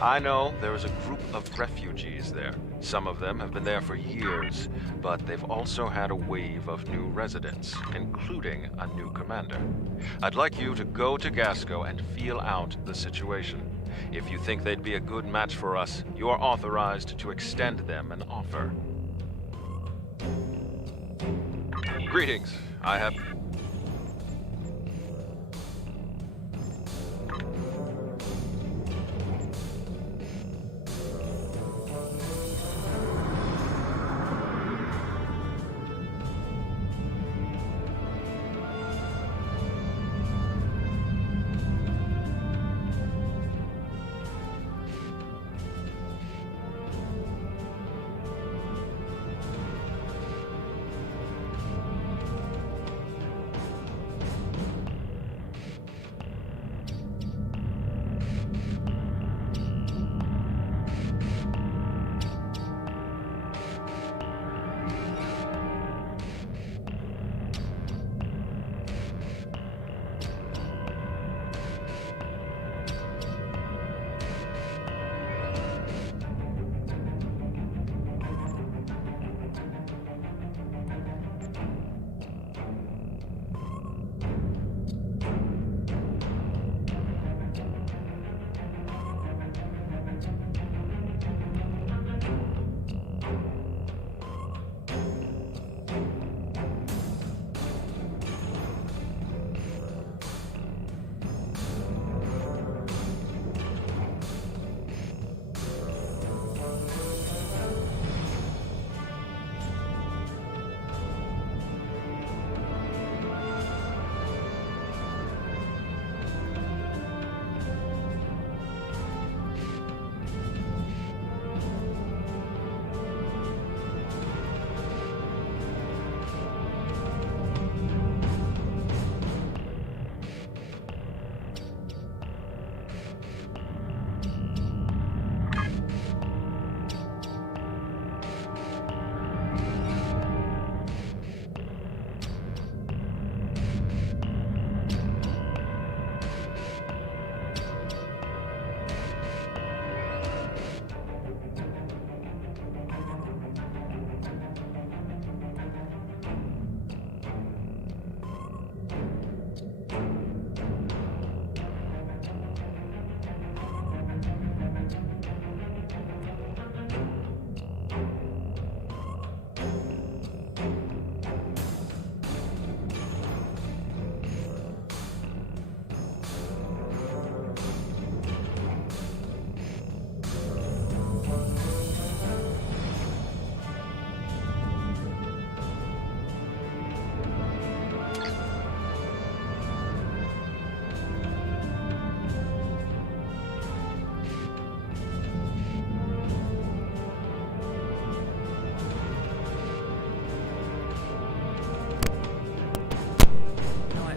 I know there is a group of refugees there. Some of them have been there for years, but they've also had a wave of new residents, including a new commander. I'd like you to go to Gasco and feel out the situation. If you think they'd be a good match for us, you are authorized to extend them an offer. Greetings. I have...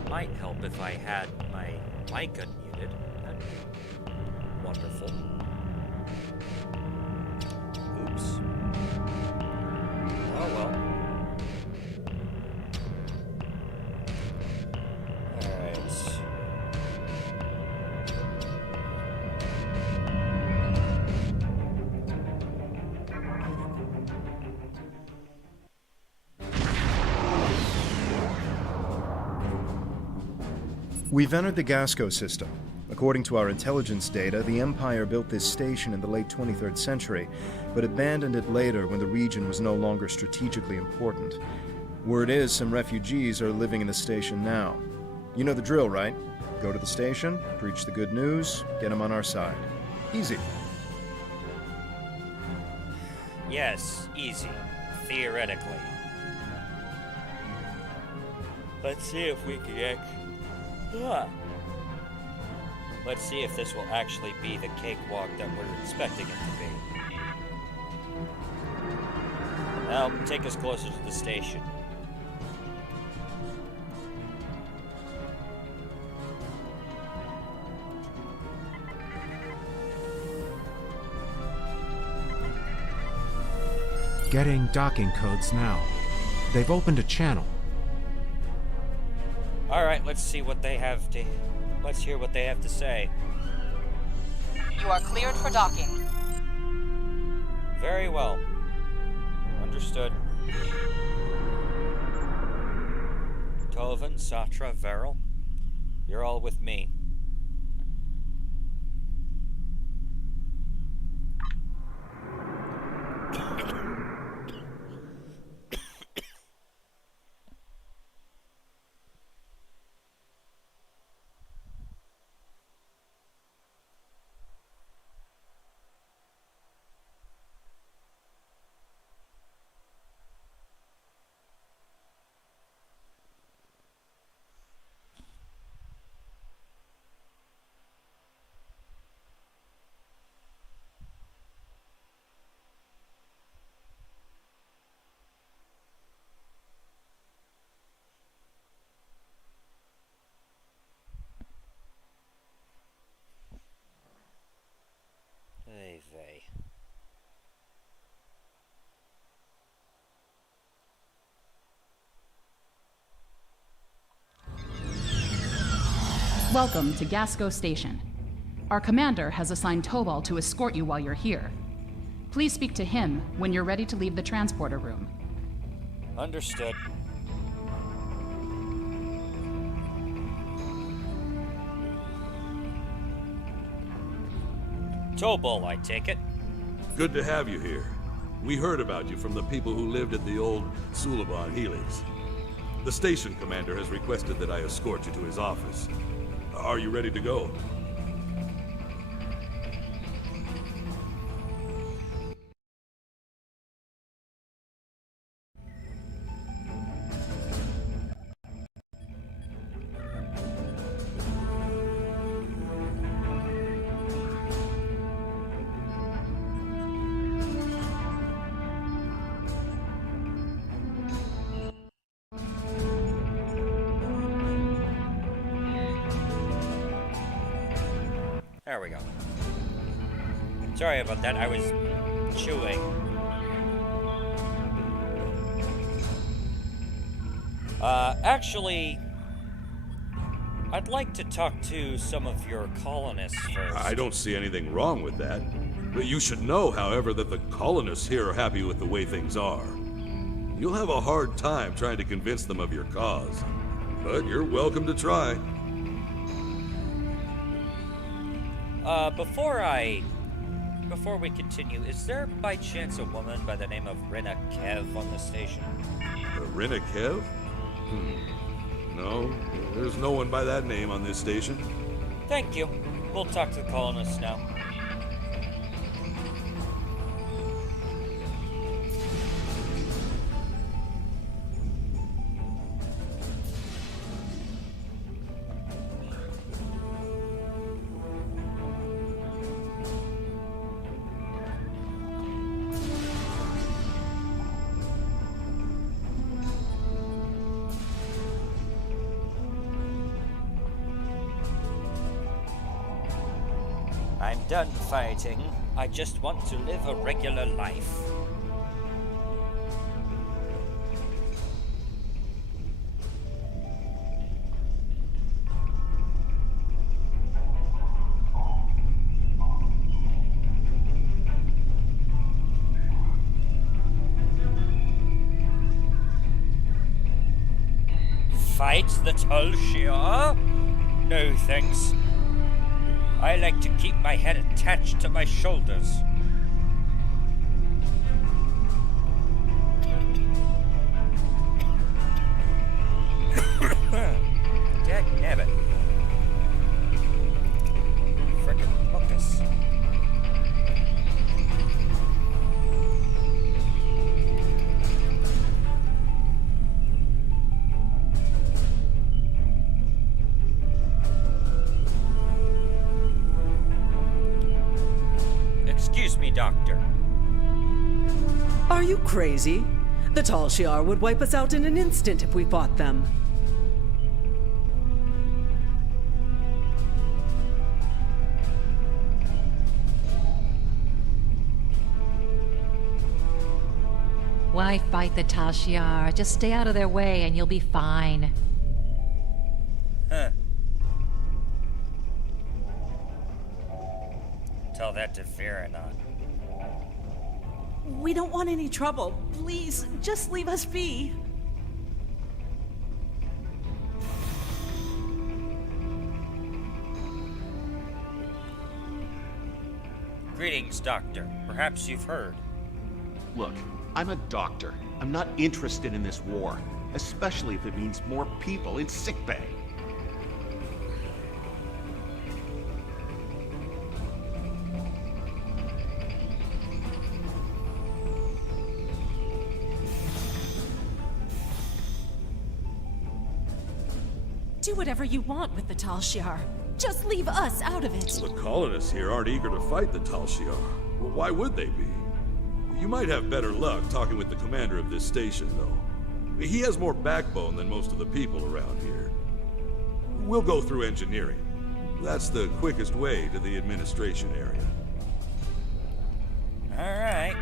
Might help if I had my mic unmuted. That'd be wonderful. Oops. Oh well. Alright. We've entered the Gasco system. According to our intelligence data, the Empire built this station in the late 23rd century, but abandoned it later when the region was no longer strategically important. Word is some refugees are living in the station now. You know the drill, right? Go to the station, preach the good news, get them on our side. Easy. Yes, easy. Theoretically. Let's see if we can Let's see if this will actually be the cakewalk that we're expecting it to be. Well, take us closer to the station. Getting docking codes now. They've opened a channel. All right, let's see what they have to. Let's hear what they have to say. You are cleared for docking. Very well. Understood. Tovan, Satra, Veril, you're all with me. Welcome to Gasco Station. Our commander has assigned Tobal to escort you while you're here. Please speak to him when you're ready to leave the transporter room. Understood. Tobal, I take it. Good to have you here. We heard about you from the people who lived at the old Suliban Helix. The station commander has requested that I escort you to his office. Are you ready to go? There we go. Sorry about that, I was chewing. Actually, I'd like to talk to some of your colonists first. I don't see anything wrong with that. But you should know, however, that the colonists here are happy with the way things are. You'll have a hard time trying to convince them of your cause. But you're welcome to try. Before we continue, is there by chance a woman by the name of Rena Kev on the station? Rena Kev? No, there's no one by that name on this station. Thank you. We'll talk to the colonists now. I'm done fighting. I just want to live a regular life. Fight the Tal Shiar? No thanks. I like to keep my head attached to my shoulders. Dagnabbit. Frickin' muckus. Excuse me, Doctor. Are you crazy? The Tal Shiar would wipe us out in an instant if we fought them. Why fight the Tal Shiar? Just stay out of their way and you'll be fine. Huh. Tell that to Varanon. We don't want any trouble. Please, just leave us be. Greetings, Doctor. Perhaps you've heard. Look, I'm a doctor. I'm not interested in this war, especially if it means more people in sickbay. Do whatever you want with the Tal Shiar. Just leave us out of it. The colonists here aren't eager to fight the Tal Shiar. Well, why would they be? You might have better luck talking with the commander of this station, though. He has more backbone than most of the people around here. We'll go through engineering. That's the quickest way to the administration area. All right.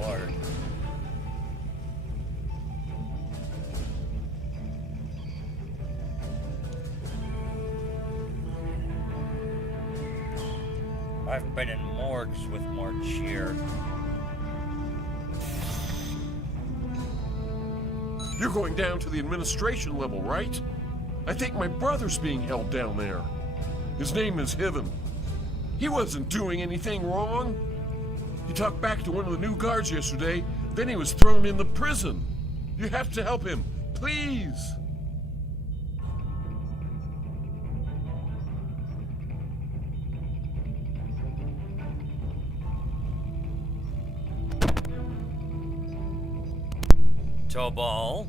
Lord. I've been in morgues with more cheer. You're going down to the administration level, right? I think my brother's being held down there. His name is Hiven. He wasn't doing anything wrong. He talked back to one of the new guards yesterday, then he was thrown in the prison. You have to help him, please. Tobal.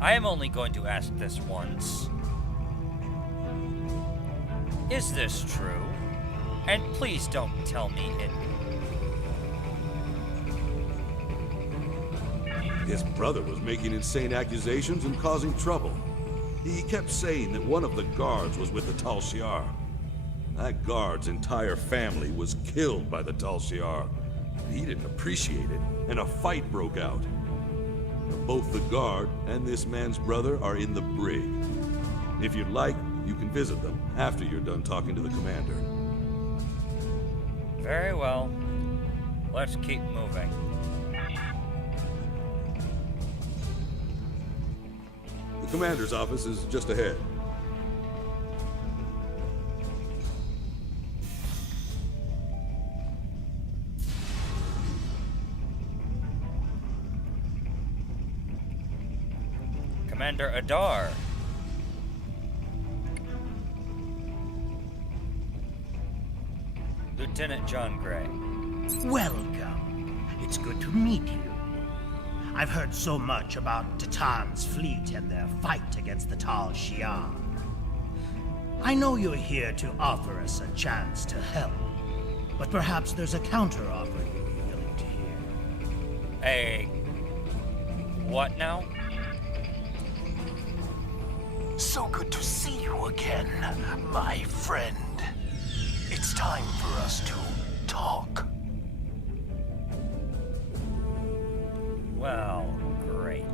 I am only going to ask this once. Is this true? And please don't tell me it... His brother was making insane accusations and causing trouble. He kept saying that one of the guards was with the Tal Shiar. That guard's entire family was killed by the Tal Shiar. He didn't appreciate it, and a fight broke out. Both the guard and this man's brother are in the brig. If you'd like, you can visit them after you're done talking to the commander. Very well. Let's keep moving. The commander's office is just ahead. Commander Adar. Lieutenant John Gray. Welcome. It's good to meet you. I've heard so much about Titan's fleet and their fight against the Tal Shiar. I know you're here to offer us a chance to help, but perhaps there's a counter-offer you'd be willing to hear. A... what now? So good to see you again, my friend. It's time for us to talk. Well, great.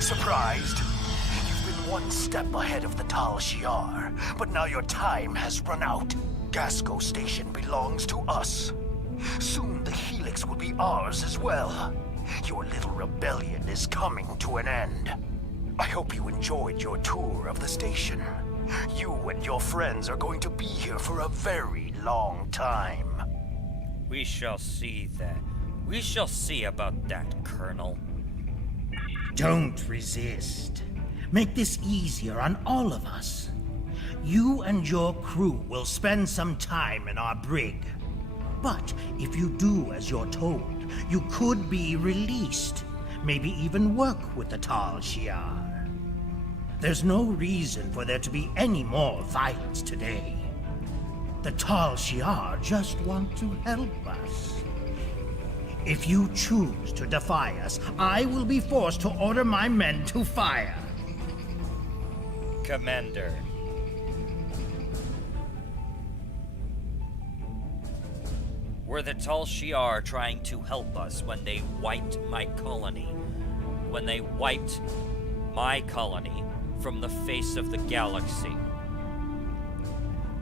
Surprised? You've been one step ahead of the Tal Shiar, but now your time has run out. Gasco Station belongs to us. Soon the Helix will be ours as well. Your little rebellion is coming to an end. I hope you enjoyed your tour of the station. You and your friends are going to be here for a very long time. We shall see that. We shall see about that, Colonel. Don't resist. Make this easier on all of us. You and your crew will spend some time in our brig. But if you do as you're told, you could be released. Maybe even work with the Tal Shiar. There's no reason for there to be any more violence today. The Tal Shiar just want to help us. If you choose to defy us, I will be forced to order my men to fire. Commander. Were the Tal Shiar trying to help us when they wiped my colony? When they wiped my colony from the face of the galaxy?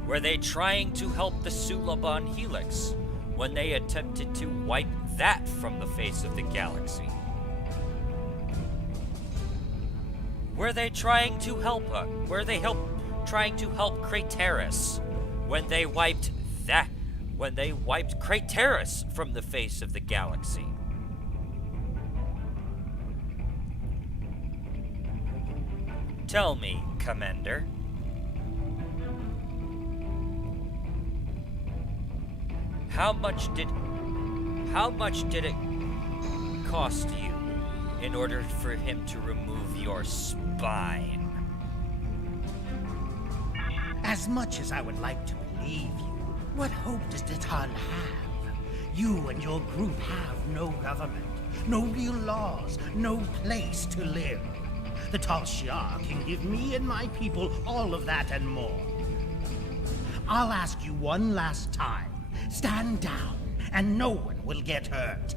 Were they trying to help the Suliban Helix when they attempted to wipe that from the face of the galaxy? Were they trying to help us? Were they trying to help Craterus when they wiped that? When they wiped Craterus from the face of the galaxy? Tell me, Commander. How much did it cost you in order for him to remove your spine? As much as I would like to believe you, what hope does Titan have? You and your group have no government, no real laws, no place to live. The Tal Shiar can give me and my people all of that and more. I'll ask you one last time. Stand down, and no one will get hurt.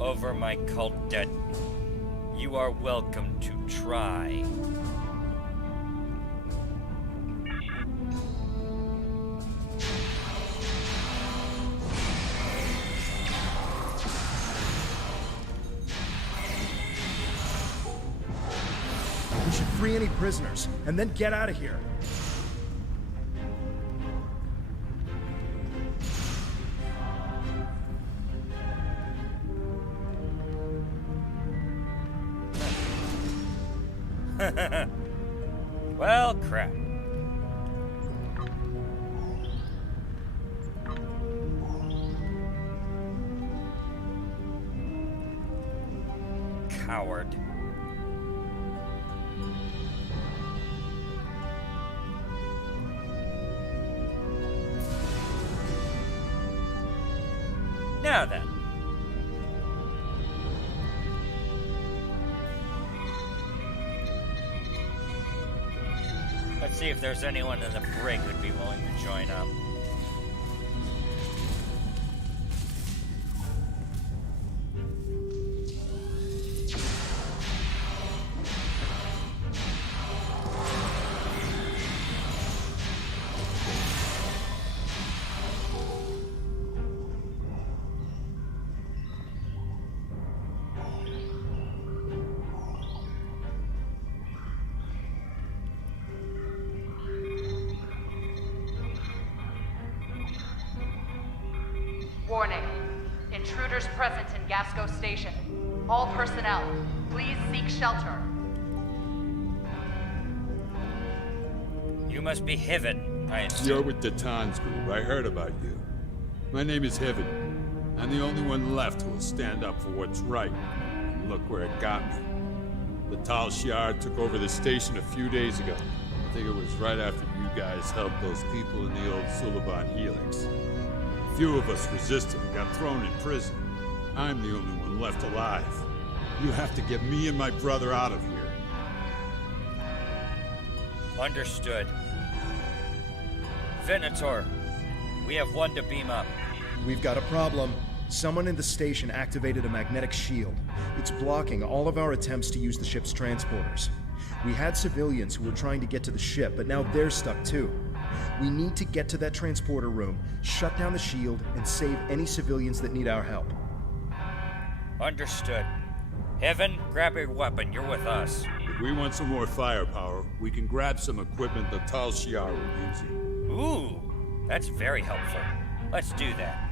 Over my cult debt, you are welcome to try. We should free any prisoners, and then get out of here. Well, crap. Coward. Now then. Let's see if there's anyone in the brig who'd be willing to join up. Warning. Intruders present in Gasco Station. All personnel, please seek shelter. You must be Hiven, I assume. You're with the Tans group. I heard about you. My name is Hiven. I'm the only one left who will stand up for what's right. And look where it got me. The Tal Shiar took over the station a few days ago. I think it was right after you guys helped those people in the old Suliban Helix. A few of us resisted and got thrown in prison. I'm the only one left alive. You have to get me and my brother out of here. Understood. Venator, we have one to beam up. We've got a problem. Someone in the station activated a magnetic shield. It's blocking all of our attempts to use the ship's transporters. We had civilians who were trying to get to the ship, but now they're stuck too. We need to get to that transporter room, shut down the shield, and save any civilians that need our help. Understood. Heaven, grab your weapon. You're with us. If we want some more firepower, we can grab some equipment the Tal Shiar were using. Ooh, that's very helpful. Let's do that.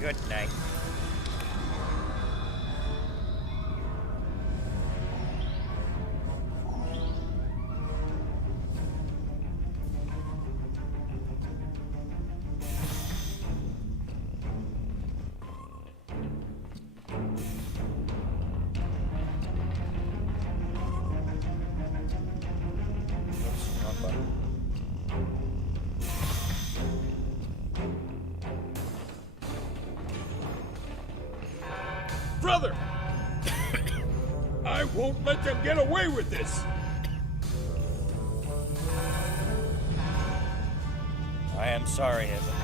Good night. Oops, wrong button. Brother! I won't let them get away with this! I am sorry, Heaven.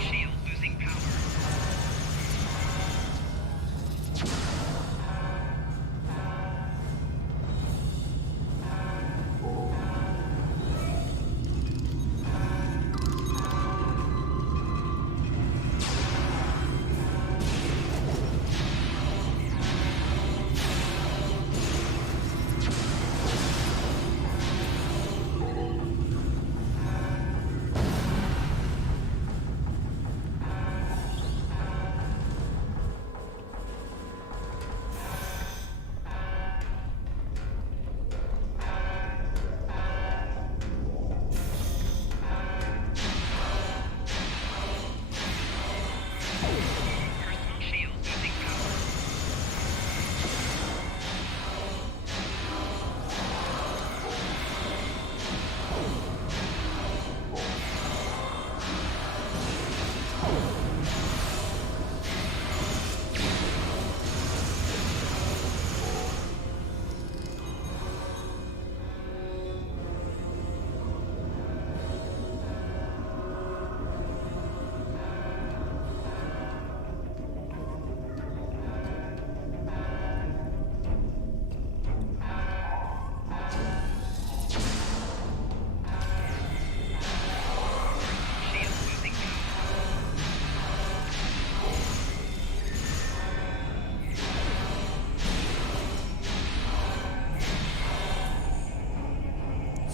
Shield losing power.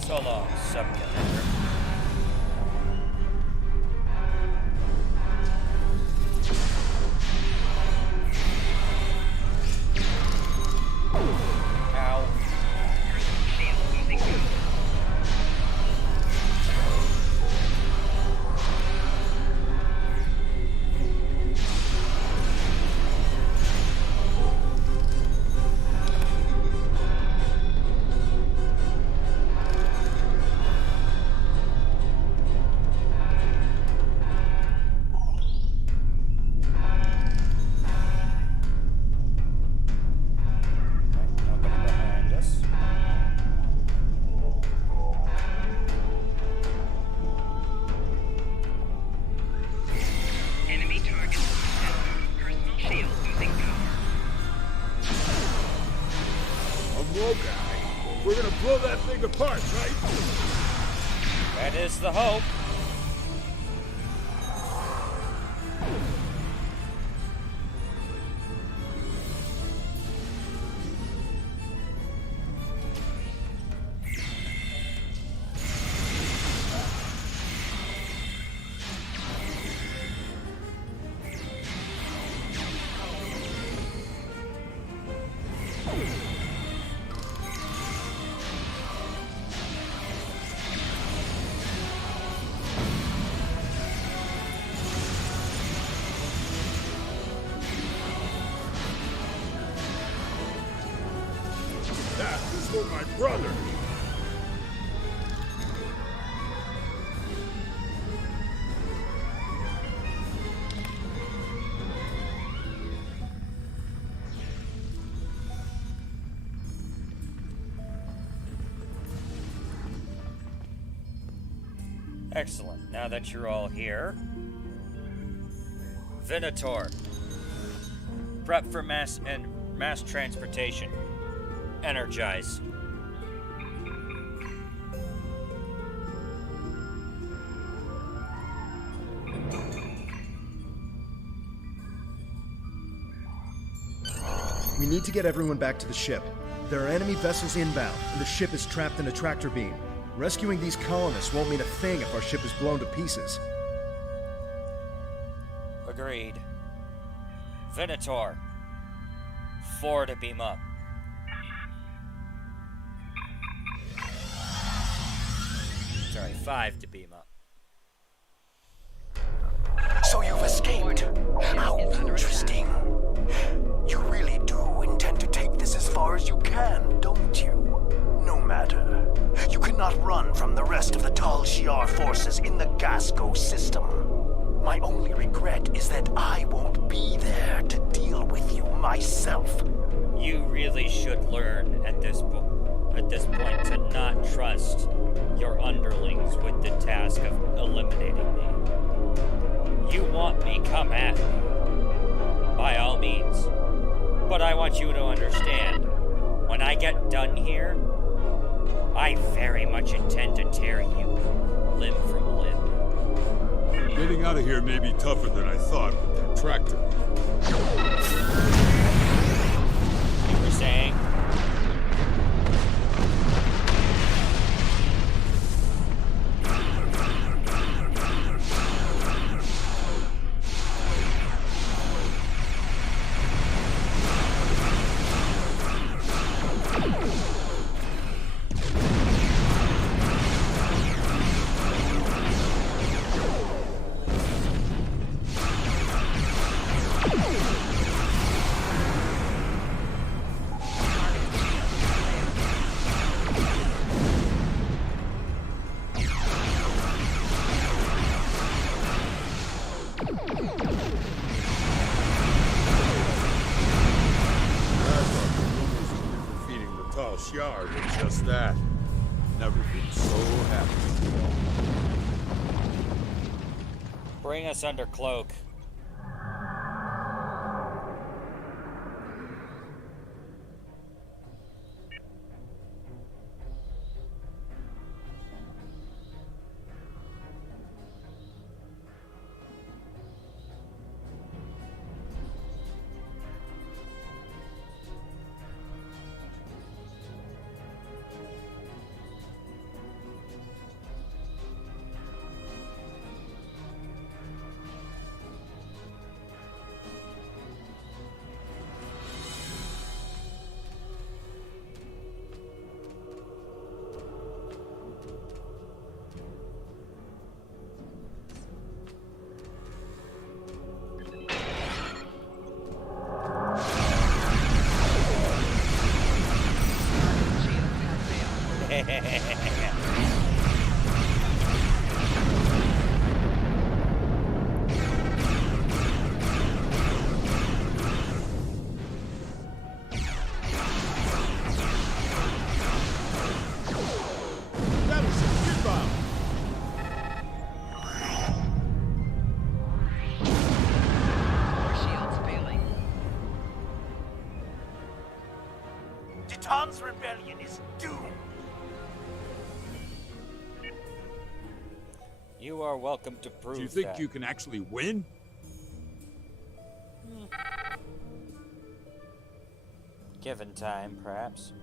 So long, Subcommander. Ow. Shield losing power. Nobody behind us. Enemy target locked. Personal shield losing power. A more guy. We're gonna blow that thing apart, right? That is the hope. That is for my brother. Excellent. Now that you're all here, Venator, prep for mass transportation. Energize. We need to get everyone back to the ship. There are enemy vessels inbound, and the ship is trapped in a tractor beam. Rescuing these colonists won't mean a thing if our ship is blown to pieces. Agreed. Venator, 4 to beam up. Sorry, 5 to beam up. So you've escaped. How interesting. You really do intend to take this as far as you can, don't you? No matter. You cannot run from the rest of the Tal Shiar forces in the Gasco system. My only regret is that I won't be there to deal with you myself. You really should learn at this point to not trust your underlings with the task of eliminating me. You want me, come at me. By all means. But I want you to understand, when I get done here, I very much intend to tear you limb from limb. Getting out of here may be tougher than I thought with that tractor. You were saying? Shiar did just that. Never been so happy. Bring us under cloak. Titan's rebellion is doomed. You are welcome to prove that. Do you think you can actually win? Given time, perhaps.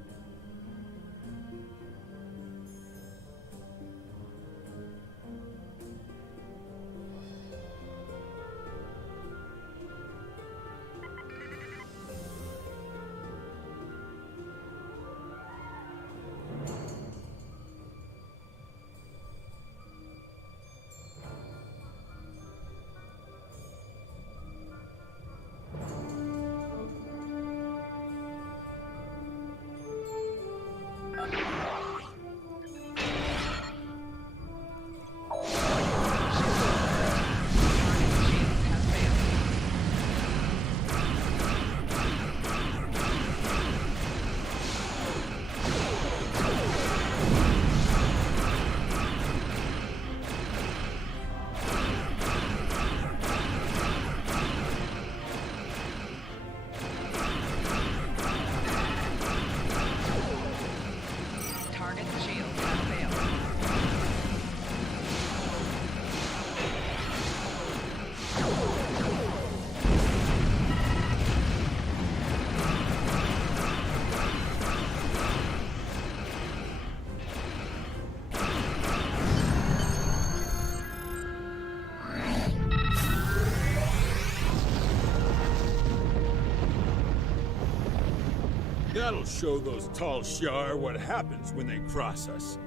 That'll show those Tal Shiar what happens when they cross us.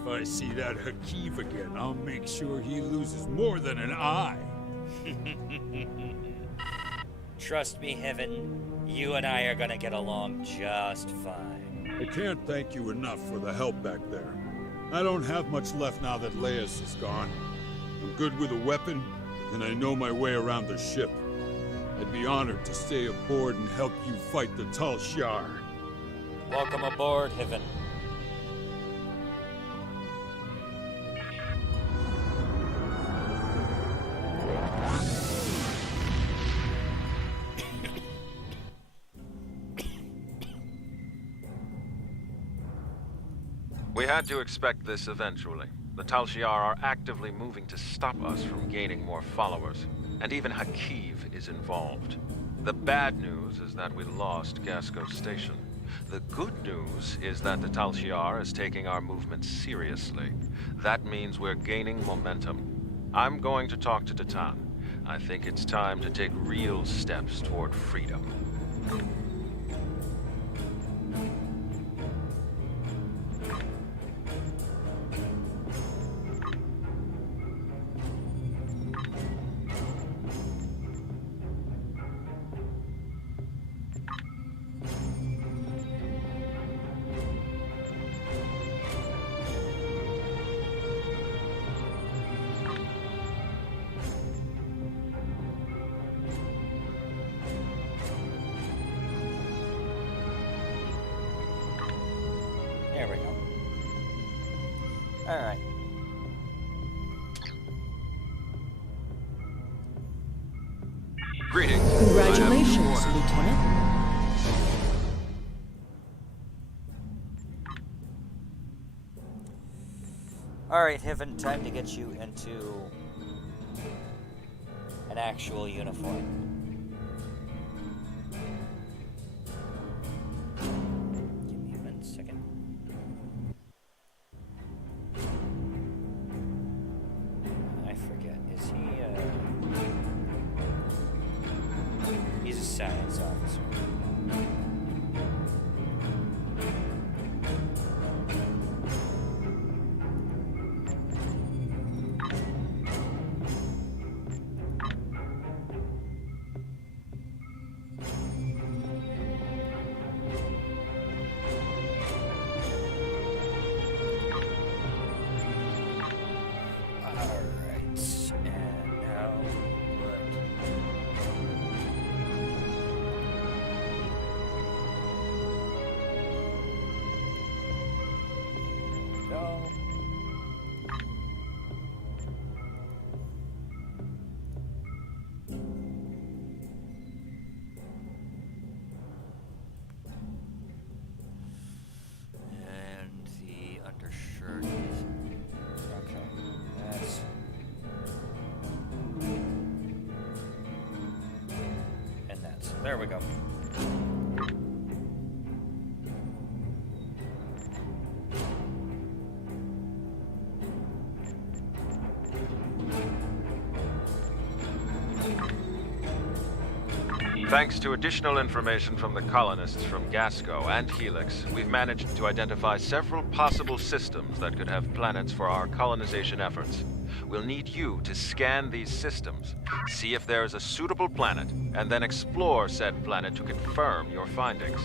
If I see that Hakiv again, I'll make sure he loses more than an eye. Trust me, Heaven. You and I are gonna get along just fine. I can't thank you enough for the help back there. I don't have much left now that Laius is gone. I'm good with a weapon, and I know my way around the ship. I'd be honored to stay aboard and help you fight the Tal Shiar. Welcome aboard, Heaven. We had to expect this eventually. The Tal Shiar are actively moving to stop us from gaining more followers, and even Hakiv is involved. The bad news is that we lost Gasco Station. The good news is that the Tal Shiar is taking our movement seriously. That means we're gaining momentum. I'm going to talk to Tatan. I think it's time to take real steps toward freedom. There we go. Alright. Greetings. Congratulations, Lieutenant. Alright, Heaven, time to get you into an actual uniform. Give me 1 second. I forget. Is he, he's a science officer. There we go. Thanks to additional information from the colonists from Gasco and Helix, we've managed to identify several possible systems that could have planets for our colonization efforts. We'll need you to scan these systems, see if there is a suitable planet, and then explore said planet to confirm your findings.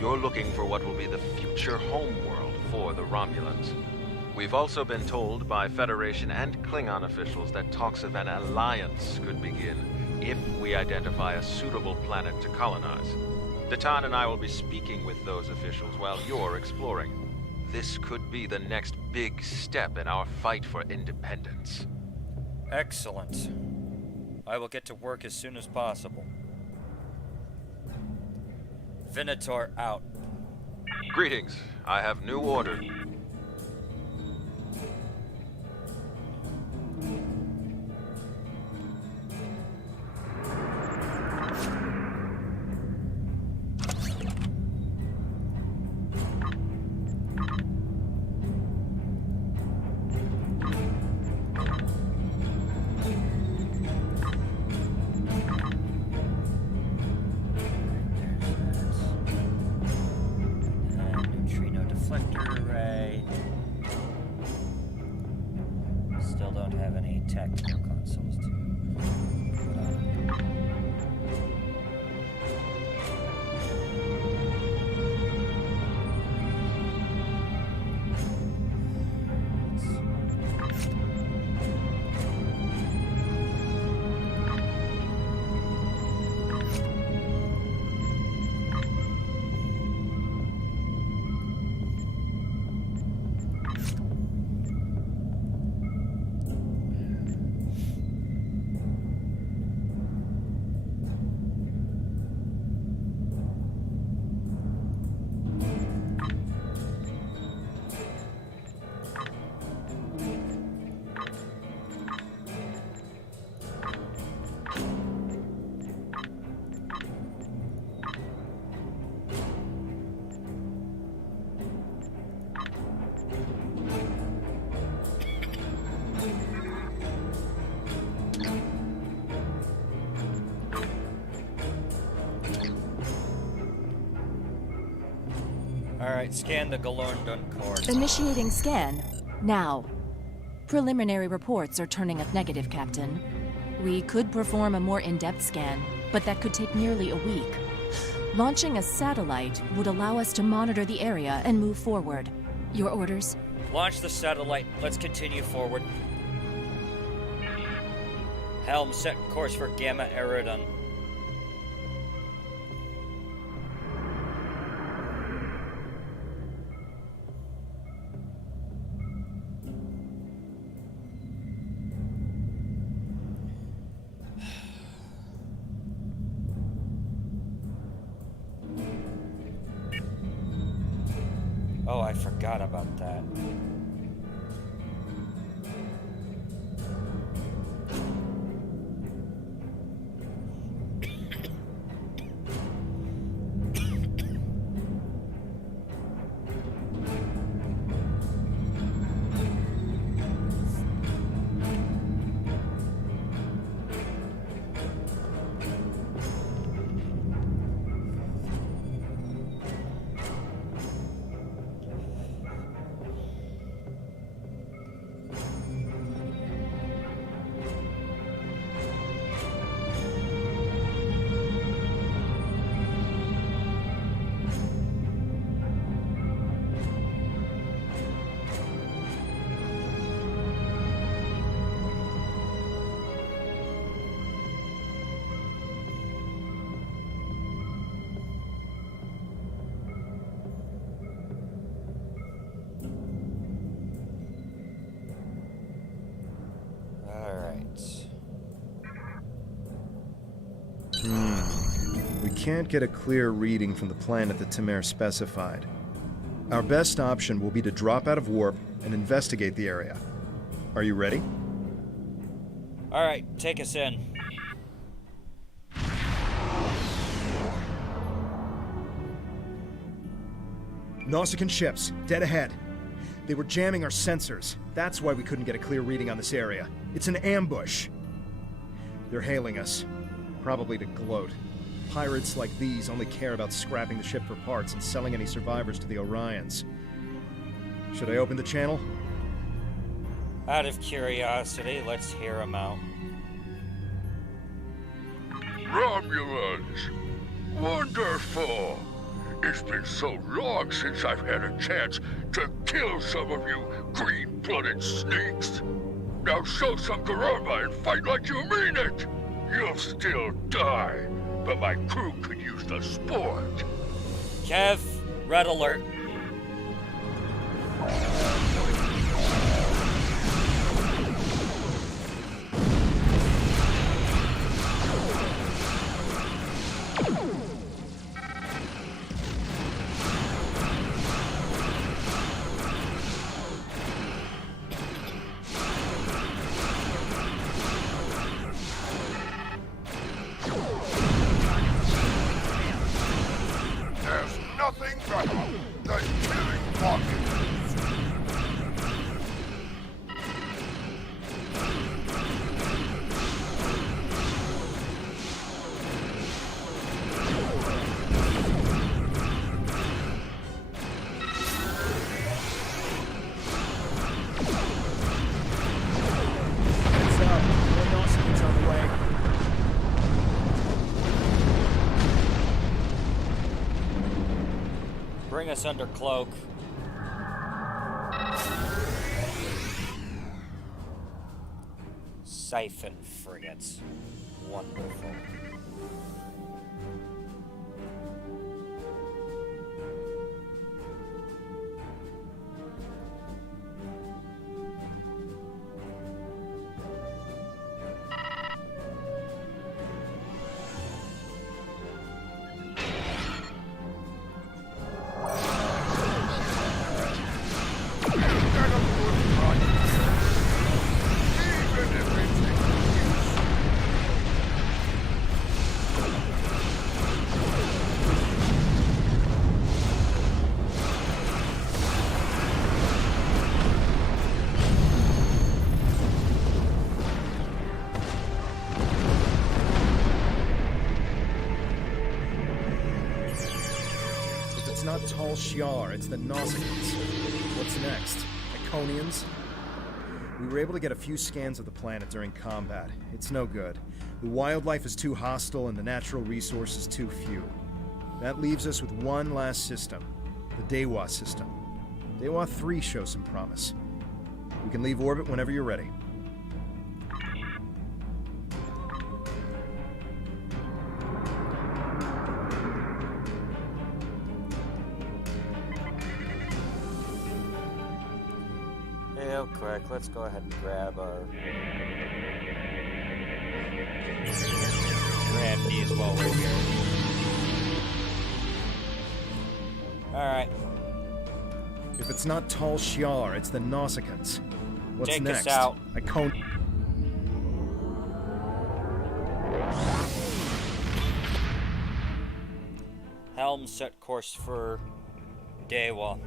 You're looking for what will be the future homeworld for the Romulans. We've also been told by Federation and Klingon officials that talks of an alliance could begin if we identify a suitable planet to colonize. Tatan and I will be speaking with those officials while you're exploring. This could be the next big step in our fight for independence. Excellent. I will get to work as soon as possible. Venator out. Greetings. I have new order. reflector array. Still don't have any tactical consoles to put on. Alright, scan the Galorndon core. Initiating scan. Now. Preliminary reports are turning up negative, Captain. We could perform a more in-depth scan, but that could take nearly a week. Launching a satellite would allow us to monitor the area and move forward. Your orders? Launch the satellite. Let's continue forward. Helm, set course for Gamma Eridon. Oh, I forgot about that. We can't get a clear reading from the planet that Tamir specified. Our best option will be to drop out of warp and investigate the area. Are you ready? Alright, take us in. Nausicaan ships, dead ahead. They were jamming our sensors. That's why we couldn't get a clear reading on this area. It's an ambush. They're hailing us. Probably to gloat. Pirates like these only care about scrapping the ship for parts and selling any survivors to the Orions. Should I open the channel? Out of curiosity, let's hear them out. Romulans! Wonderful! It's been so long since I've had a chance to kill some of you green-blooded sneaks. Now show some charisma and fight like you mean it! You'll still die, but my crew could use the sport. Kev, red alert. bring us under cloak. Siphon frigates. Wonderful. It's not Tal Shiar, it's the Nausicaans. What's next? Iconians? We were able to get a few scans of the planet during combat. It's no good. The wildlife is too hostile and the natural resources too few. That leaves us with one last system, the Dewa system. Dewa 3 shows some promise. We can leave orbit whenever you're ready. Real quick, let's go ahead and grab these while we're here. Alright. If it's not Tal Shiar, it's the Nausicaans. What's Take next? us out. Helm set course for Dewa.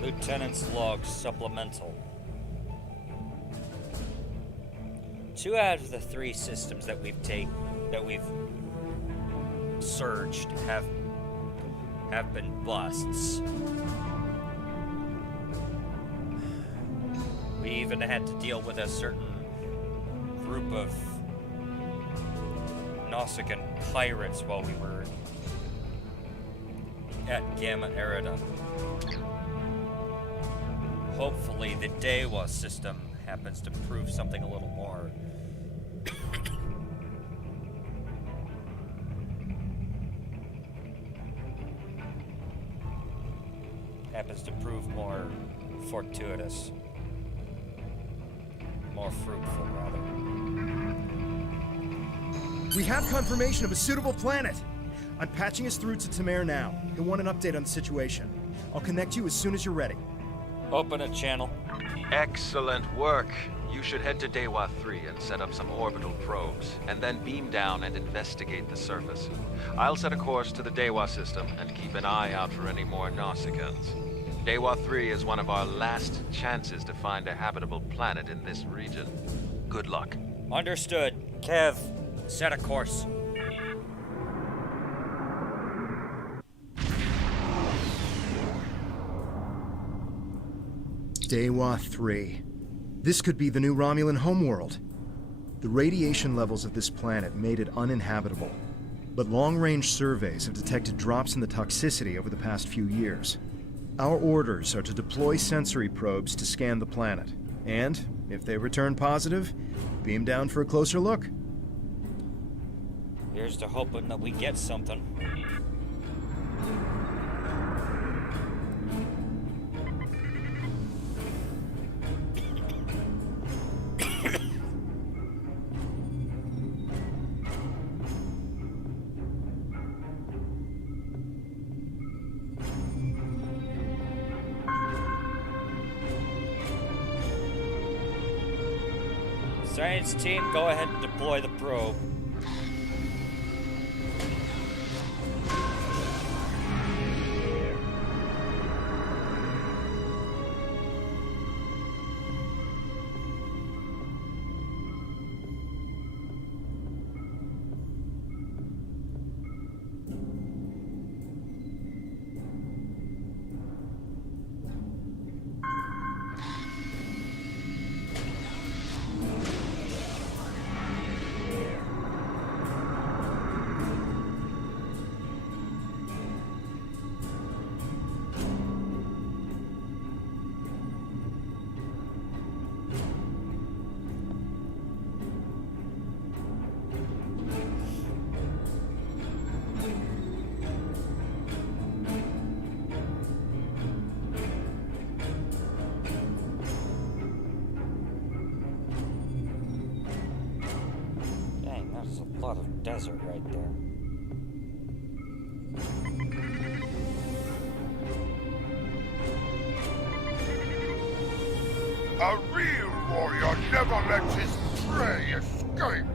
Lieutenant's log supplemental. 2 out of the 3 systems that we've surged have been busts. We even had to deal with a certain group of Nausicaan pirates while we were at Gamma Eridon. Hopefully the Dewa system happens to prove something a little more more fortuitous. More fruitful, rather. We have confirmation of a suitable planet! I'm patching us through to Tamir now. He'll want an update on the situation. I'll connect you as soon as you're ready. Open a channel. Excellent work. You should head to Dewa 3 and set up some orbital probes, and then beam down and investigate the surface. I'll set a course to the Dewa system and keep an eye out for any more Nausicaans. Dewa 3 is one of our last chances to find a habitable planet in this region. Good luck. Understood. Kev, set a course. Dewa 3. This could be the new Romulan homeworld. The radiation levels of this planet made it uninhabitable, but long-range surveys have detected drops in the toxicity over the past few years. Our orders are to deploy sensory probes to scan the planet, and, if they return positive, beam down for a closer look. Here's to hoping that we get something. Science team, go ahead and deploy the probe. A lot of desert right there. A real warrior never lets his prey escape.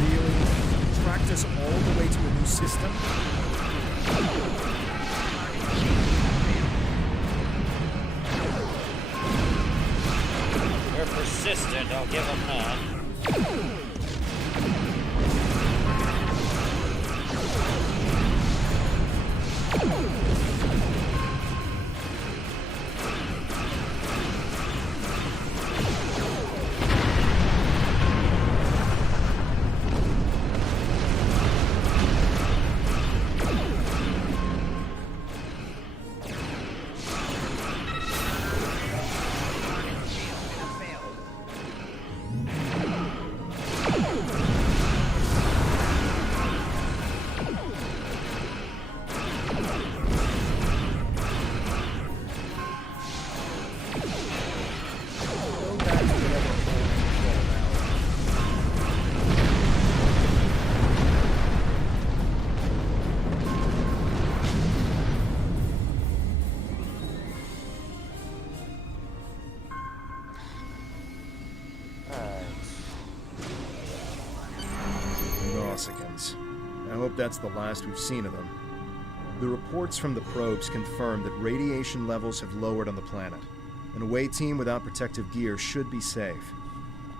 Really? Tracked us all the way to a new system? They're persistent, I'll give them that. I hope that's the last we've seen of them. The reports from the probes confirm that radiation levels have lowered on the planet. An away team without protective gear should be safe.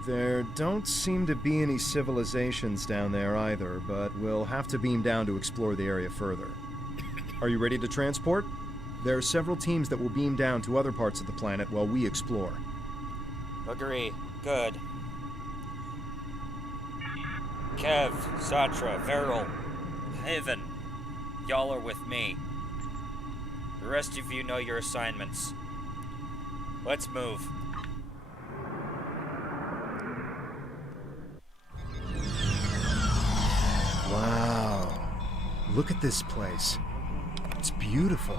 There don't seem to be any civilizations down there either, but we'll have to beam down to explore the area further. Are you ready to transport? There are several teams that will beam down to other parts of the planet while we explore. Agree. Good. Kev, Satra, Veril, Haven, y'all are with me. The rest of you know your assignments. Let's move. Wow. Look at this place. It's beautiful.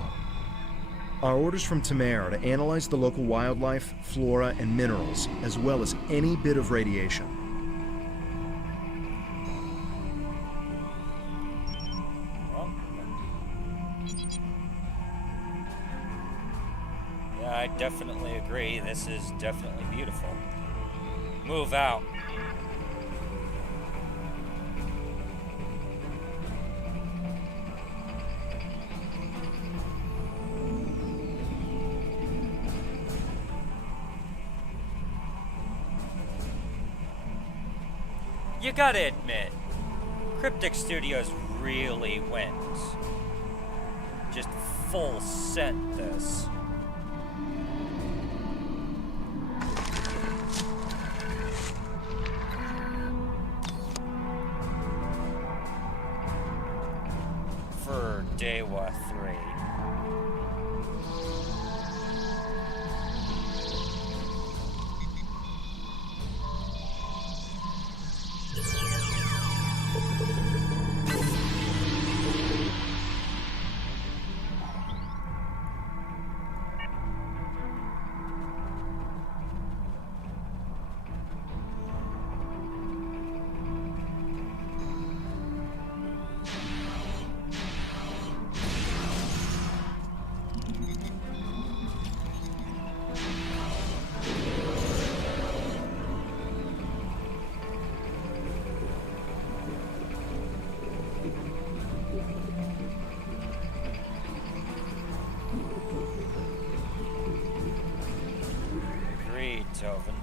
Our orders from Tamer are to analyze the local wildlife, flora, and minerals, as well as any bit of radiation. Yeah, I definitely agree. This is definitely beautiful. Move out. You gotta admit, Cryptic Studios really went. Just full sent this. For Dewa 3. Beethoven.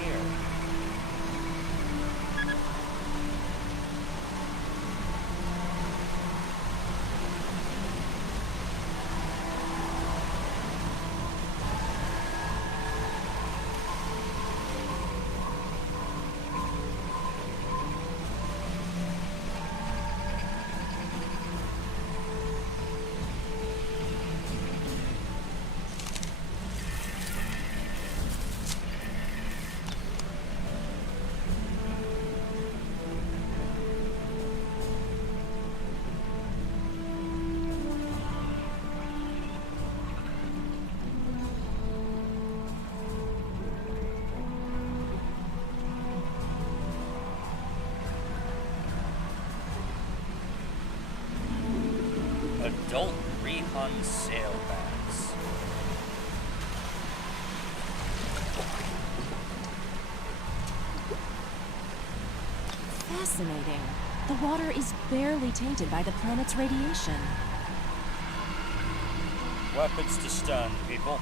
Here. Adult rehung sailbags. Fascinating. The water is barely tainted by the planet's radiation. Weapons to stun, people.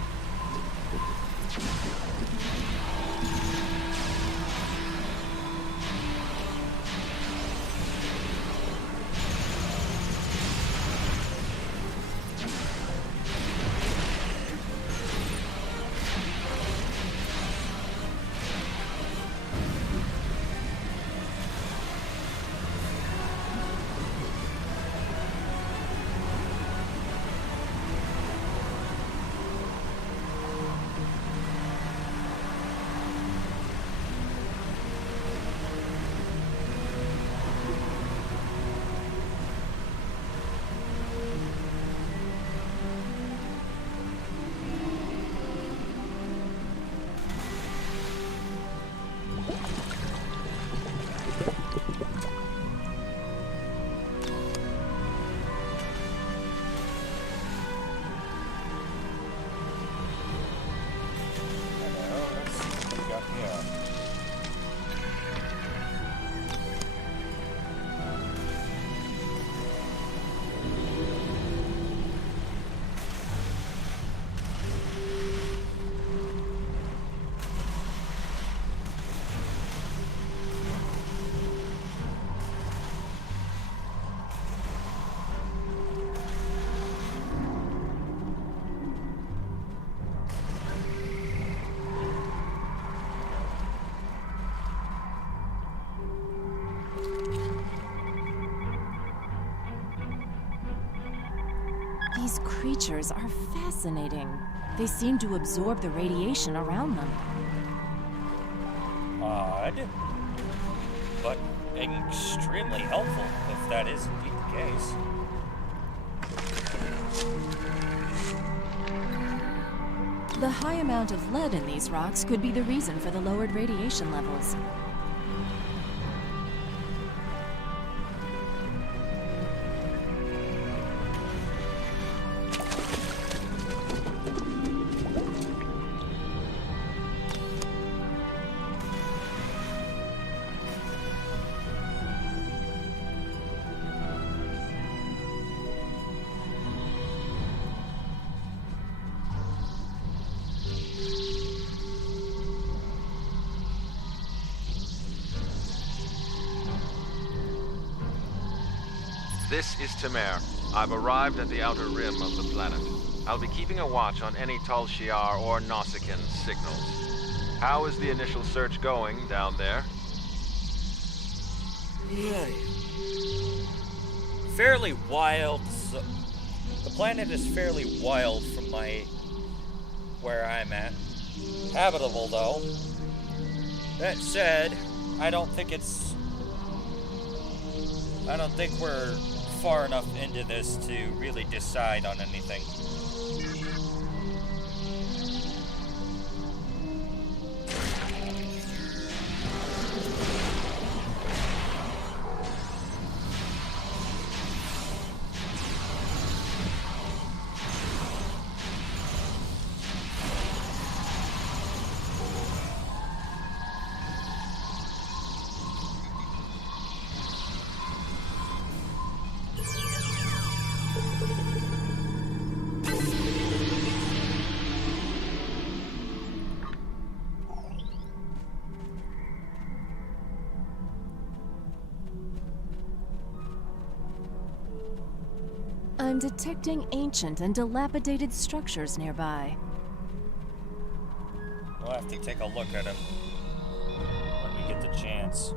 These creatures are fascinating. They seem to absorb the radiation around them. Odd, but extremely helpful, if that is indeed the case. The high amount of lead in these rocks could be the reason for the lowered radiation levels. This is Temer. I've arrived at the outer rim of the planet. I'll be keeping a watch on any Tal Shiar or Nausicaan signals. How is the initial search going down there? Fairly wild. The planet is fairly wild from my where I'm at. Habitable, though. That said, I don't think we're far enough into this to really decide on anything. I'm detecting ancient and dilapidated structures nearby. We'll have to take a look at him when we get the chance.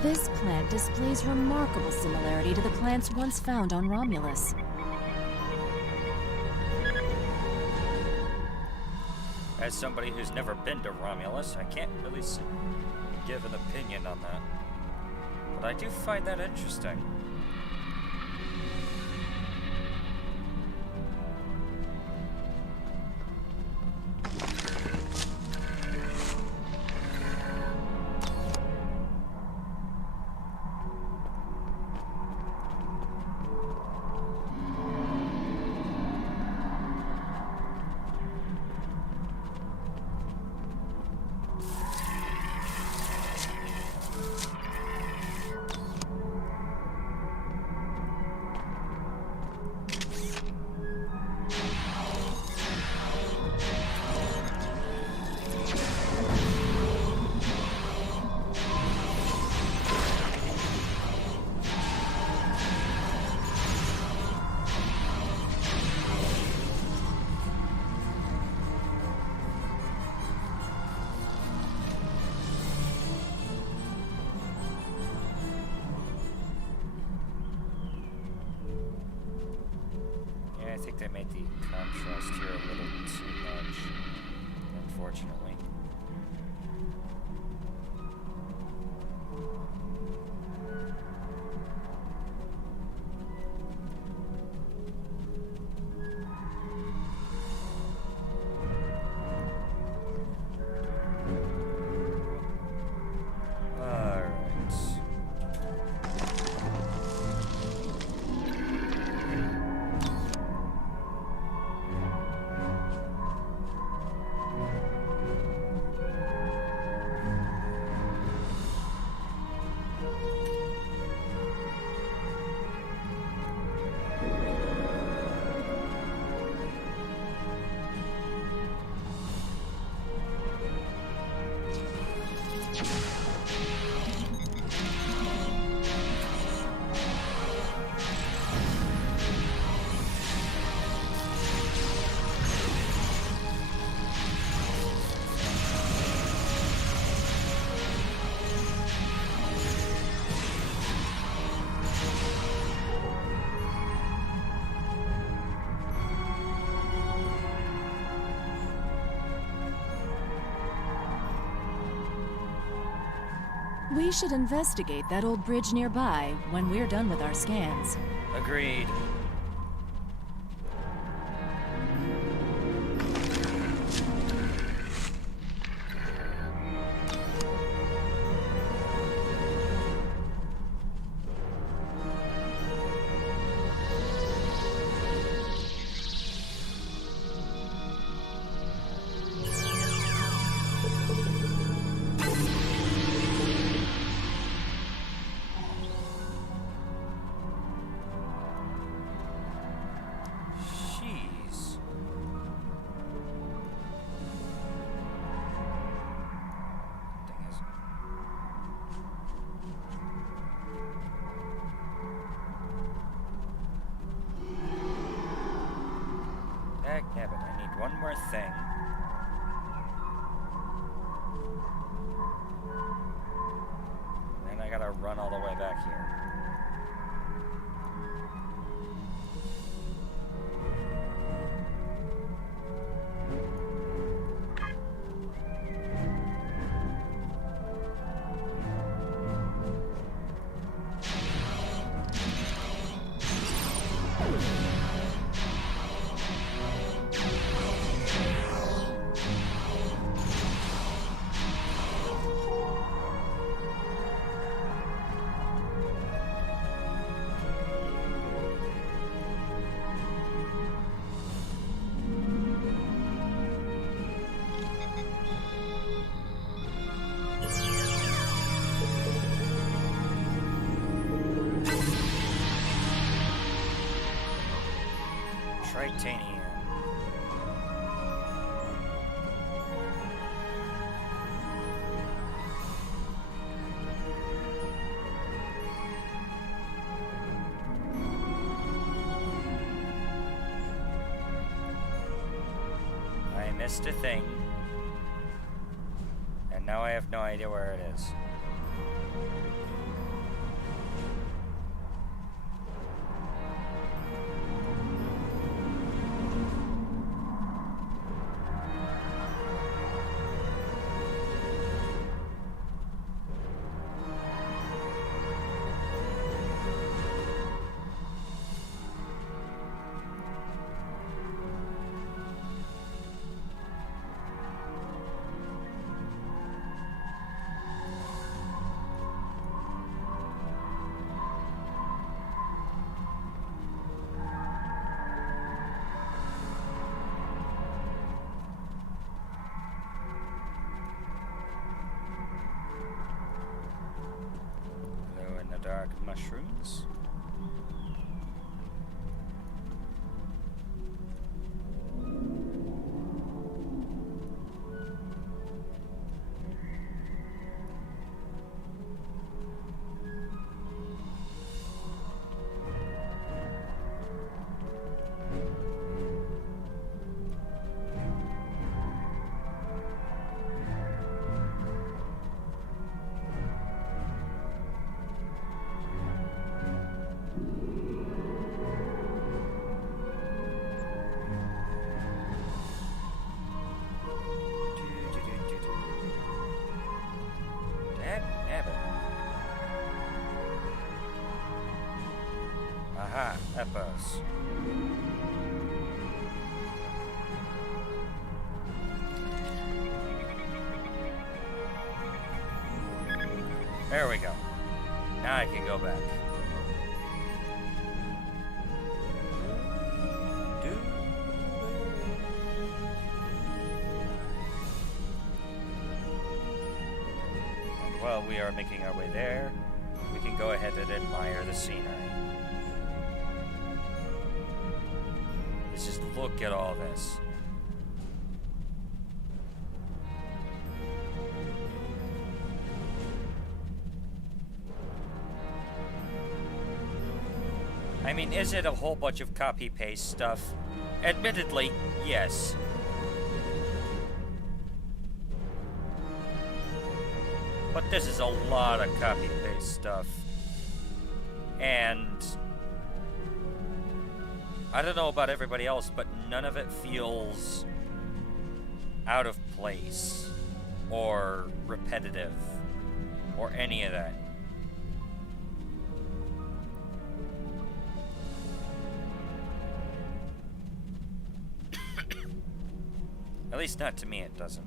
This plant displays remarkable similarity to the plants once found on Romulus. As somebody who's never been to Romulus, I can't really give an opinion on that. But I do find that interesting. I think they made the contrast here a little too much, unfortunately. We should investigate that old bridge nearby when we're done with our scans. Agreed. Yeah, but I need one more thing. And I gotta run all the way back here. Tritanium. I missed a thing, and now I have no idea where it is. Dark mushrooms. Aha, Epos. There we go. Now I can go back. While we are making our way there, we can go ahead and admire the scenery. Let's just look at all this. I mean, is it a whole bunch of copy-paste stuff? Admittedly, yes. But this is a lot of copy-paste stuff. And I don't know about everybody else, but none of it feels out of place or repetitive. or any of that. At least not to me, it doesn't.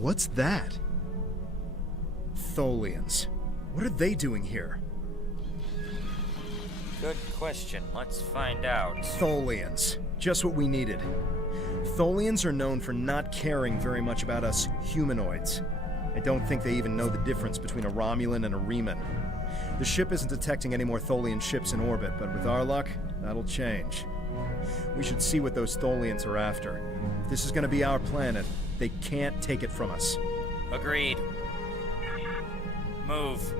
What's that? Tholians. What are they doing here? Good question. Let's find out. Tholians. Just what we needed. Tholians are known for not caring very much about us humanoids. I don't think they even know the difference between a Romulan and a Reman. The ship isn't detecting any more Tholian ships in orbit, but with our luck, that'll change. We should see what those Tholians are after. If this is going to be our planet, they can't take it from us. Agreed. Move.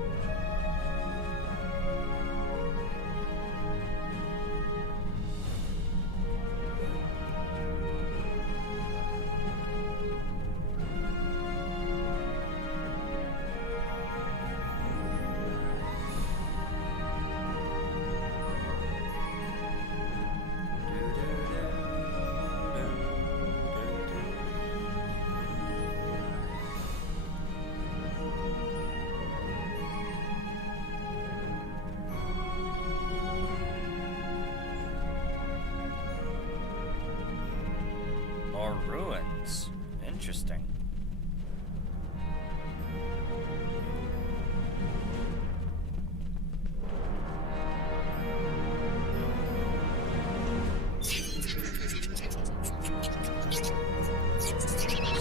More ruins. Interesting.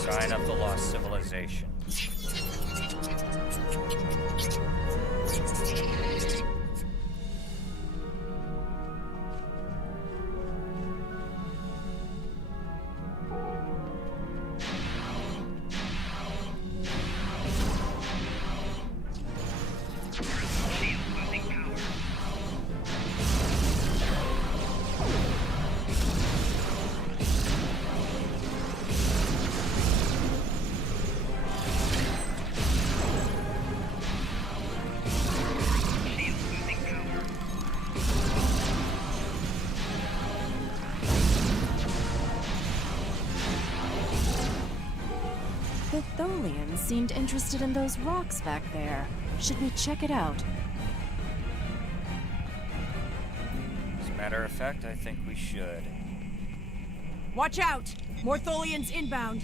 Sign of the lost civilization. The Tholians seemed interested in those rocks back there. Should we check it out? As a matter of fact, I think we should. Watch out! More Tholians inbound.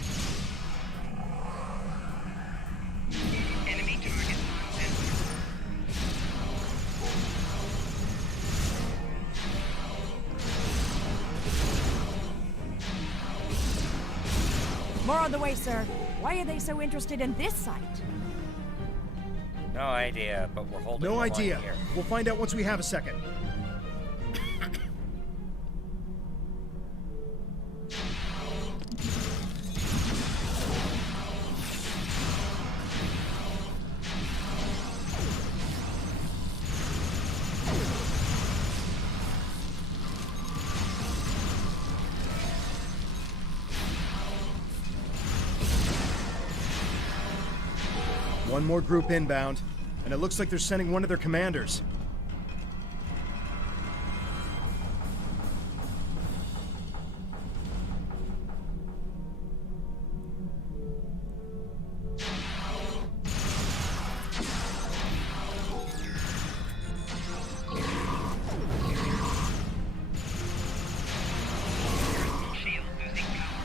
Enemy target on sensor. More on the way, sir. Why are they so interested in this site? No idea, but we're holding No the line idea. here. We'll find out once we have a second. One more group inbound, and it looks like they're sending one of their commanders. Shield losing power.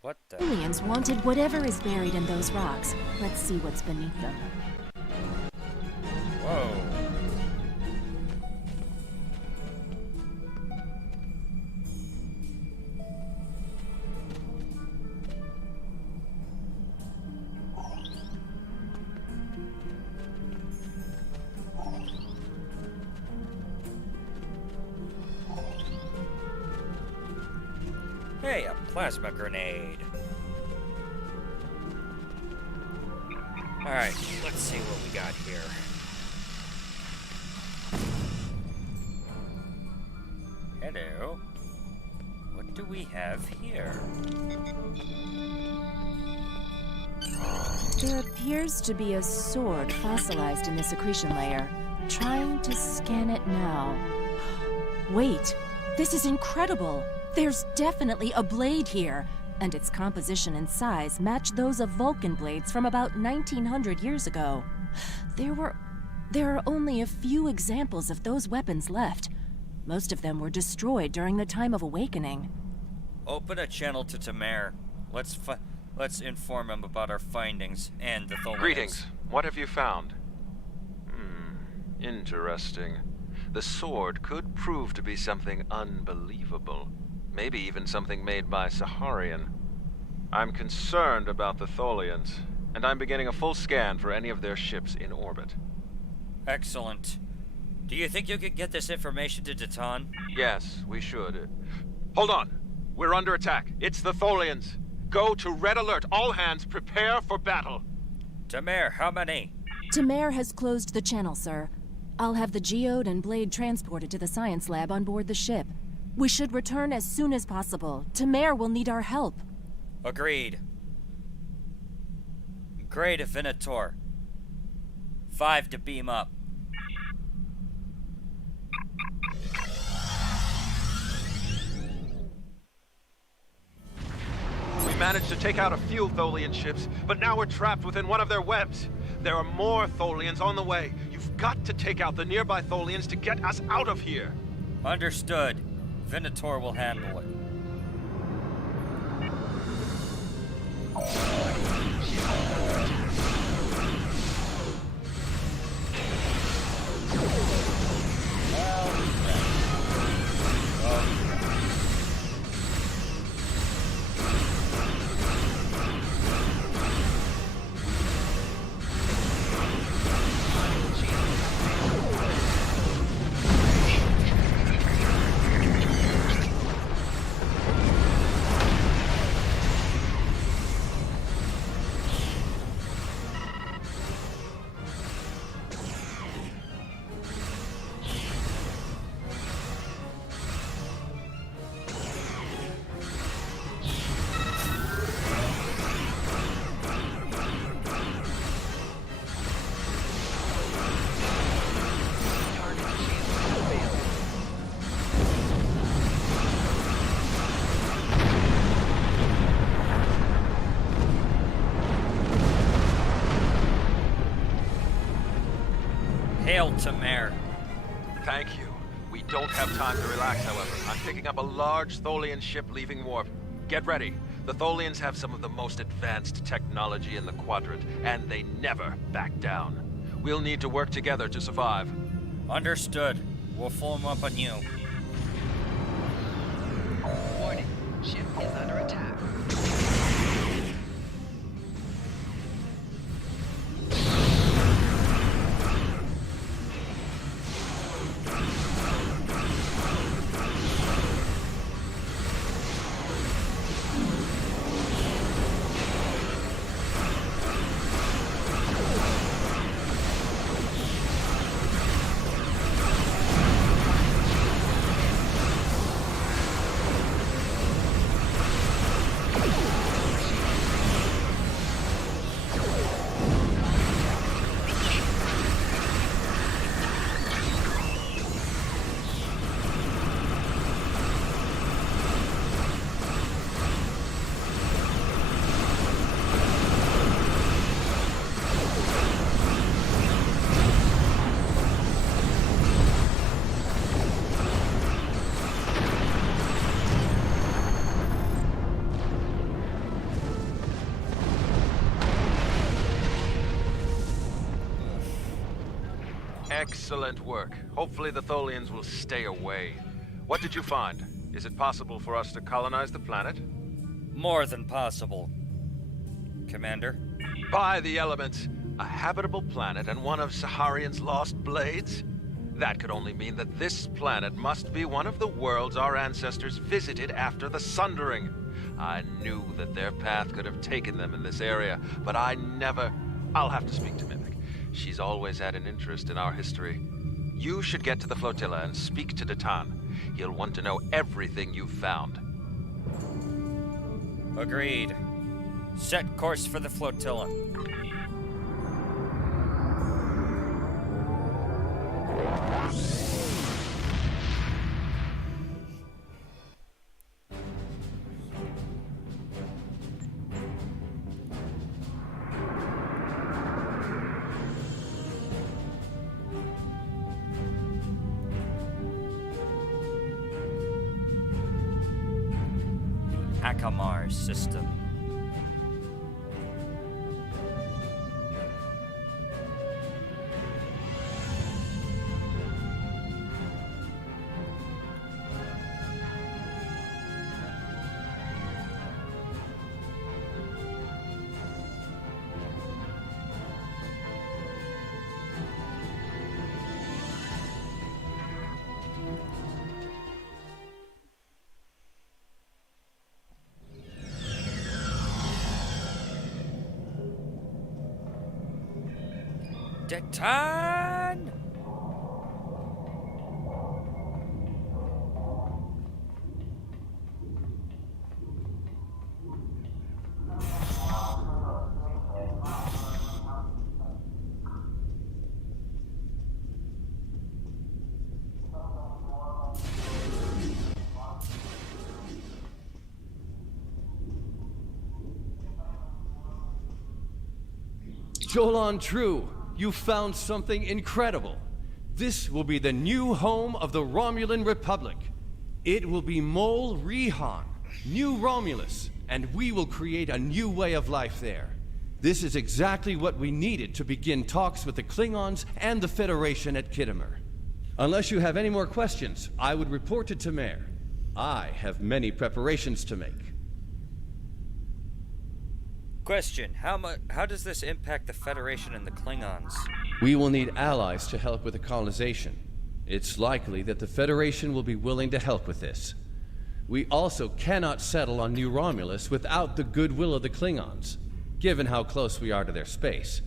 What the? Tholians wanted whatever is buried in those rocks. Let's see what's beneath them. Whoa. Hey, a plasma grenade. Alright, let's see what we got here. Hello. What do we have here? There appears to be a sword fossilized in the secretion layer. Trying to scan it now. Wait, this is incredible! There's definitely a blade here, and its composition and size match those of Vulcan blades from about 1900 years ago. There are only a few examples of those weapons left. Most of them were destroyed during the time of Awakening. Open a channel to Tamer. Let's inform him about our findings and the Tholians. Greetings. What have you found? Interesting. The sword could prove to be something unbelievable. Maybe even something made by Saharian. I'm concerned about the Tholians, and I'm beginning a full scan for any of their ships in orbit. Excellent. Do you think you could get this information to Datan? Yes, we should. Hold on! We're under attack. It's the Tholians. Go to Red Alert. All hands, prepare for battle. Tamer, how many? Tamer has closed the channel, sir. I'll have the geode and blade transported to the science lab on board the ship. We should return as soon as possible. Tamer will need our help. Agreed. Great, Venator. 5 to beam up. We managed to take out a few Tholian ships, but now we're trapped within one of their webs. There are more Tholians on the way. You've got to take out the nearby Tholians to get us out of here. Understood. Venator will handle it. Hail Tamer. Thank you. We don't have time to relax, however. I'm picking up a large Tholian ship leaving warp. Get ready. The Tholians have some of the most advanced technology in the Quadrant, and they never back down. We'll need to work together to survive. Understood. We'll form up on you. Warning. Ship is under attack. Excellent work. Hopefully the Tholians will stay away. What did you find? Is it possible for us to colonize the planet? More than possible. Commander? By the elements, a habitable planet and one of Saharian's lost blades? That could only mean that this planet must be one of the worlds our ancestors visited after the Sundering. I knew that their path could have taken them in this area, but I never... I'll have to speak to Mimic. She's always had an interest in our history. You should get to the flotilla and speak to Datan. He'll want to know everything you've found. Agreed. Set course for the flotilla. Akamar system. Datan! Jolan True, you found something incredible. This will be the new home of the Romulan Republic. It will be Mol Rihan, New Romulus, and we will create a new way of life there. This is exactly what we needed to begin talks with the Klingons and the Federation at Khitomer. Unless you have any more questions, I would report to Tamer. I have many preparations to make. Question, how does this impact the Federation and the Klingons? We will need allies to help with the colonization. It's likely that the Federation will be willing to help with this. We also cannot settle on New Romulus without the goodwill of the Klingons, given how close we are to their space.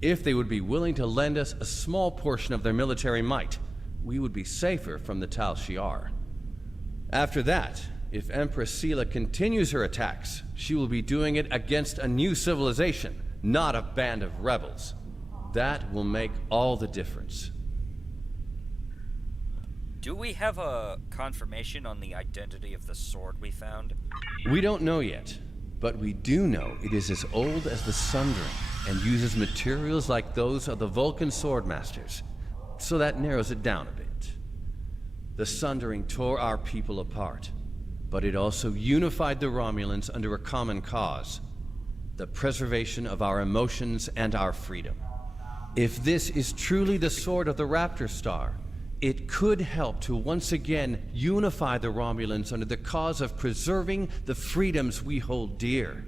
If they would be willing to lend us a small portion of their military might, we would be safer from the Tal Shiar. After that, if Empress Sela continues her attacks, she will be doing it against a new civilization, not a band of rebels. That will make all the difference. Do we have a confirmation on the identity of the sword we found? We don't know yet, but we do know it is as old as the Sundering and uses materials like those of the Vulcan Swordmasters, so that narrows it down a bit. The Sundering tore our people apart, but it also unified the Romulans under a common cause: the preservation of our emotions and our freedom. If this is truly the sword of the Raptor Star, it could help to once again unify the Romulans under the cause of preserving the freedoms we hold dear.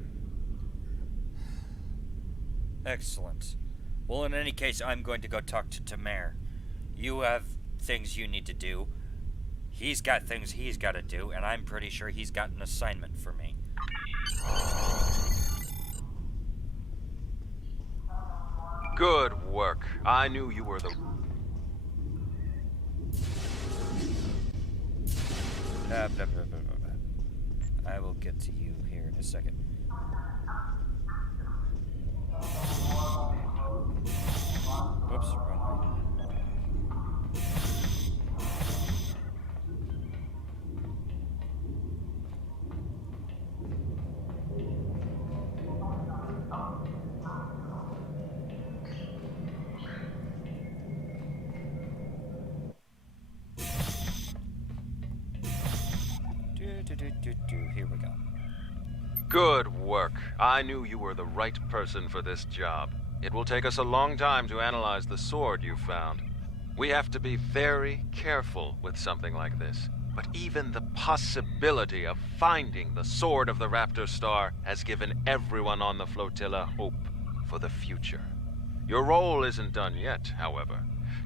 Excellent. Well, in any case, I'm going to go talk to Tamer. You have things you need to do. He's got things he's got to do, and I'm pretty sure he's got an assignment for me. Good work. I knew you were the... Blah, blah, blah, blah, blah. I will get to you here in a second. Whoops, wrong way. Here we go. Good work. I knew you were the right person for this job. It will take us a long time to analyze the sword you found. We have to be very careful with something like this. But even the possibility of finding the sword of the Raptor Star has given everyone on the flotilla hope for the future. Your role isn't done yet, however.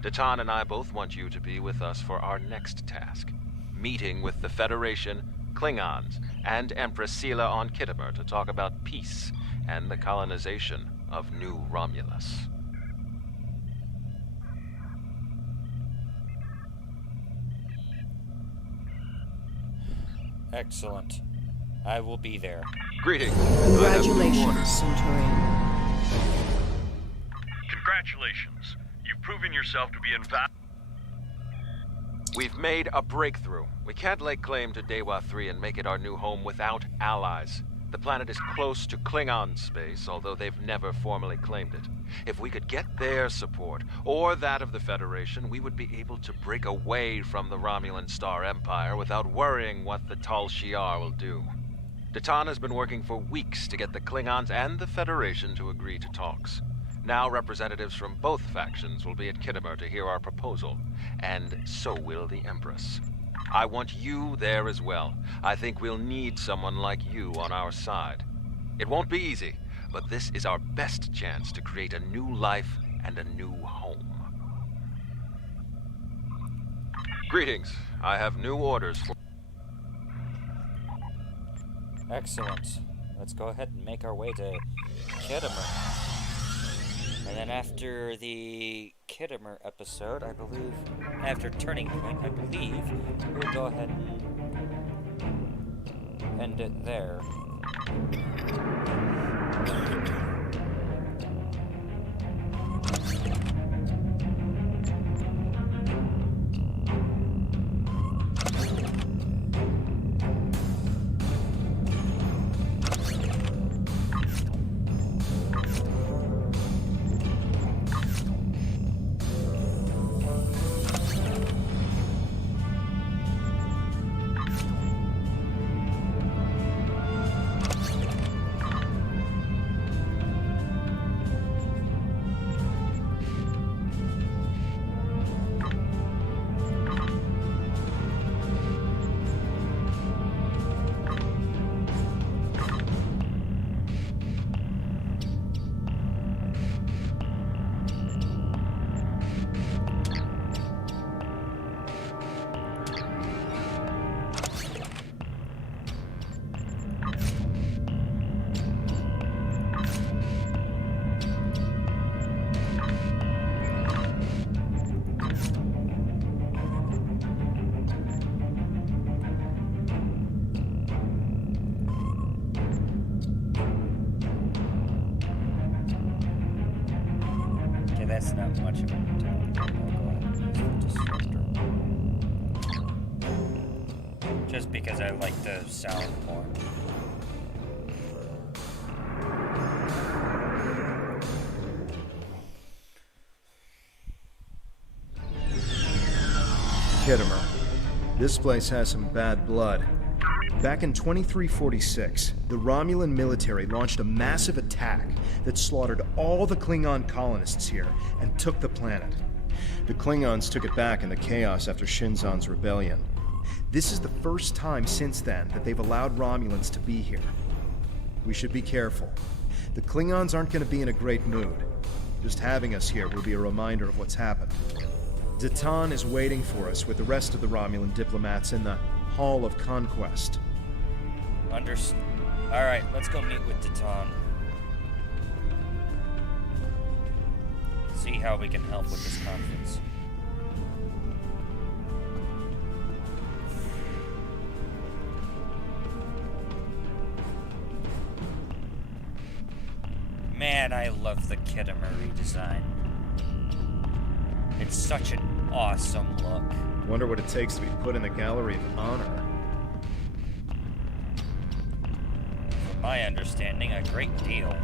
Datan and I both want you to be with us for our next task. Meeting with the Federation, Klingons, and Empress Sela on Khitomer to talk about peace and the colonization of New Romulus. Excellent. I will be there. Greetings. Congratulations, Centurion. Congratulations. You've proven yourself to be invaluable. We've made a breakthrough. We can't lay claim to Dewa 3 and make it our new home without allies. The planet is close to Klingon space, although they've never formally claimed it. If we could get their support, or that of the Federation, we would be able to break away from the Romulan Star Empire without worrying what the Tal Shiar will do. Datan has been working for weeks to get the Klingons and the Federation to agree to talks. Now representatives from both factions will be at Khitomer to hear our proposal, and so will the Empress. I want you there as well. I think we'll need someone like you on our side. It won't be easy, but this is our best chance to create a new life and a new home. Greetings. I have new orders for... Excellent. Let's go ahead and make our way to Khitomer. And then after the Khitomer episode, I believe, after Turning Point, I believe, we'll go ahead and end it there. That's not much of a disruptor. Just because I like the sound more. Khitomer. This place has some bad blood. Back in 2346, the Romulan military launched a massive attack that slaughtered all the Klingon colonists here and took the planet. The Klingons took it back in the chaos after Shinzon's rebellion. This is the first time since then that they've allowed Romulans to be here. We should be careful. The Klingons aren't going to be in a great mood. Just having us here will be a reminder of what's happened. Datan is waiting for us with the rest of the Romulan diplomats in the Hall of Conquest. Alright, let's go meet with Datan. See how we can help with this conference. Man, I love the Khitomer redesign. It's such an awesome look. Wonder what it takes to be put in the Gallery of Honor. From my understanding, a great deal.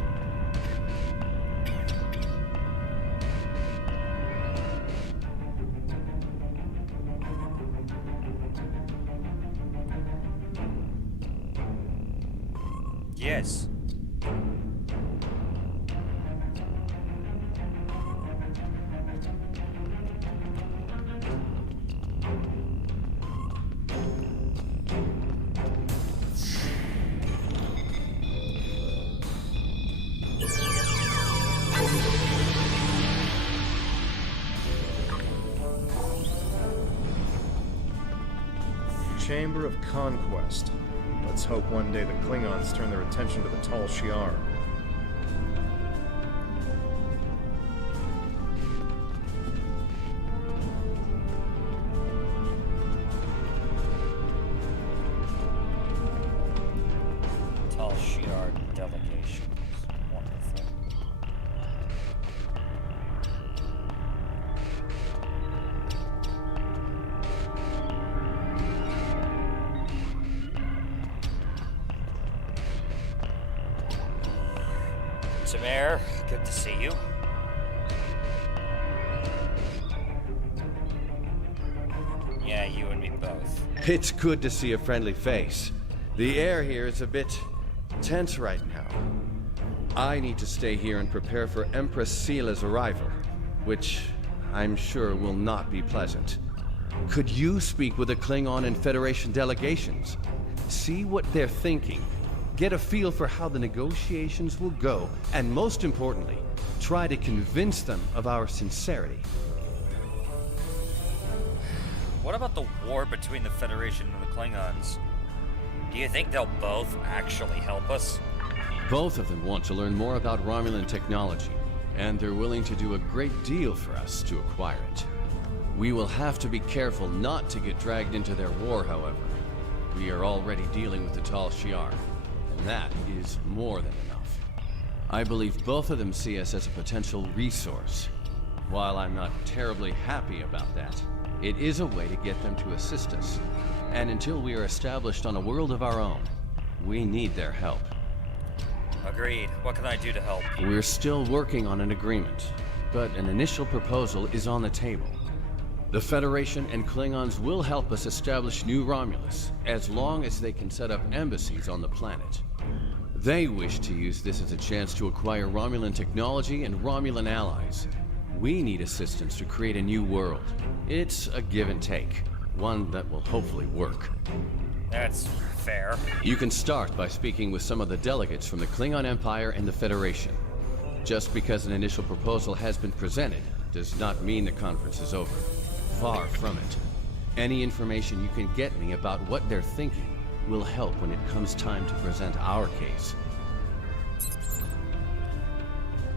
Yes. Chamber of Conquest. Let's hope one day the Klingons turn their attention to the Tal Shiar. Tal Shiar delegations. Wonderful. Tamir, good to see you. Yeah, you and me both. It's good to see a friendly face. The air here is a bit tense right now. I need to stay here and prepare for Empress Seela's arrival, which I'm sure will not be pleasant. Could you speak with the Klingon and Federation delegations? See what they're thinking. Get a feel for how the negotiations will go, and most importantly, try to convince them of our sincerity. What about the war between the Federation and the Klingons? Do you think they'll both actually help us? Both of them want to learn more about Romulan technology, and they're willing to do a great deal for us to acquire it. We will have to be careful not to get dragged into their war, however. We are already dealing with the Tal Shiar, and that is more than enough. I believe both of them see us as a potential resource. While I'm not terribly happy about that, it is a way to get them to assist us. And until we are established on a world of our own, we need their help. Agreed. What can I do to help? We're still working on an agreement, but an initial proposal is on the table. The Federation and Klingons will help us establish New Romulus, as long as they can set up embassies on the planet. They wish to use this as a chance to acquire Romulan technology and Romulan allies. We need assistance to create a new world. It's a give and take, one that will hopefully work. That's fair. You can start by speaking with some of the delegates from the Klingon Empire and the Federation. Just because an initial proposal has been presented does not mean the conference is over. Far from it. Any information you can get me about what they're thinking will help when it comes time to present our case.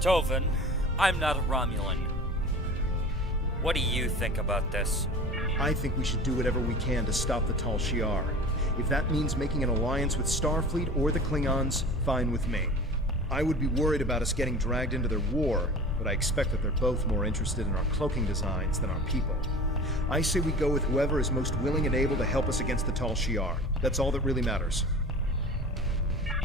Tovan, I'm not a Romulan. What do you think about this? I think we should do whatever we can to stop the Tal Shiar. If that means making an alliance with Starfleet or the Klingons, fine with me. I would be worried about us getting dragged into their war, but I expect that they're both more interested in our cloaking designs than our people. I say we go with whoever is most willing and able to help us against the Tal Shiar. That's all that really matters.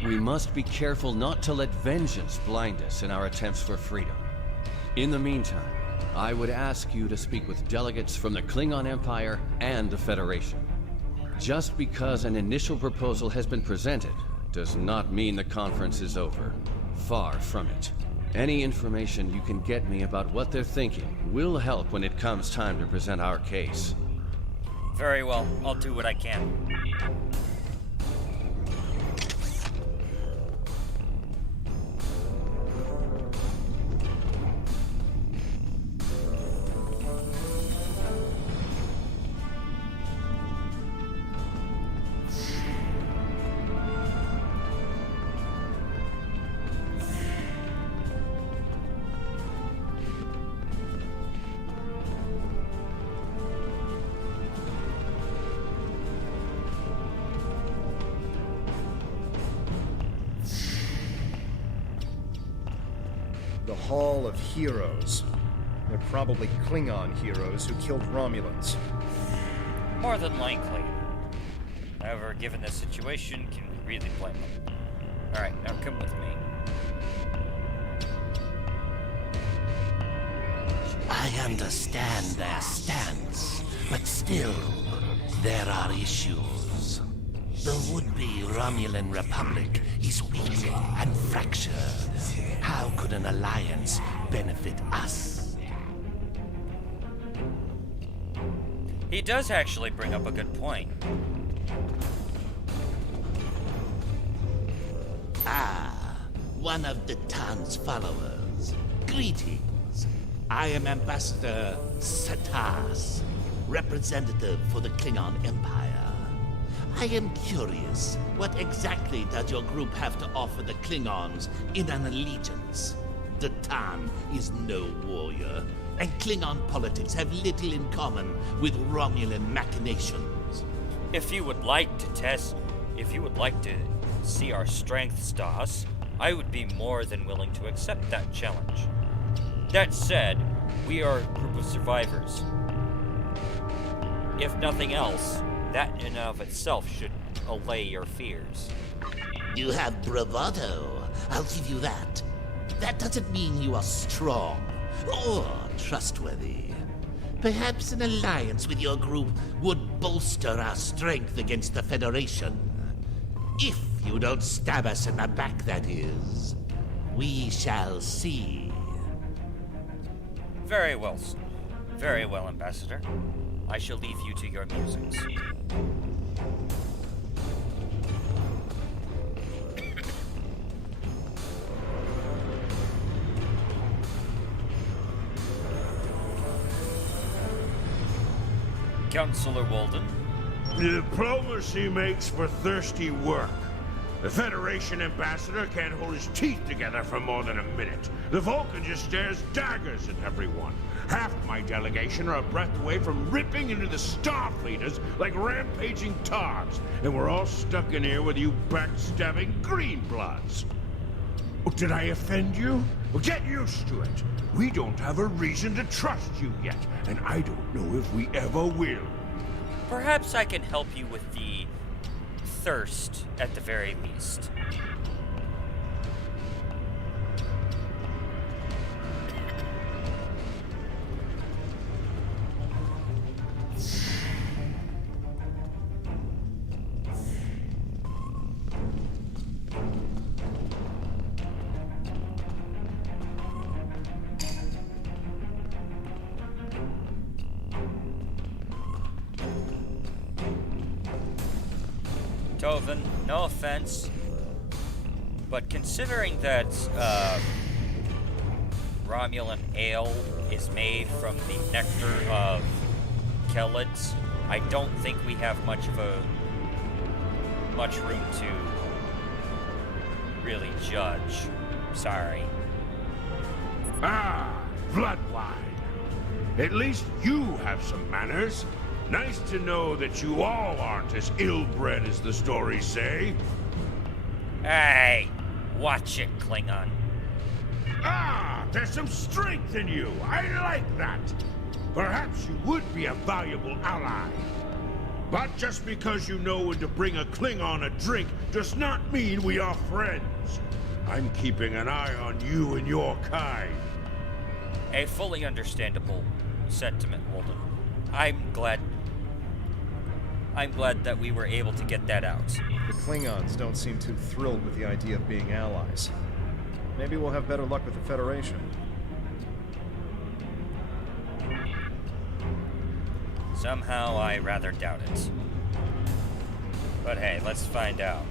We must be careful not to let vengeance blind us in our attempts for freedom. In the meantime, I would ask you to speak with delegates from the Klingon Empire and the Federation. Just because an initial proposal has been presented does not mean the conference is over. Far from it. Any information you can get me about what they're thinking will help when it comes time to present our case. Very well. I'll do what I can. The Hall of Heroes. They're probably Klingon heroes who killed Romulans. More than likely. However, given this situation, can we really blame them? Alright, now come with me. I understand their stance, but still, there are issues. The would-be Romulan Republic is weak and fractured. How could an alliance benefit us? He does actually bring up a good point. Ah, one of the Tan's followers. Greetings. I am Ambassador Satas, representative for the Klingon Empire. I am curious, what exactly does your group have to offer the Klingons in an allegiance? Datan is no warrior, and Klingon politics have little in common with Romulan machinations. If you would like to see our strength, Stas, I would be more than willing to accept that challenge. That said, we are a group of survivors. If nothing else, that in and of itself should allay your fears. You have bravado, I'll give you that. That doesn't mean you are strong or trustworthy. Perhaps an alliance with your group would bolster our strength against the Federation. If you don't stab us in the back, that is. We shall see. Very well, Ambassador. I shall leave you to your musings. Counselor Walden. Diplomacy makes for thirsty work. The Federation ambassador can't hold his teeth together for more than a minute. The Vulcan just stares daggers at everyone. Half my delegation are a breath away from ripping into the Starfleeters like rampaging togs, and we're all stuck in here with you backstabbing greenbloods. Oh, did I offend you? Well, get used to it. We don't have a reason to trust you yet, and I don't know if we ever will. Perhaps I can help you with the thirst, at the very least. Tovan, no offense, but considering that Romulan ale is made from the nectar of Kelids, I don't think we have much room to really judge. Sorry. Ah, Bloodwine. At least you have some manners. Nice to know that you all aren't as ill-bred as the stories say. Hey, watch it, Klingon. Ah, there's some strength in you. I like that. Perhaps you would be a valuable ally. But just because you know when to bring a Klingon a drink does not mean we are friends. I'm keeping an eye on you and your kind. A fully understandable sentiment, Walden. I'm glad that we were able to get that out. The Klingons don't seem too thrilled with the idea of being allies. Maybe we'll have better luck with the Federation. Somehow I rather doubt it. But hey, let's find out.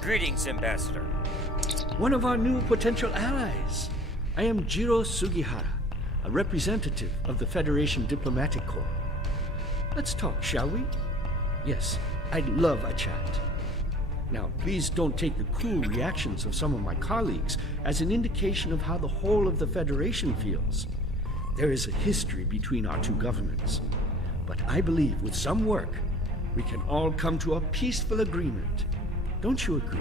Greetings, Ambassador. One of our new potential allies. I am Jiro Sugihara, a representative of the Federation Diplomatic Corps. Let's talk, shall we? Yes, I'd love a chat. Now, please don't take the cool reactions of some of my colleagues as an indication of how the whole of the Federation feels. There is a history between our two governments. But I believe with some work, we can all come to a peaceful agreement. Don't you agree?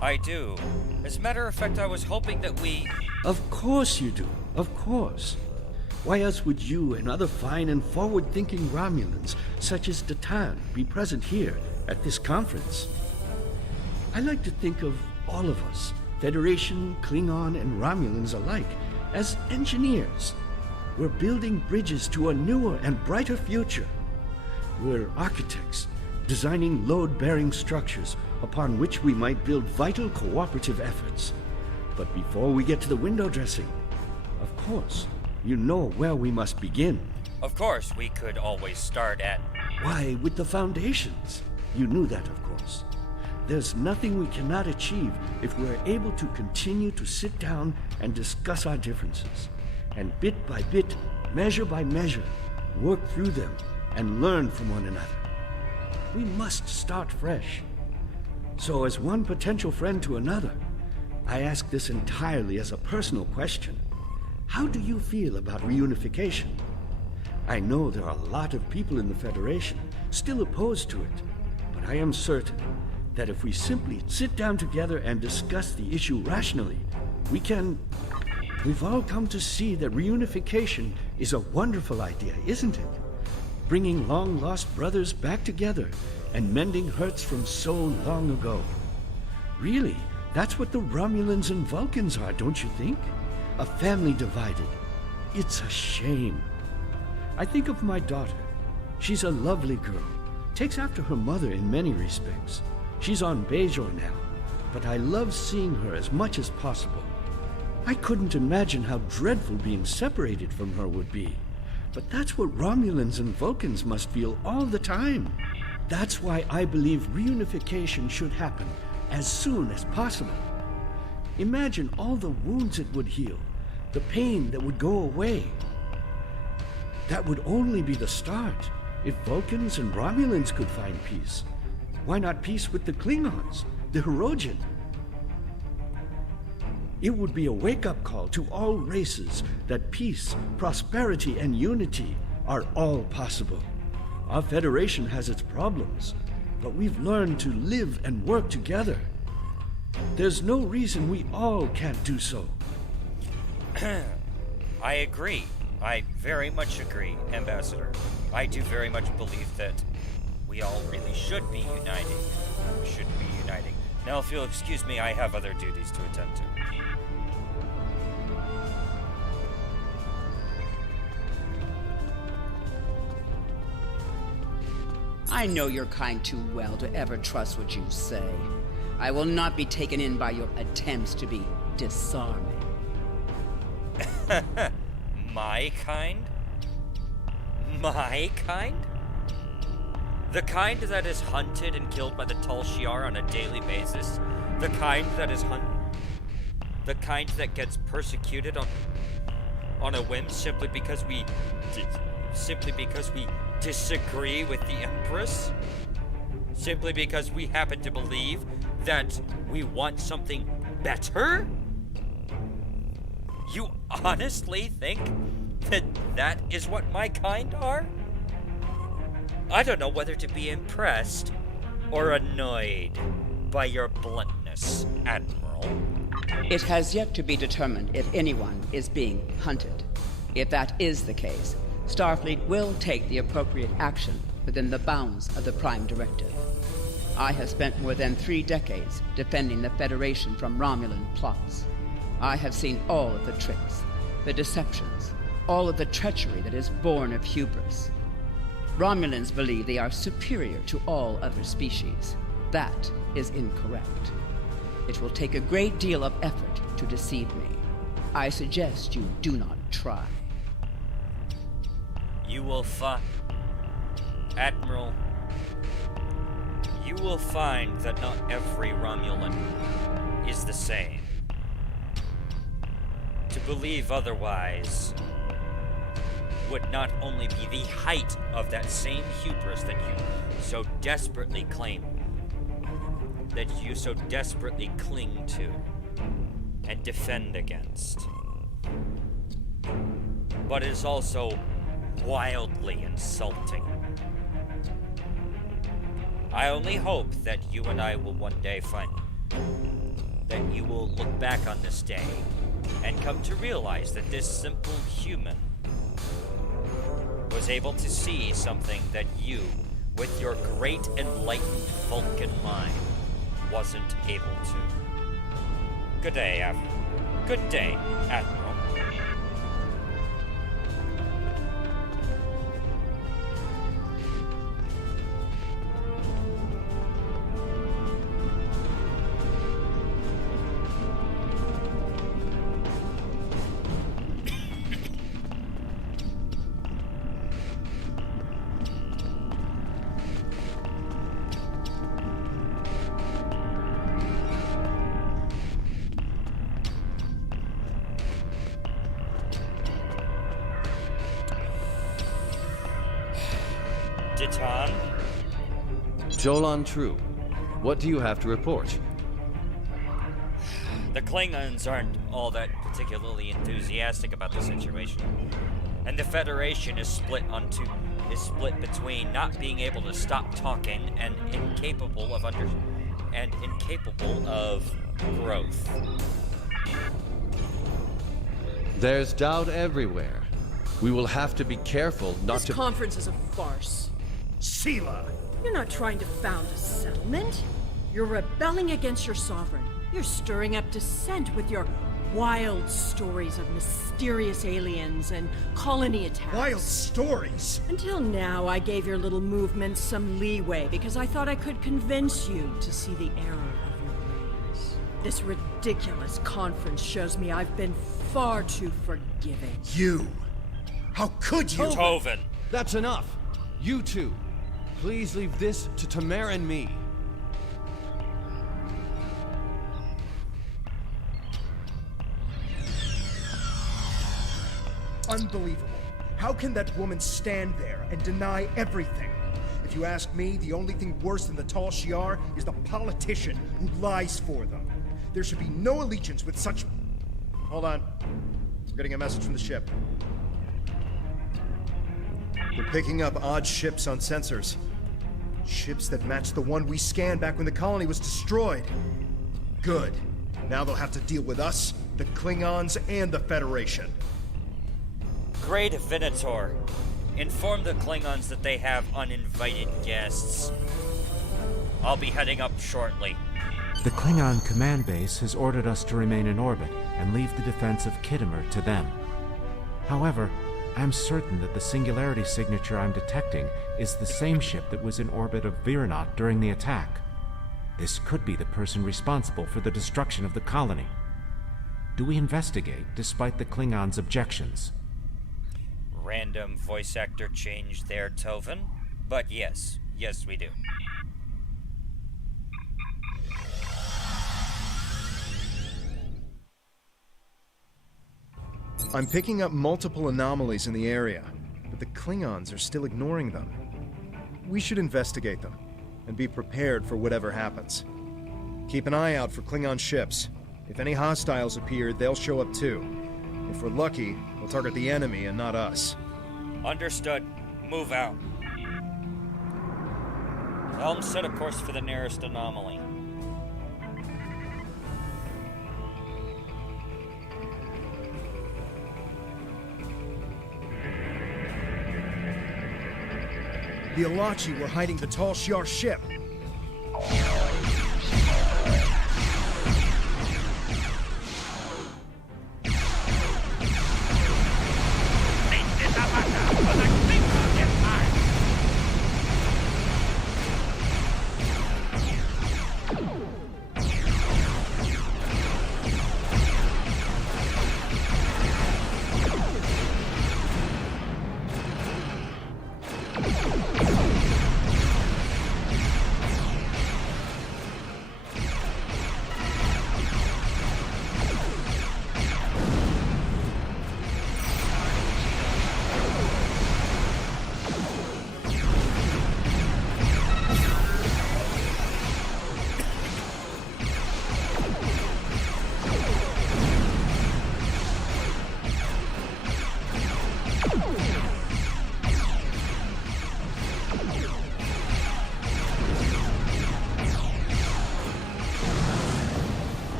I do. As a matter of fact, I was hoping that we... Of course you do. Of course. Why else would you and other fine and forward-thinking Romulans, such as Datan, be present here at this conference? I like to think of all of us Federation, Klingon, and Romulans alike, as engineers. We're building bridges to a newer and brighter future. We're architects, designing load-bearing structures upon which we might build vital cooperative efforts. But before we get to the window dressing, of course, you know where we must begin. Of course, we could always start at... Why, with the foundations. You knew that, of course. There's nothing we cannot achieve if we're able to continue to sit down and discuss our differences, and bit by bit, measure by measure, work through them and learn from one another. We must start fresh. So as one potential friend to another, I ask this entirely as a personal question. How do you feel about reunification? I know there are a lot of people in the Federation still opposed to it, but I am certain that if we simply sit down together and discuss the issue rationally, we can... We've all come to see that reunification is a wonderful idea, isn't it? Bringing long-lost brothers back together and mending hurts from so long ago. Really, that's what the Romulans and Vulcans are, don't you think? A family divided. It's a shame. I think of my daughter. She's a lovely girl. Takes after her mother in many respects. She's on Bajor now, but I love seeing her as much as possible. I couldn't imagine how dreadful being separated from her would be. But that's what Romulans and Vulcans must feel all the time. That's why I believe reunification should happen as soon as possible. Imagine all the wounds it would heal, the pain that would go away. That would only be the start. If Vulcans and Romulans could find peace, why not peace with the Klingons, the Hirogen? It would be a wake-up call to all races that peace, prosperity, and unity are all possible. Our Federation has its problems, but we've learned to live and work together. There's no reason we all can't do so. I agree. I very much agree, Ambassador. I do very much believe that we all really should be uniting. Now, if you'll excuse me, I have other duties to attend to. I know your kind too well to ever trust what you say. I will not be taken in by your attempts to be disarming. My kind? My kind? The kind that is hunted and killed by the Tal Shiar on a daily basis? The kind that is the kind that gets persecuted on a whim simply because we disagree with the Empress? Simply because we happen to believe that we want something better? You honestly think that that is what my kind are? I don't know whether to be impressed or annoyed by your bluntness, Admiral. It has yet to be determined if anyone is being hunted. If that is the case, Starfleet will take the appropriate action within the bounds of the Prime Directive. I have spent more than 3 decades defending the Federation from Romulan plots. I have seen all of the tricks, the deceptions, all of the treachery that is born of hubris. Romulans believe they are superior to all other species. That is incorrect. It will take a great deal of effort to deceive me. I suggest you do not try. You will find... Admiral, you will find that not every Romulan is the same. To believe otherwise would not only be the height of that same hubris that you so desperately claim, that you so desperately cling to and defend against, but is also wildly insulting. I only hope that you and I will one day find that you will look back on this day and come to realize that this simple human was able to see something that you, with your great enlightened Vulcan mind, wasn't able to. Good day, Admiral. Ditan? Jolan True, what do you have to report? The Klingons aren't all that particularly enthusiastic about the situation. And the Federation is split between not being able to stop talking and incapable of growth. There's doubt everywhere. We will have to be careful not This to... conference is a farce. Sela! You're not trying to found a settlement. You're rebelling against your sovereign. You're stirring up dissent with your wild stories of mysterious aliens and colony attacks. Wild stories? Until now, I gave your little movement some leeway because I thought I could convince you to see the error of your ways. This ridiculous conference shows me I've been far too forgiving. You! How could you? Toven! That's enough! You two! Please leave this to Tamara and me. Unbelievable. How can that woman stand there and deny everything? If you ask me, the only thing worse than the Tal Shiar is the politician who lies for them. There should be no allegiance with such... Hold on. We're getting a message from the ship. We're picking up odd ships on sensors. Ships that match the one we scanned back when the colony was destroyed. Good. Now they'll have to deal with us, the Klingons, and the Federation. Great Venator. Inform the Klingons that they have uninvited guests. I'll be heading up shortly. The Klingon command base has ordered us to remain in orbit and leave the defense of Khitomer to them. However, I'm certain that the singularity signature I'm detecting is the same ship that was in orbit of Viranot during the attack. This could be the person responsible for the destruction of the colony. Do we investigate despite the Klingons' objections? Random voice actor change there, Toven. But yes, we do. I'm picking up multiple anomalies in the area, but the Klingons are still ignoring them. We should investigate them, and be prepared for whatever happens. Keep an eye out for Klingon ships. If any hostiles appear, they'll show up too. If we're lucky, we'll target the enemy and not us. Understood. Move out. Helm set a course for the nearest anomaly. The Alachi were hiding the Tal Shiar ship.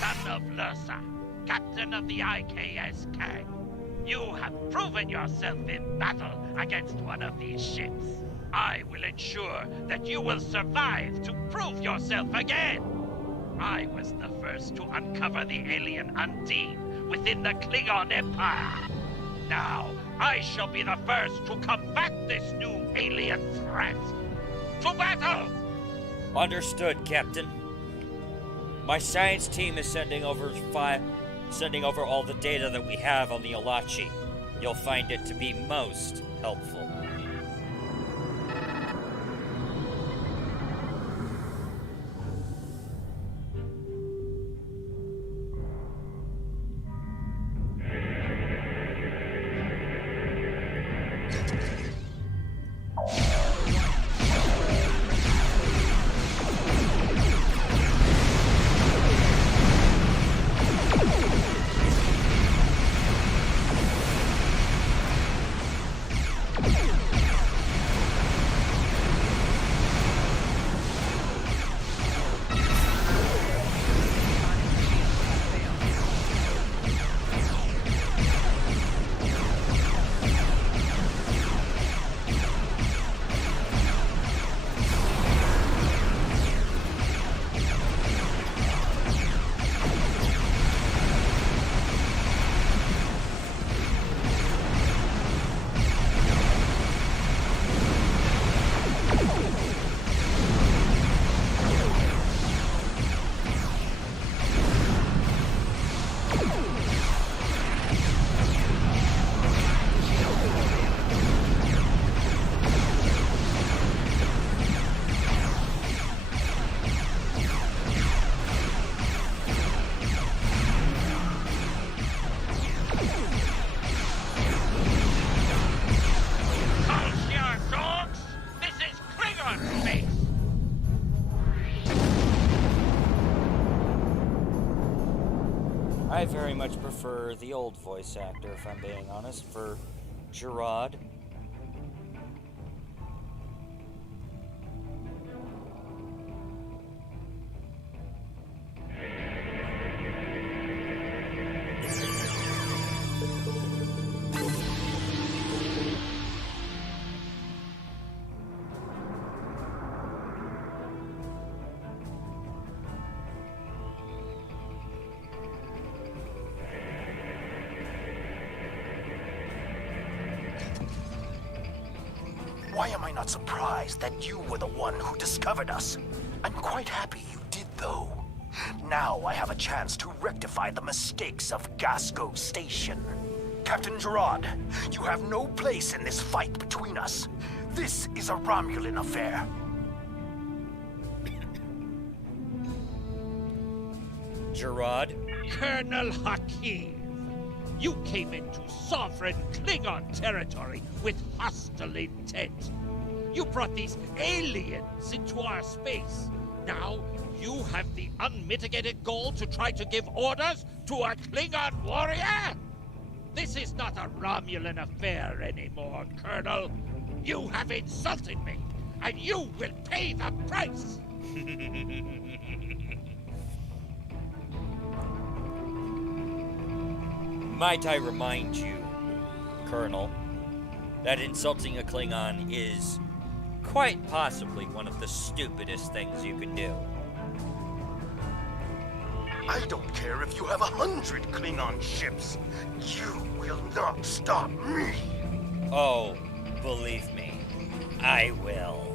Son of Lursa, captain of the IKSK. You have proven yourself in battle against one of these ships. I will ensure that you will survive to prove yourself again. I was the first to uncover the alien Undine within the Klingon Empire. Now, I shall be the first to combat this new alien threat. To battle! Understood, Captain. My science team is sending over all the data that we have on the Alachi. You'll find it to be most helpful. I very much prefer the old voice actor, if I'm being honest, for Gerard. Why am I not surprised that you were the one who discovered us? I'm quite happy you did, though. Now I have a chance to rectify the mistakes of Gasco Station. Captain Gerard, you have no place in this fight between us. This is a Romulan affair. Gerard? Colonel Hakim, you came into sovereign Klingon territory with hostile intent. You brought these aliens into our space. Now, you have the unmitigated goal to try to give orders to a Klingon warrior? This is not a Romulan affair anymore, Colonel. You have insulted me, and you will pay the price! Might I remind you, Colonel, that insulting a Klingon is quite possibly one of the stupidest things you can do. I don't care if you have 100 Klingon ships. You will not stop me. Oh, believe me, I will.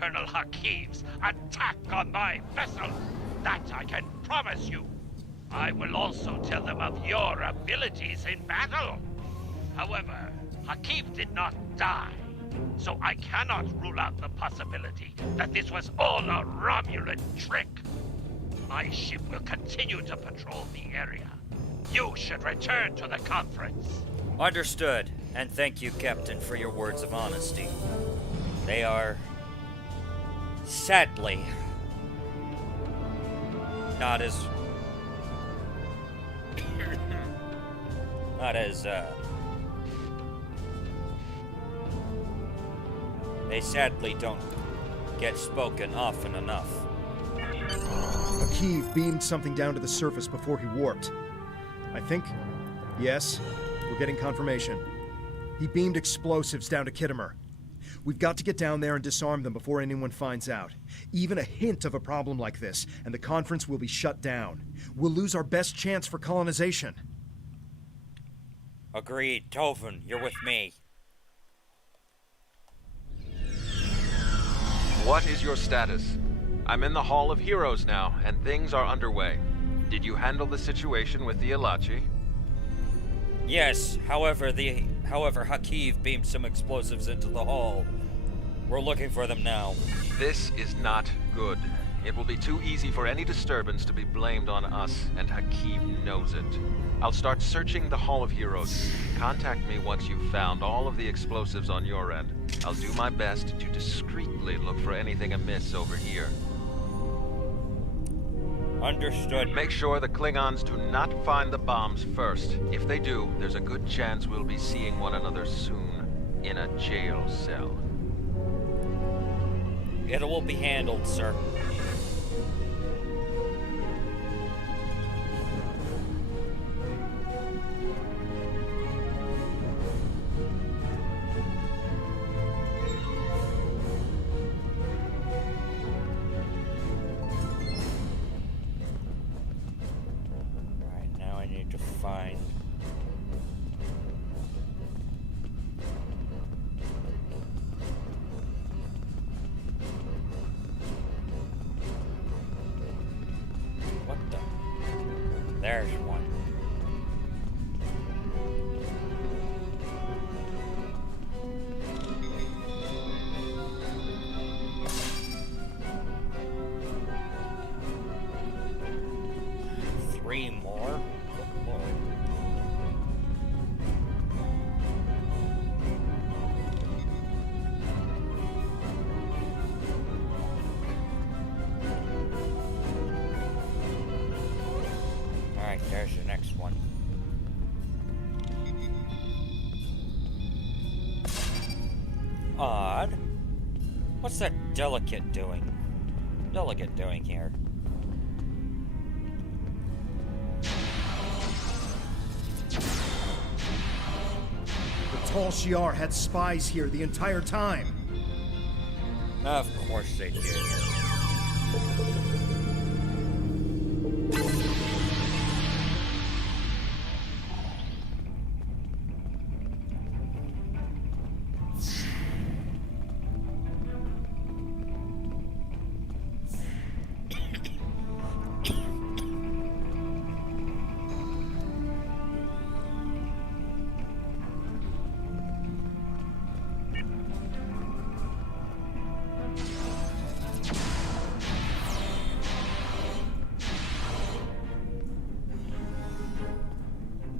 Colonel Hakiv's attack on my vessel. That I can promise you. I will also tell them of your abilities in battle. However, Hakiv did not die, so I cannot rule out the possibility that this was all a Romulan trick. My ship will continue to patrol the area. You should return to the conference. Understood, and thank you, Captain, for your words of honesty. They are, sadly, not as they sadly don't get spoken often enough. Hakiv beamed something down to the surface before he warped. I think, yes, we're getting confirmation. He beamed explosives down to Khitomer. We've got to get down there and disarm them before anyone finds out. Even a hint of a problem like this, and the conference will be shut down. We'll lose our best chance for colonization. Agreed. Tovan, you're with me. What is your status? I'm in the Hall of Heroes now, and things are underway. Did you handle the situation with the Elachi? Yes, however, Hakiv beamed some explosives into the hall. We're looking for them now. This is not good. It will be too easy for any disturbance to be blamed on us, and Hakiv knows it. I'll start searching the Hall of Heroes. Contact me once you've found all of the explosives on your end. I'll do my best to discreetly look for anything amiss over here. Understood. Make sure the Klingons do not find the bombs first. If they do, there's a good chance we'll be seeing one another soon. In a jail cell. It will be handled, sir. Find what the? There's one. Three more? Alright, there's the next one. Odd. What's that delegate doing here? The Tal Shiar had spies here the entire time. Of course they did.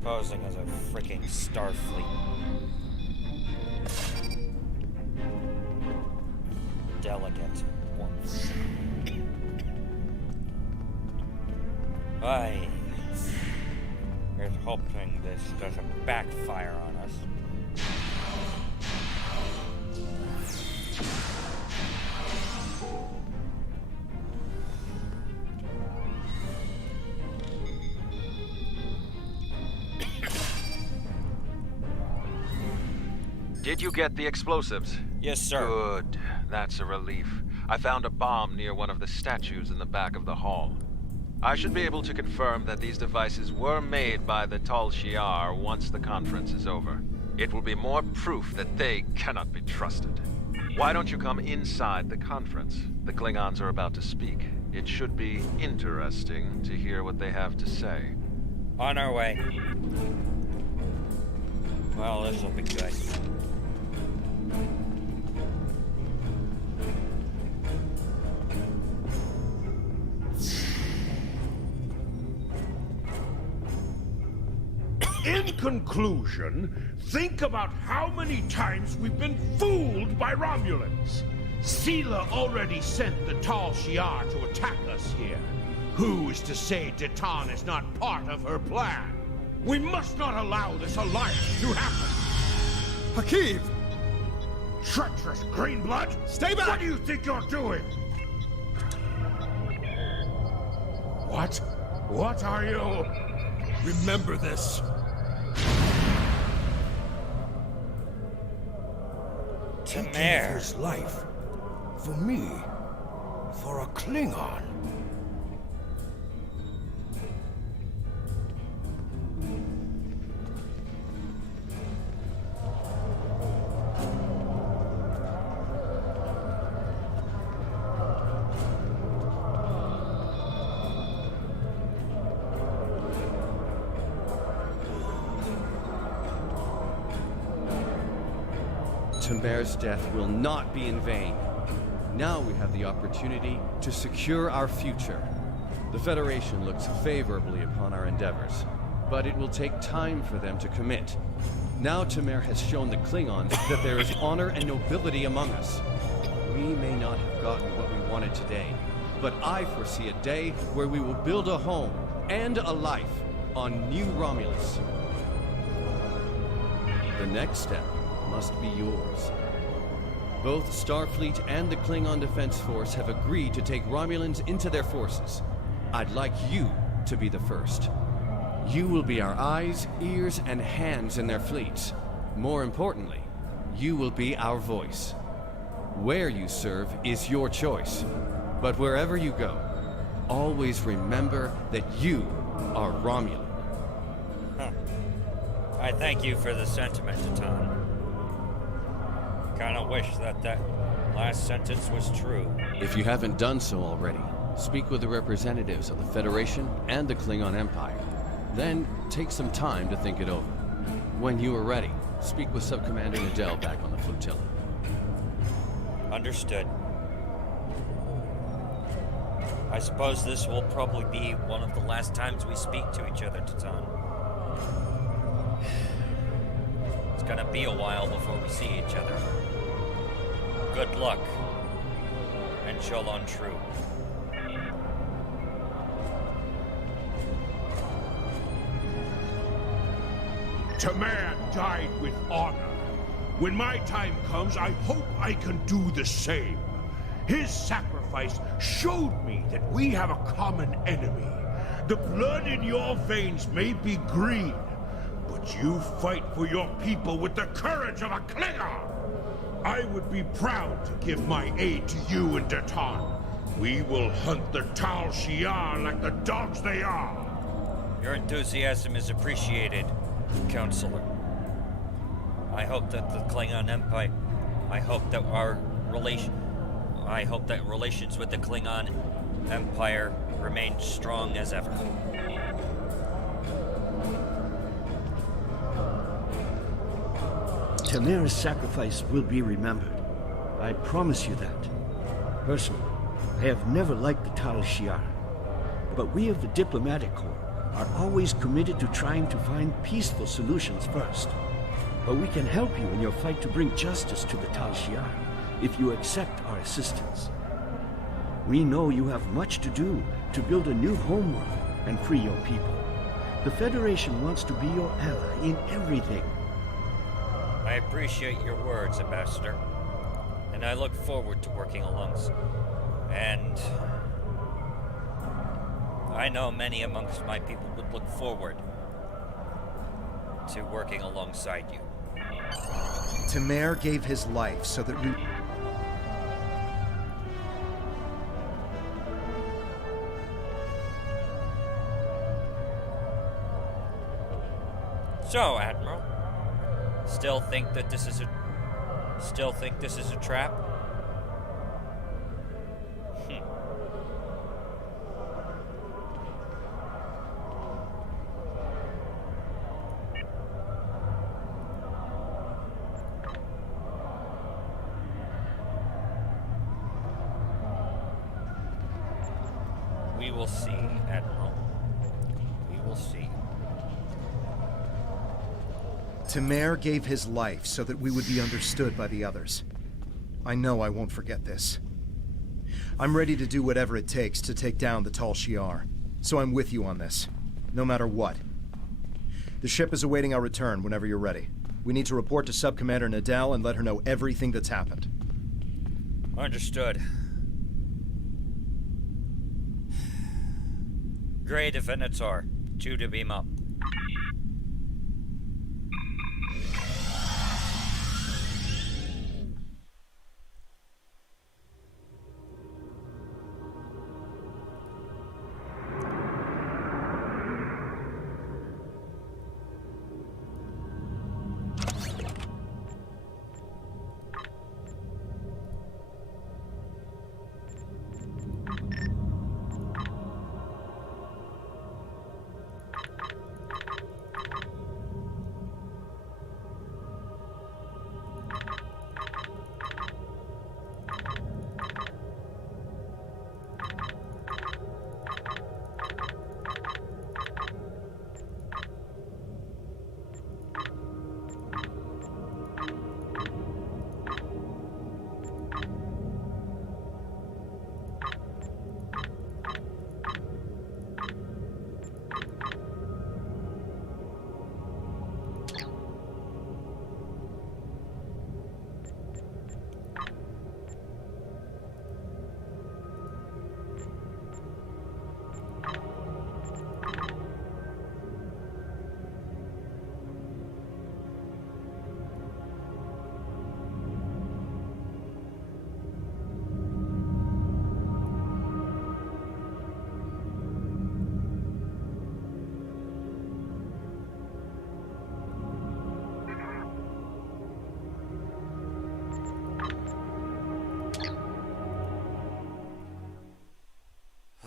Posing as a freaking Starfleet. Delegate. Here's hoping this doesn't backfire on us. Did you get the explosives? Yes, sir. Good. That's a relief. I found a bomb near one of the statues in the back of the hall. I should be able to confirm that these devices were made by the Tal Shiar once the conference is over. It will be more proof that they cannot be trusted. Why don't you come inside the conference? The Klingons are about to speak. It should be interesting to hear what they have to say. On our way. Well, this will be good. In conclusion, think about how many times we've been fooled by Romulans. Sela already sent the Tal Shiar to attack us here. Who is to say Detan is not part of her plan? We must not allow this alliance to happen. Hakiv! Treacherous Greenblood! Stay back! What do you think you're doing? What? What are you? Remember this. Tamir. Taking his life. For me. For a Klingon. Tamir's death will not be in vain. Now we have the opportunity to secure our future. The Federation looks favorably upon our endeavors, but it will take time for them to commit. Now Tamir has shown the Klingons that there is honor and nobility among us. We may not have gotten what we wanted today, but I foresee a day where we will build a home and a life on New Romulus. The next step must be yours. Both Starfleet and the Klingon Defense Force have agreed to take Romulans into their forces. I'd like you to be the first. You will be our eyes, ears, and hands in their fleets. More importantly, you will be our voice. Where you serve is your choice. But wherever you go, always remember that you are Romulan. Huh. I thank you for the sentiment, Detan. Kinda wish that last sentence was true. If you haven't done so already, speak with the representatives of the Federation and the Klingon Empire. Then, take some time to think it over. When you are ready, speak with Subcommander Nadell back on the flotilla. Understood. I suppose this will probably be one of the last times we speak to each other, Detan. It's gonna be a while before we see each other. Good luck, and Shalon True. Tamir died with honor. When my time comes, I hope I can do the same. His sacrifice showed me that we have a common enemy. The blood in your veins may be green, but you fight for your people with the courage of a Klingon. I would be proud to give my aid to you and Detan. We will hunt the Tal Shiar like the dogs they are. Your enthusiasm is appreciated, Counselor. I hope that the Klingon Empire, I hope that relations with the Klingon Empire remain strong as ever. Tamir's sacrifice will be remembered. I promise you that. Personally, I have never liked the Tal Shiar, but we of the Diplomatic Corps are always committed to trying to find peaceful solutions first. But we can help you in your fight to bring justice to the Tal Shiar if you accept our assistance. We know you have much to do to build a new homeworld and free your people. The Federation wants to be your ally in everything. I appreciate your words, Ambassador, and I look forward to working alongside. And I know many amongst my people would look forward to working alongside you. Tamir gave his life so that we... So, Admiral, still think this is a trap? will see, Admiral. We will see. Temer gave his life so that we would be understood by the others. I know I won't forget this. I'm ready to do whatever it takes to take down the Tal Shiar, so I'm with you on this, no matter what. The ship is awaiting our return whenever you're ready. We need to report to Sub-Commander Nadell and let her know everything that's happened. Understood. Great, Venator. 2 to beam up.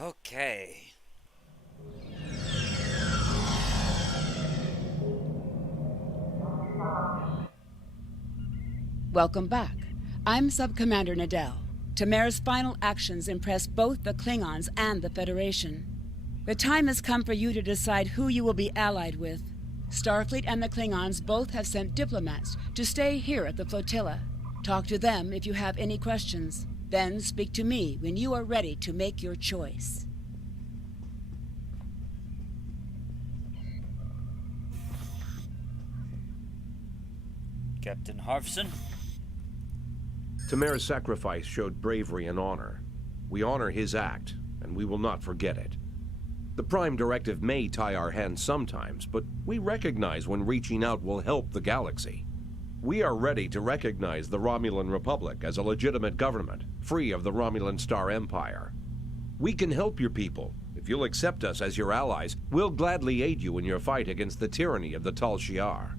Okay. Welcome back. I'm Sub-Commander Nadell. Temer's final actions impressed both the Klingons and the Federation. The time has come for you to decide who you will be allied with. Starfleet and the Klingons both have sent diplomats to stay here at the flotilla. Talk to them if you have any questions. Then speak to me when you are ready to make your choice. Captain Harfson? Temer's sacrifice showed bravery and honor. We honor his act, and we will not forget it. The Prime Directive may tie our hands sometimes, but we recognize when reaching out will help the galaxy. We are ready to recognize the Romulan Republic as a legitimate government, free of the Romulan Star Empire. We can help your people. If you'll accept us as your allies, we'll gladly aid you in your fight against the tyranny of the Tal Shiar.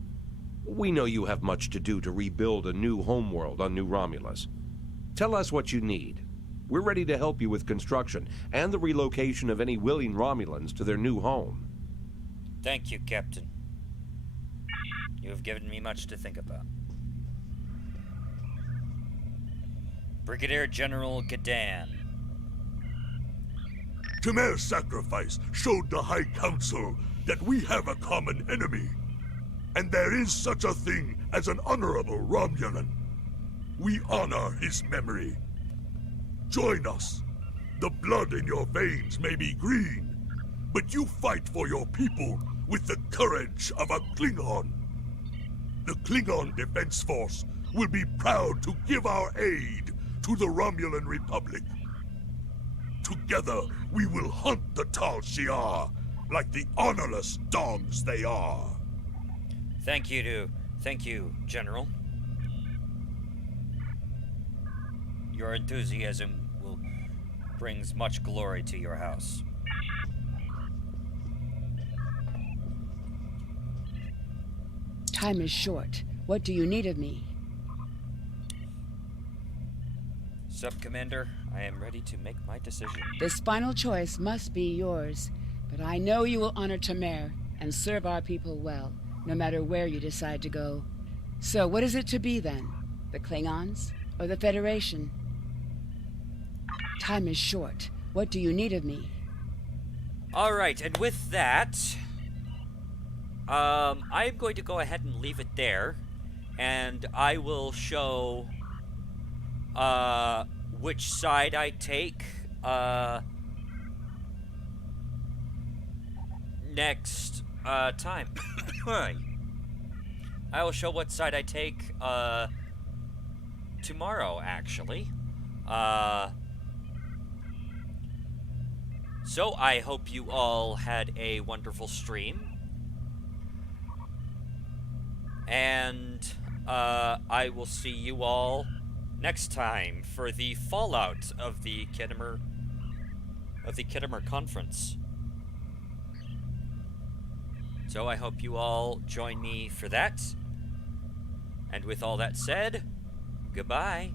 We know you have much to do to rebuild a new homeworld on New Romulus. Tell us what you need. We're ready to help you with construction and the relocation of any willing Romulans to their new home. Thank you, Captain. You have given me much to think about. Brigadier General Gadan. Temer's sacrifice showed the High Council that we have a common enemy. And there is such a thing as an honorable Romulan. We honor his memory. Join us. The blood in your veins may be green, but you fight for your people with the courage of a Klingon. The Klingon Defense Force will be proud to give our aid to the Romulan Republic. Together, we will hunt the Tal Shiar like the honorless dogs they are. Thank you, General. Your enthusiasm brings much glory to your house. Time is short. What do you need of me? Sub-Commander, I am ready to make my decision. This final choice must be yours, but I know you will honor Temer and serve our people well, no matter where you decide to go. So what is it to be then? The Klingons or the Federation? Time is short. What do you need of me? Alright, and with that, I'm going to go ahead and leave it there, and I will show which side I take next time. I will show what side I take tomorrow, actually. So I hope you all had a wonderful stream. And I will see you all next time for the fallout of the Khitomer conference. So I hope you all join me for that. And with all that said, goodbye.